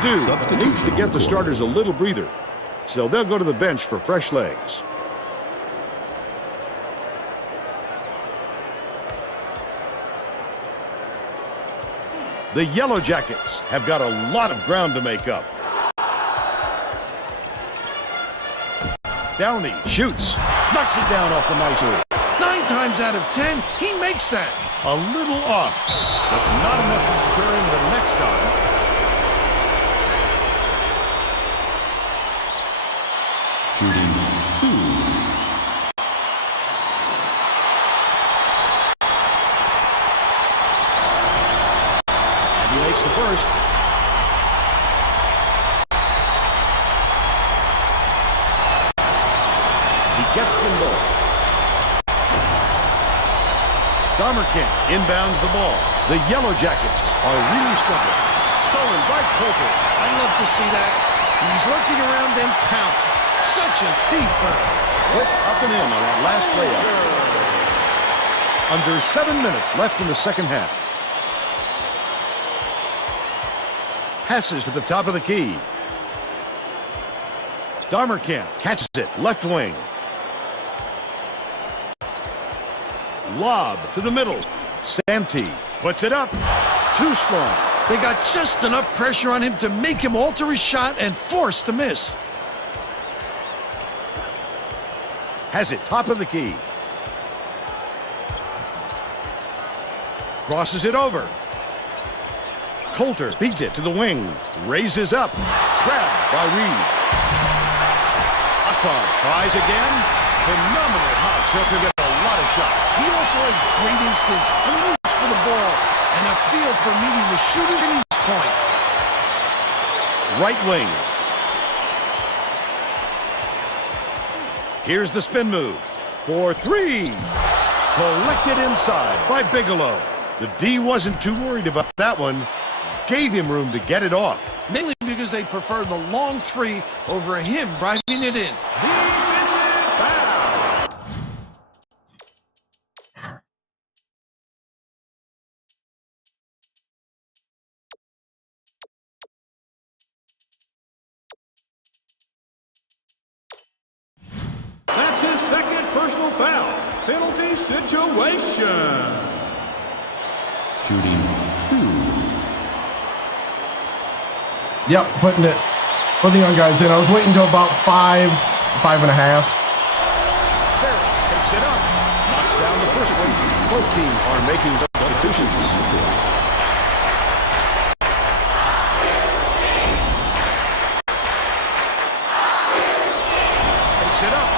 Purdue needs to get the starters a little breather, so they'll go to the bench for fresh legs. The Yellow Jackets have got a lot of ground to make up. Downey shoots, knocks it down off the nice move. 9 times out of 10, he makes that. A little off, but not enough to deter him the next time. Shooting 2. And he makes the first. He gets them both. Dahmerkamp inbounds the ball. The Yellow Jackets are really struggling. Stolen by Coulter. I'd love to see that. He's lurking around then pouncing. Such a deep burn. Put up and in on that last layup. Under 7 minutes left in the second half. Passes to the top of the key. Dahmerkamp catches it, left wing. Lob to the middle. Santee puts it up. Too strong. They got just enough pressure on him to make him alter his shot and force the miss. Has it top of the key. Crosses it over. Coulter beats it to the wing. Raises up. Grabbed by Reed. Akbar tries again. Phenomenal house. Help him get a lot of shots. He also has great instincts, a nose for the ball, and a feel for meeting the shooter's release point. Right wing. Here's the spin move. For 3. Collected inside by Bigelow. The D wasn't too worried about that one. Gave him room to get it off. Mainly because they prefer the long 3 over him driving it in. That's his second personal foul. Penalty situation. Shooting 2. Yep, putting the young guys in. I was waiting till about 5.5. Ferry picks it up. Knocks down the first one. Both teams are making substitutions. Picks it up.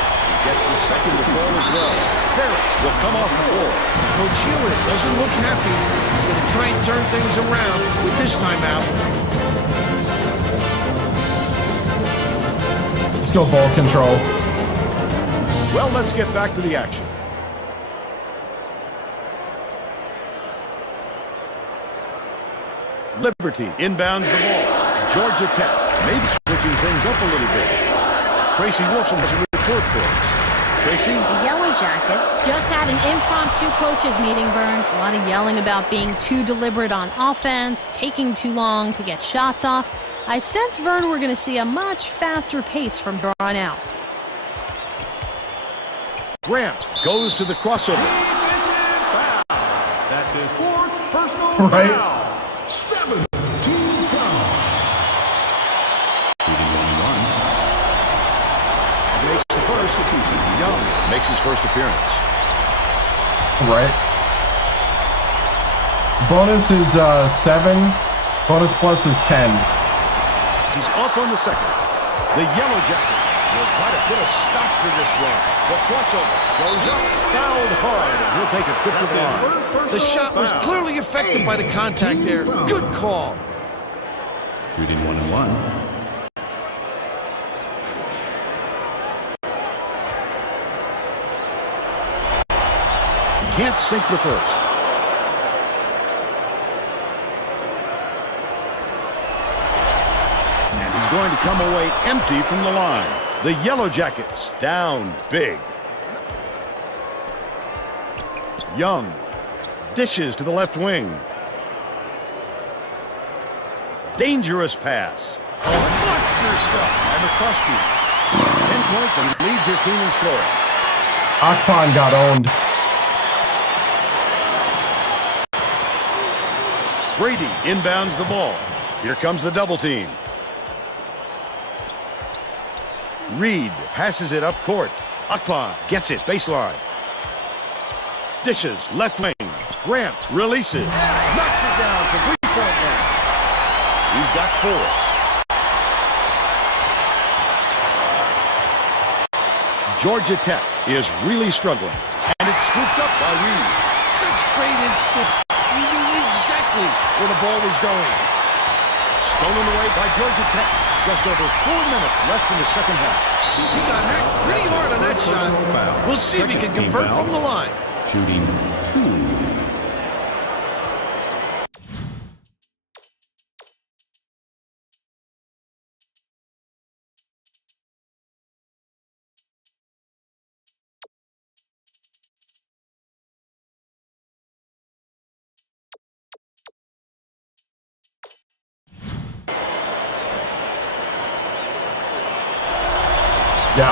Gets the second to fall as well. Ferry will come off the floor. Coach Hewitt doesn't look happy. He's going to try and turn things around with this timeout. Let's go ball control. Well, let's get back to the action. Liberty inbounds the ball. Georgia Tech maybe switching things up a little bit. Tracy Wilson has a report for us. Tracy? The Yellow Jackets Just had an impromptu coaches meeting, Vern. a lot of yelling about being too deliberate on offense, taking too long to get shots off. I sense, Vern, we're going to see a much faster pace from here on out. Grant goes to the crossover. That's his fourth personal Right. foul. 17 fouls. Shooting 1-1. Makes the first. Young makes his first appearance. Right. Bonus is 7. Bonus plus is 10. He's off on the second. The Yellow Jackets will try to put a stop to this run. The crossover goes up, fouled hard, and he'll take a trip to the line. The shot was clearly affected by the contact there. Good call. Shooting 1-1. Can't sink the first. And he's going to come away empty from the line. The Yellow Jackets down big. Young dishes to the left wing. Dangerous pass. Oh, monster stuff by McCluskey. 10 points and leads his team in scoring. Akpan got owned. Brady inbounds the ball. Here comes the double team. Reed passes it up court. Akpan gets it baseline. Dishes left wing. Grant releases. Knocks it down to three-point line. He's got 4. Georgia Tech is really struggling. And it's scooped up by Reed. Such great instincts. He knew exactly where the ball was going. Stolen away by Georgia Tech. Just over 4 minutes left in the second half. He got hacked pretty hard on that shot. We'll see if he can convert from the line. Shooting 2. Yeah.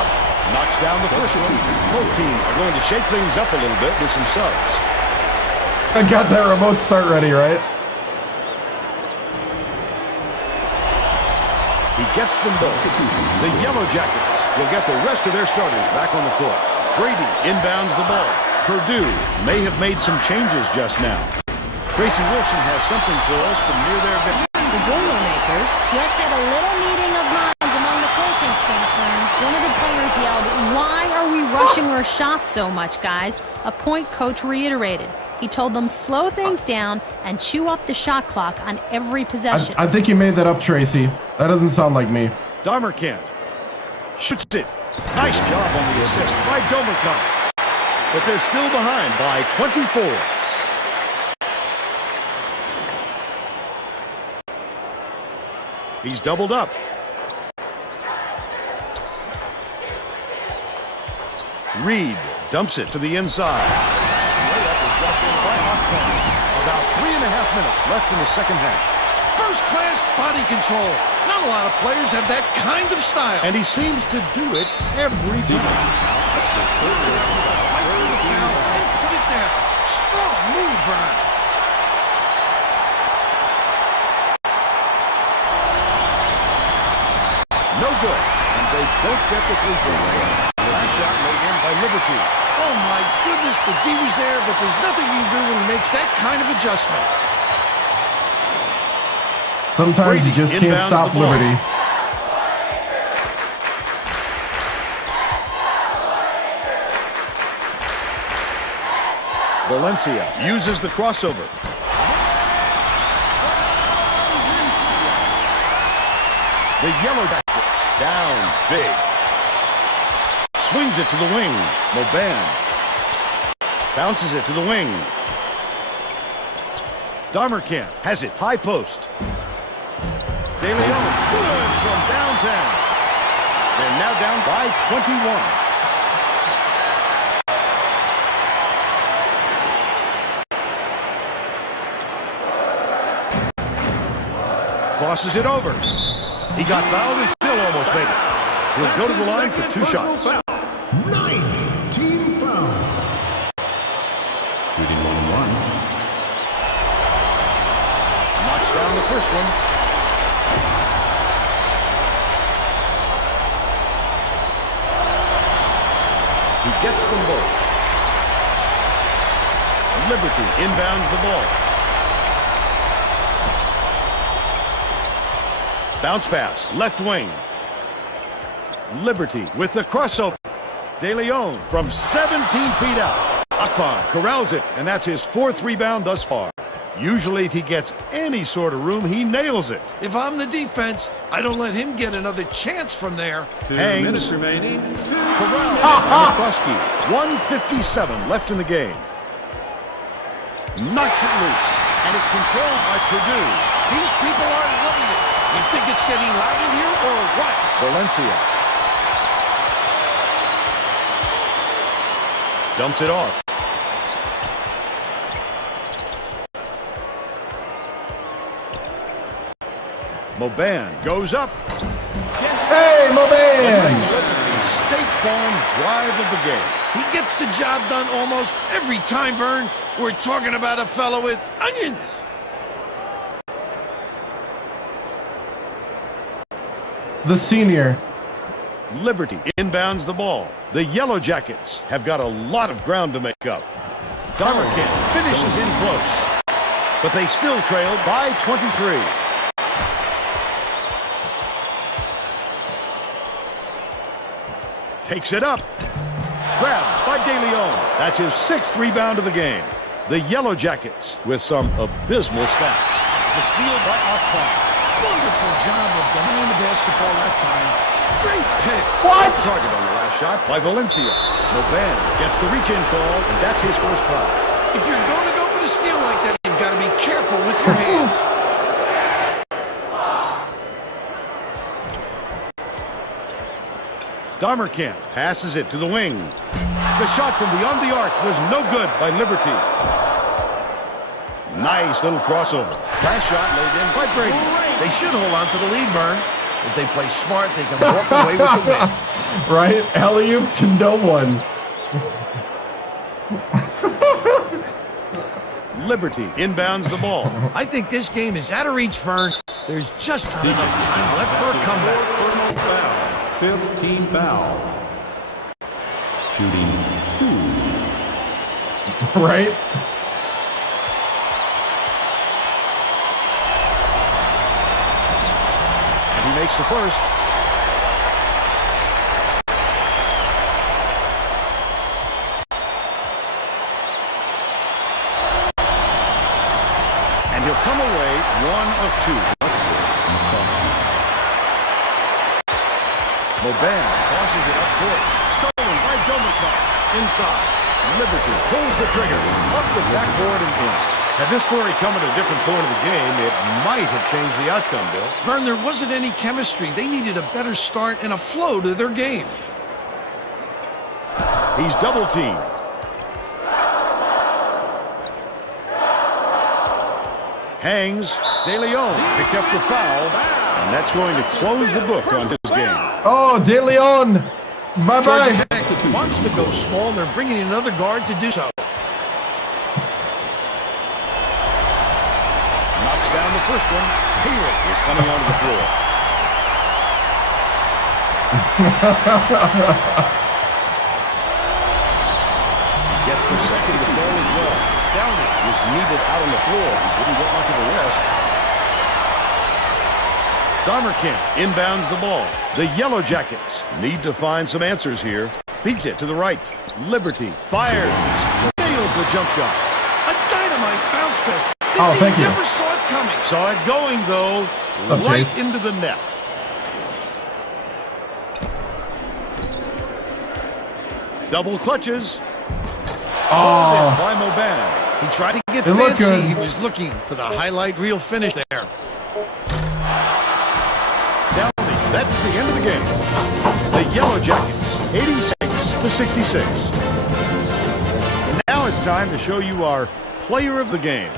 Knocks down the first one. Both teams are going to shake things up a little bit with some subs. I got that remote start ready, right? He gets them both. The Yellow Jackets will get the rest of their starters back on the court. Brady inbounds the ball. Purdue may have made some changes just now. Tracy Wilson has something for us from near their bench. The Boilermakers Just had a little meeting of minds among the coaching staff, Vern. One of the players yelled, "Why are we rushing our shots so much, guys?" A point coach reiterated. He told them slow things down and chew up the shot clock on every possession. I think you made that up, Tracy. That doesn't sound like me. Domerkant shoots it. Nice job on the assist by Domerkant. But they're still behind by 24. He's doubled up. Reed dumps it to the inside. Layup is left in by Akpan. About 3.5 minutes left in the second half. First-class body control. Not a lot of players have that kind of style. And he seems to do it every time. A superb effort to fight through the foul and put it down. Strong move, Vern. No good. And they don't get the three-point layup. Last shot laid in by Liberty. Oh, my goodness, the D was there, but there's nothing you can do when he makes that kind of adjustment. Sometimes Brady you just can't inbounds stop the ball. Liberty. Valencia uses the crossover. The Yellow Jackets down big. Swings it to the wing. Moban bounces it to the wing. Domerkant has it high post. De Leon good from downtown. They're now down by 21. Crosses it over. He got fouled and still almost made it. He'll go to the line for 2 shots. 19 foul. Shooting 1-1. Knocks down the first one. He gets them both. Liberty inbounds the ball. Bounce pass, left wing. Liberty with the crossover. De Leon from 17 feet out. Akpan corrals it, and that's his 4th rebound thus far. Usually if he gets any sort of room, he nails it. If I'm the defense, I don't let him get another chance from there. 2 Hangs. minutes remaining. Corral. McCluskey. 1:57 left in the game. Knocks it loose, and it's controlled by Purdue. These people are loving it. You think it's getting loud in here or what? Valencia dumps it off. Moban goes up. Hey, Moban! State Farm drive of the game. He gets the job done almost every time, Vern. We're talking about a fellow with onions. The senior. Liberty inbounds the ball. The Yellow Jackets have got a lot of ground to make up. Damerkamp finishes in close, but they still trail by 23. Takes it up. Grabbed by De Leon. That's his 6th rebound of the game. The Yellow Jackets with some abysmal stats. The steal by Akpan. Wonderful job of denying the basketball that time. Great pick. What? Target on the last shot by Valencia. Moban gets the reach-in call, and that's his first foul. If you're going to go for the steal like that, you've got to be careful with your hands. Damerkamp passes it to the wing. The shot from beyond the arc was no good by Liberty. Nice little crossover. Last shot laid in by Brady. They should hold on to the lead, Vern. If they play smart, they can walk away with the win. Right? Alley-oop to no one. Liberty inbounds the ball. I think this game is out of reach, Vern. There's just not enough time left for a comeback. 15 foul. Shooting 2. Right? And he makes the first. And he'll come away 1 of 2. Moban tosses it up court. Stolen by Domerkar. Inside. Liberty pulls the trigger. Up the backboard and in. Had this flurry come at a different point of the game, it might have changed the outcome, Bill. Vern, there wasn't any chemistry. They needed a better start and a flow to their game. He's double-teamed. Hangs. De Leon picked up the foul. And that's going to close the book on his game. Oh, De Leon. Bye-bye. Georgia Tech wants to go small, and they're bringing in another guard to do so. Knocks down the first one. Haley is coming onto the floor. Gets the second to fall as well. Downey was needed out on the floor. He didn't get much of a rest. Damerkamp inbounds the ball. The Yellow Jackets need to find some answers here. Beats it to the right. Liberty fires. Nails the jump shot. A dynamite bounce pass. Oh, thank you. Never saw it coming. Saw it going, though. Up, Right Chase. into the net. Double clutches. Oh, By Moban. He tried to get It looked fancy. good. He was looking for the highlight reel finish there. Downey. That's the end of the game. The Yellow Jackets, 86-66. Now it's time to show you our player of the game.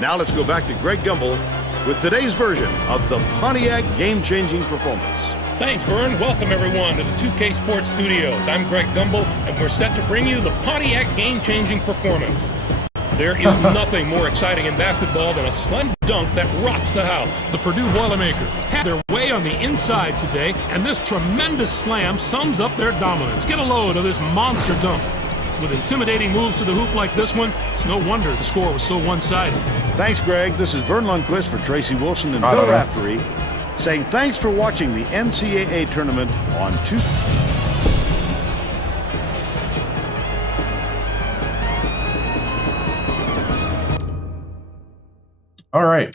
Now let's go back to Greg Gumbel with today's version of the Pontiac game-changing performance. Thanks, Vern. Welcome, everyone, to the 2K Sports Studios. I'm Greg Gumbel, and we're set to bring you the Pontiac game-changing performance. There is nothing more exciting in basketball than a slam dunk that rocks the house. The Purdue Boilermakers had their way on the inside today, and this tremendous slam sums up their dominance. Get a load of this monster dunk. With intimidating moves to the hoop like this one, it's no wonder the score was so one-sided. Thanks, Greg. This is Vern Lundquist for Tracy Wilson and Bill Raftery saying thanks for watching the NCAA tournament on 2. all right.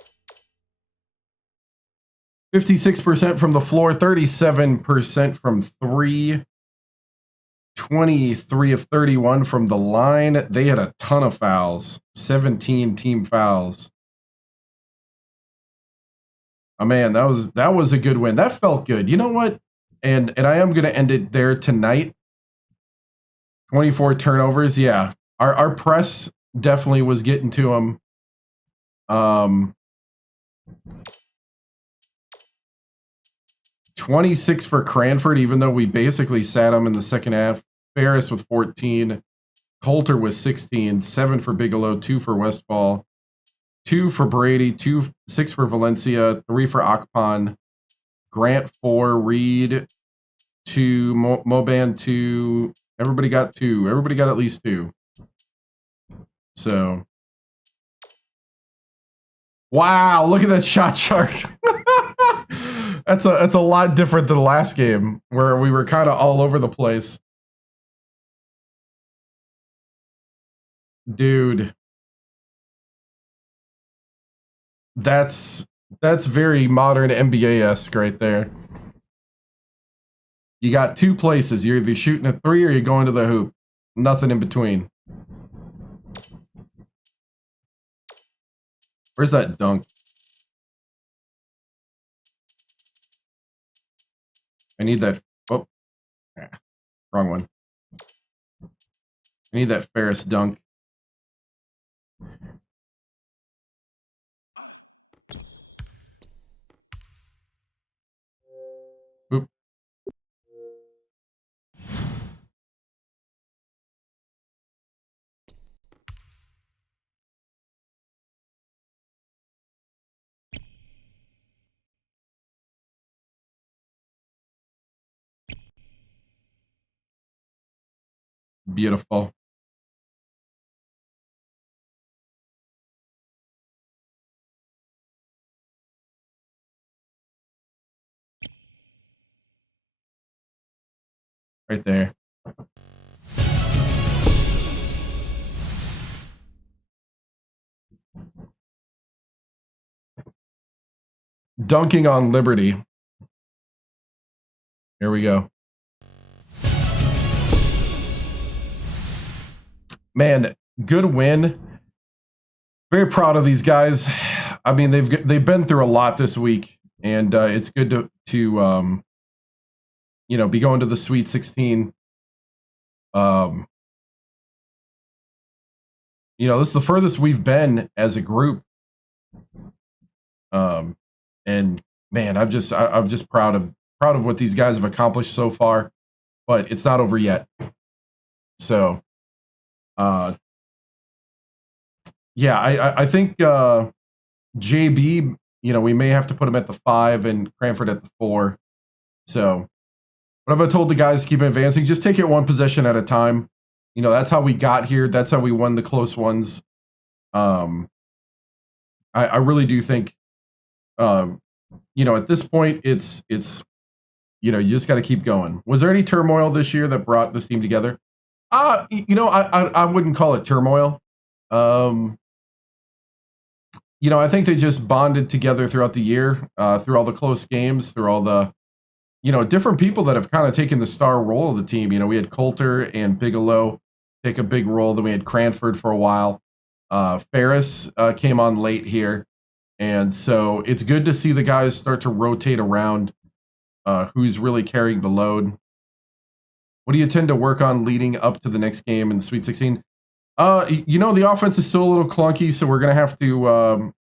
56% from the floor, 37% from 3, 23 of 31 from the line. They had a ton of fouls, 17 team fouls. Oh man, that was a good win. That felt good. You know what? And I am going to end it there tonight. 24 turnovers. Yeah. Our press definitely was getting to them. 26 for Cranford, even though we basically sat him in the second half. Ferris with 14. Coulter with 16. 7 for Bigelow. 2 for Westfall. 2 for Brady. 6 for Valencia. 3 for Akpan. Grant 4. Reed 2. Moban 2. Everybody got 2. Everybody got at least 2. So. Wow, look at that shot chart. That's a lot different than the last game where we were kind of all over the place. Dude. That's very modern NBA-esque right there. You got 2 places. You're either shooting a 3 or you're going to the hoop. Nothing in between. Where's that dunk? I need that. Oh, wrong one. I need that Ferris dunk. Oop. Beautiful. Right there. Dunking on Liberty. Here we go. Man, good win. Very proud of these guys. I mean, they've been through a lot this week, and it's good to you know, be going to the Sweet 16. You know, this is the furthest we've been as a group. And man, I'm just proud of what these guys have accomplished so far, but it's not over yet. So, yeah, I think JB, you know, we may have to put him at the 5 and Cranford at the 4. So, what have I told the guys to keep advancing? Just take it one possession at a time. You know, that's how we got here. That's how we won the close ones. I really do think, you know, at this point, it's you know, you just got to keep going. Was there any turmoil this year that brought this team together? You know, I wouldn't call it turmoil. You know, I think they just bonded together throughout the year, through all the close games, through all the, you know, different people that have kind of taken the star role of the team. You know, we had Coulter and Bigelow take a big role. Then we had Cranford for a while. Ferris came on late here. And so it's good to see the guys start to rotate around who's really carrying the load. What do you tend to work on leading up to the next game in the Sweet 16? You know, the offense is still a little clunky, so we're going to have to,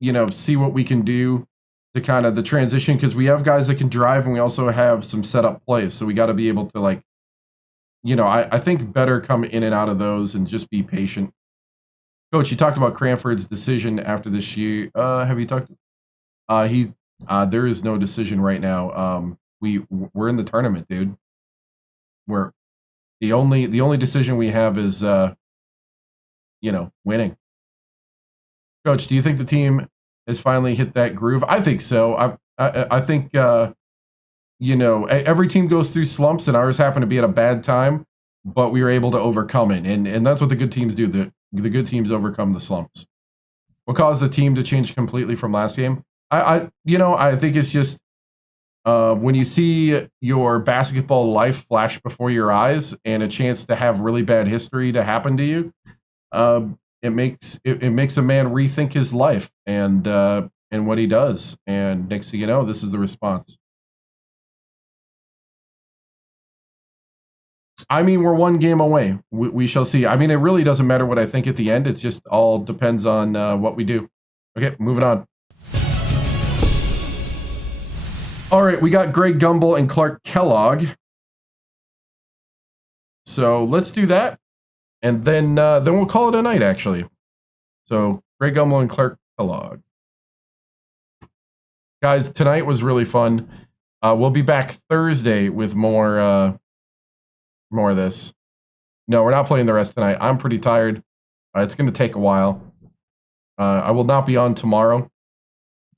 you know, see what we can do to kind of the transition, because we have guys that can drive and we also have some setup plays. So we got to be able to, like, you know, I think better come in and out of those and just be patient. Coach, you talked about Cranford's decision after this year. Have you talked? There is no decision right now. We're in the tournament, dude. We're the only decision we have is, you know, winning. Coach, do you think the team has finally hit that groove? I think so. I think, you know, every team goes through slumps, and ours happened to be at a bad time, but we were able to overcome it, and that's what the good teams do. The good teams overcome the slumps. What caused the team to change completely from last game? You know, I think it's just when you see your basketball life flash before your eyes and a chance to have really bad history to happen to you, it makes a man rethink his life, and and what he does. And next thing you know, this is the response. I mean, we're one game away. We shall see. I mean, it really doesn't matter what I think at the end. It's just all depends on what we do. Okay, moving on. All right, we got Greg Gumbel and Clark Kellogg. So let's do that, and then we'll call it a night, actually. So Greg Gumbel and Clark Kellogg. Guys, tonight was really fun. We'll be back Thursday with more of this. No, we're not playing the rest tonight. I'm pretty tired. It's going to take a while. I will not be on tomorrow.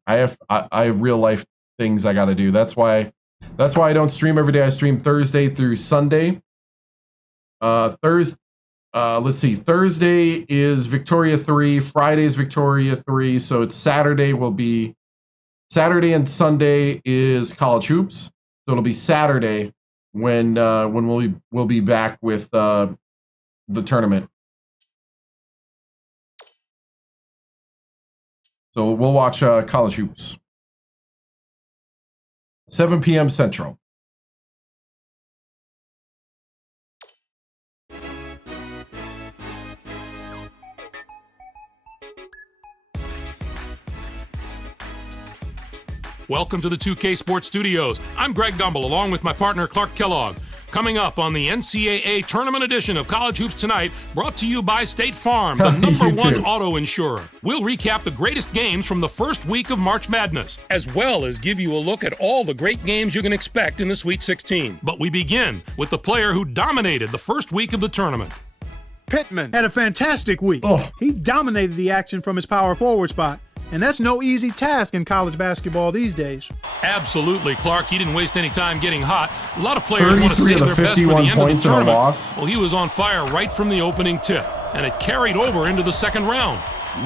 I have real life things I got to do. That's why I don't stream every day. I stream Thursday through Sunday. Let's see. Thursday is Victoria 3. Friday is Victoria 3. So it's Saturday will be Saturday, and Sunday is college hoops. So it'll be Saturday when we'll be back with the tournament. So we'll watch college hoops. 7 p.m. Central. Welcome to the 2K Sports Studios. I'm Greg Gumbel, along with my partner Clark Kellogg. Coming up on the NCAA Tournament Edition of College Hoops Tonight, brought to you by State Farm, the number one auto insurer. We'll recap the greatest games from the first week of March Madness, as well as give you a look at all the great games you can expect in the Sweet 16. But we begin with the player who dominated the first week of the tournament. Pittman had a fantastic week. He dominated the action from his power forward spot. And that's no easy task in college basketball these days. Absolutely, Clark. He didn't waste any time getting hot. A lot of players want to save their best for the end of the tournament. Well, he was on fire right from the opening tip, and it carried over into the second round.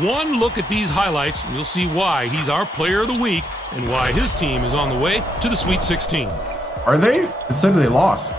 One look at these highlights, and you'll see why he's our player of the week and why his team is on the way to the Sweet 16. Are they? It said they lost.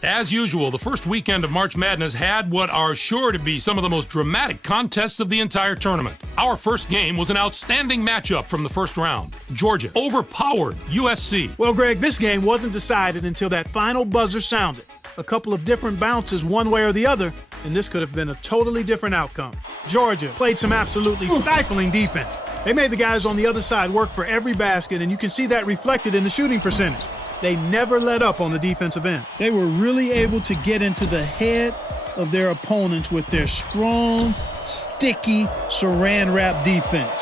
As usual, the first weekend of March Madness had what are sure to be some of the most dramatic contests of the entire tournament. Our first game was an outstanding matchup from the first round. Georgia overpowered USC. Well, Greg, this game wasn't decided until that final buzzer sounded. A couple of different bounces one way or the other, and this could have been a totally different outcome. Georgia played some absolutely stifling defense. They made the guys on the other side work for every basket, and you can see that reflected in the shooting percentage. They never let up on the defensive end. They were really able to get into the head of their opponents with their strong, sticky, saran wrap defense.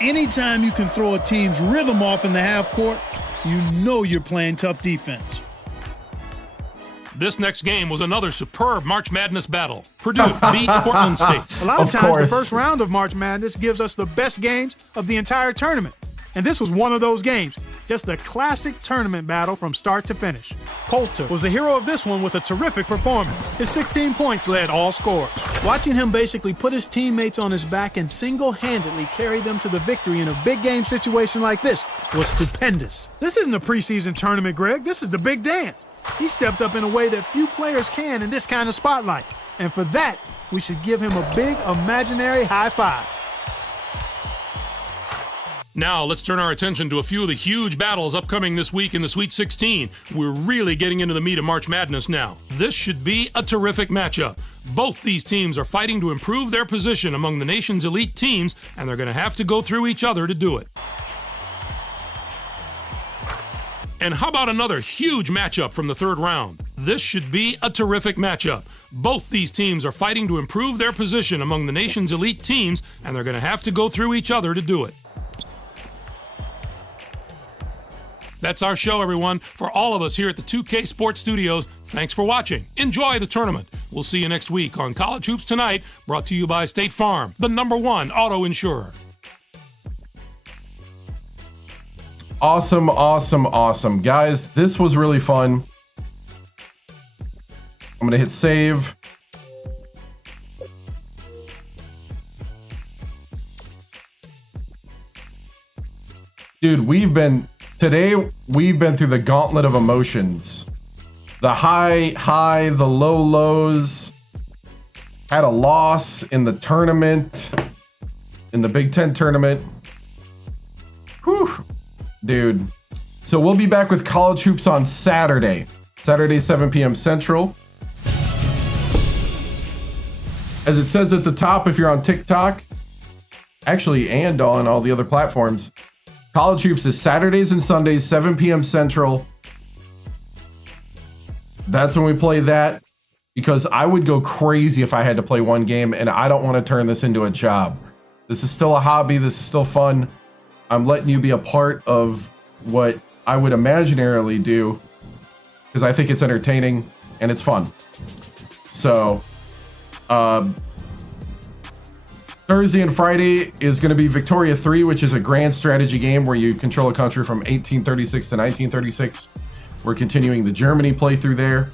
Anytime you can throw a team's rhythm off in the half court, you know you're playing tough defense. This next game was another superb March Madness battle. Purdue beat Portland State. A lot of times, the first round of March Madness gives us the best games of the entire tournament. And this was one of those games. Just a classic tournament battle from start to finish. Coulter was the hero of this one with a terrific performance. His 16 points led all scorers. Watching him basically put his teammates on his back and single-handedly carry them to the victory in a big game situation like this was stupendous. This isn't a preseason tournament, Greg. This is the big dance. He stepped up in a way that few players can in this kind of spotlight. And for that, we should give him a big imaginary high five. Now, let's turn our attention to a few of the huge battles upcoming this week in the Sweet 16. We're really getting into the meat of March Madness now. This should be a terrific matchup. Both these teams are fighting to improve their position among the nation's elite teams, and they're going to have to go through each other to do it. And how about another huge matchup from the third round? This should be a terrific matchup. Both these teams are fighting to improve their position among the nation's elite teams, and they're going to have to go through each other to do it. That's our show, everyone. For all of us here at the 2K Sports Studios, thanks for watching. Enjoy the tournament. We'll see you next week on College Hoops Tonight, brought to you by State Farm, the number one auto insurer. Awesome, awesome, awesome. Guys, this was really fun. I'm going to hit save. Dude, we've been through the gauntlet of emotions. The high, the lows. Had a loss in the tournament, in the Big Ten tournament. Whew. Dude. So we'll be back with college hoops on Saturday. Saturday, 7 p.m. Central. As it says at the top, if you're on TikTok, actually, and on all the other platforms, college hoops is Saturdays and Sundays, 7 p.m. Central. That's when we play that, because I would go crazy if I had to play one game, and I don't want to turn this into a job. This is still a hobby. This is still fun. I'm letting you be a part of what I would imaginarily do, because I think it's entertaining and it's fun. So, Thursday and Friday is going to be Victoria 3, which is a grand strategy game where you control a country from 1836 to 1936. We're continuing the Germany playthrough there.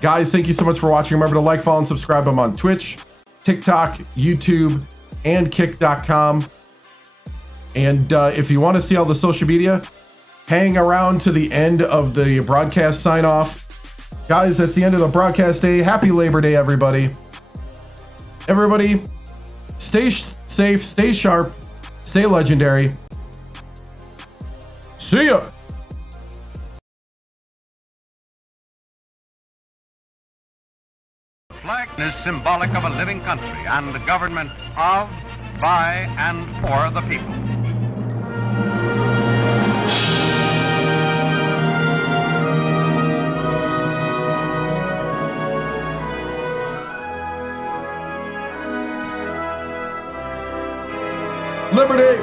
Guys, thank you so much for watching. Remember to like, follow, and subscribe. I'm on Twitch, TikTok, YouTube, and Kick.com. And if you want to see all the social media, hang around to the end of the broadcast sign-off. Guys, that's the end of the broadcast day. Happy Labor Day, everybody. Everybody, stay safe, stay sharp, stay legendary. See ya! The flag is symbolic of a living country and a government of, by, and for the people. Liberty!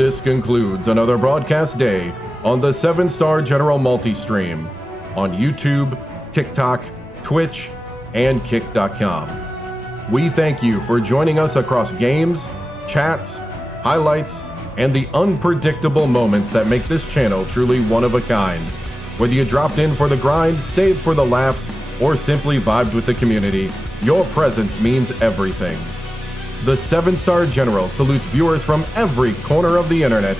This concludes another broadcast day on the 7-Star General Multi-Stream on YouTube, TikTok, Twitch, and Kick.com. We thank you for joining us across games, chats, highlights, and the unpredictable moments that make this channel truly one of a kind. Whether you dropped in for the grind, stayed for the laughs, or simply vibed with the community, your presence means everything. The 7-Star General salutes viewers from every corner of the internet.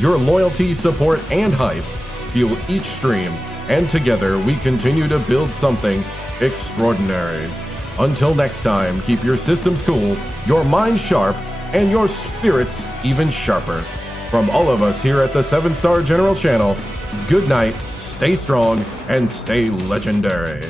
Your loyalty, support, and hype fuel each stream, and together we continue to build something extraordinary. Until next time, keep your systems cool, your minds sharp, and your spirits even sharper. From all of us here at the 7-Star General channel, good night, stay strong, and stay legendary.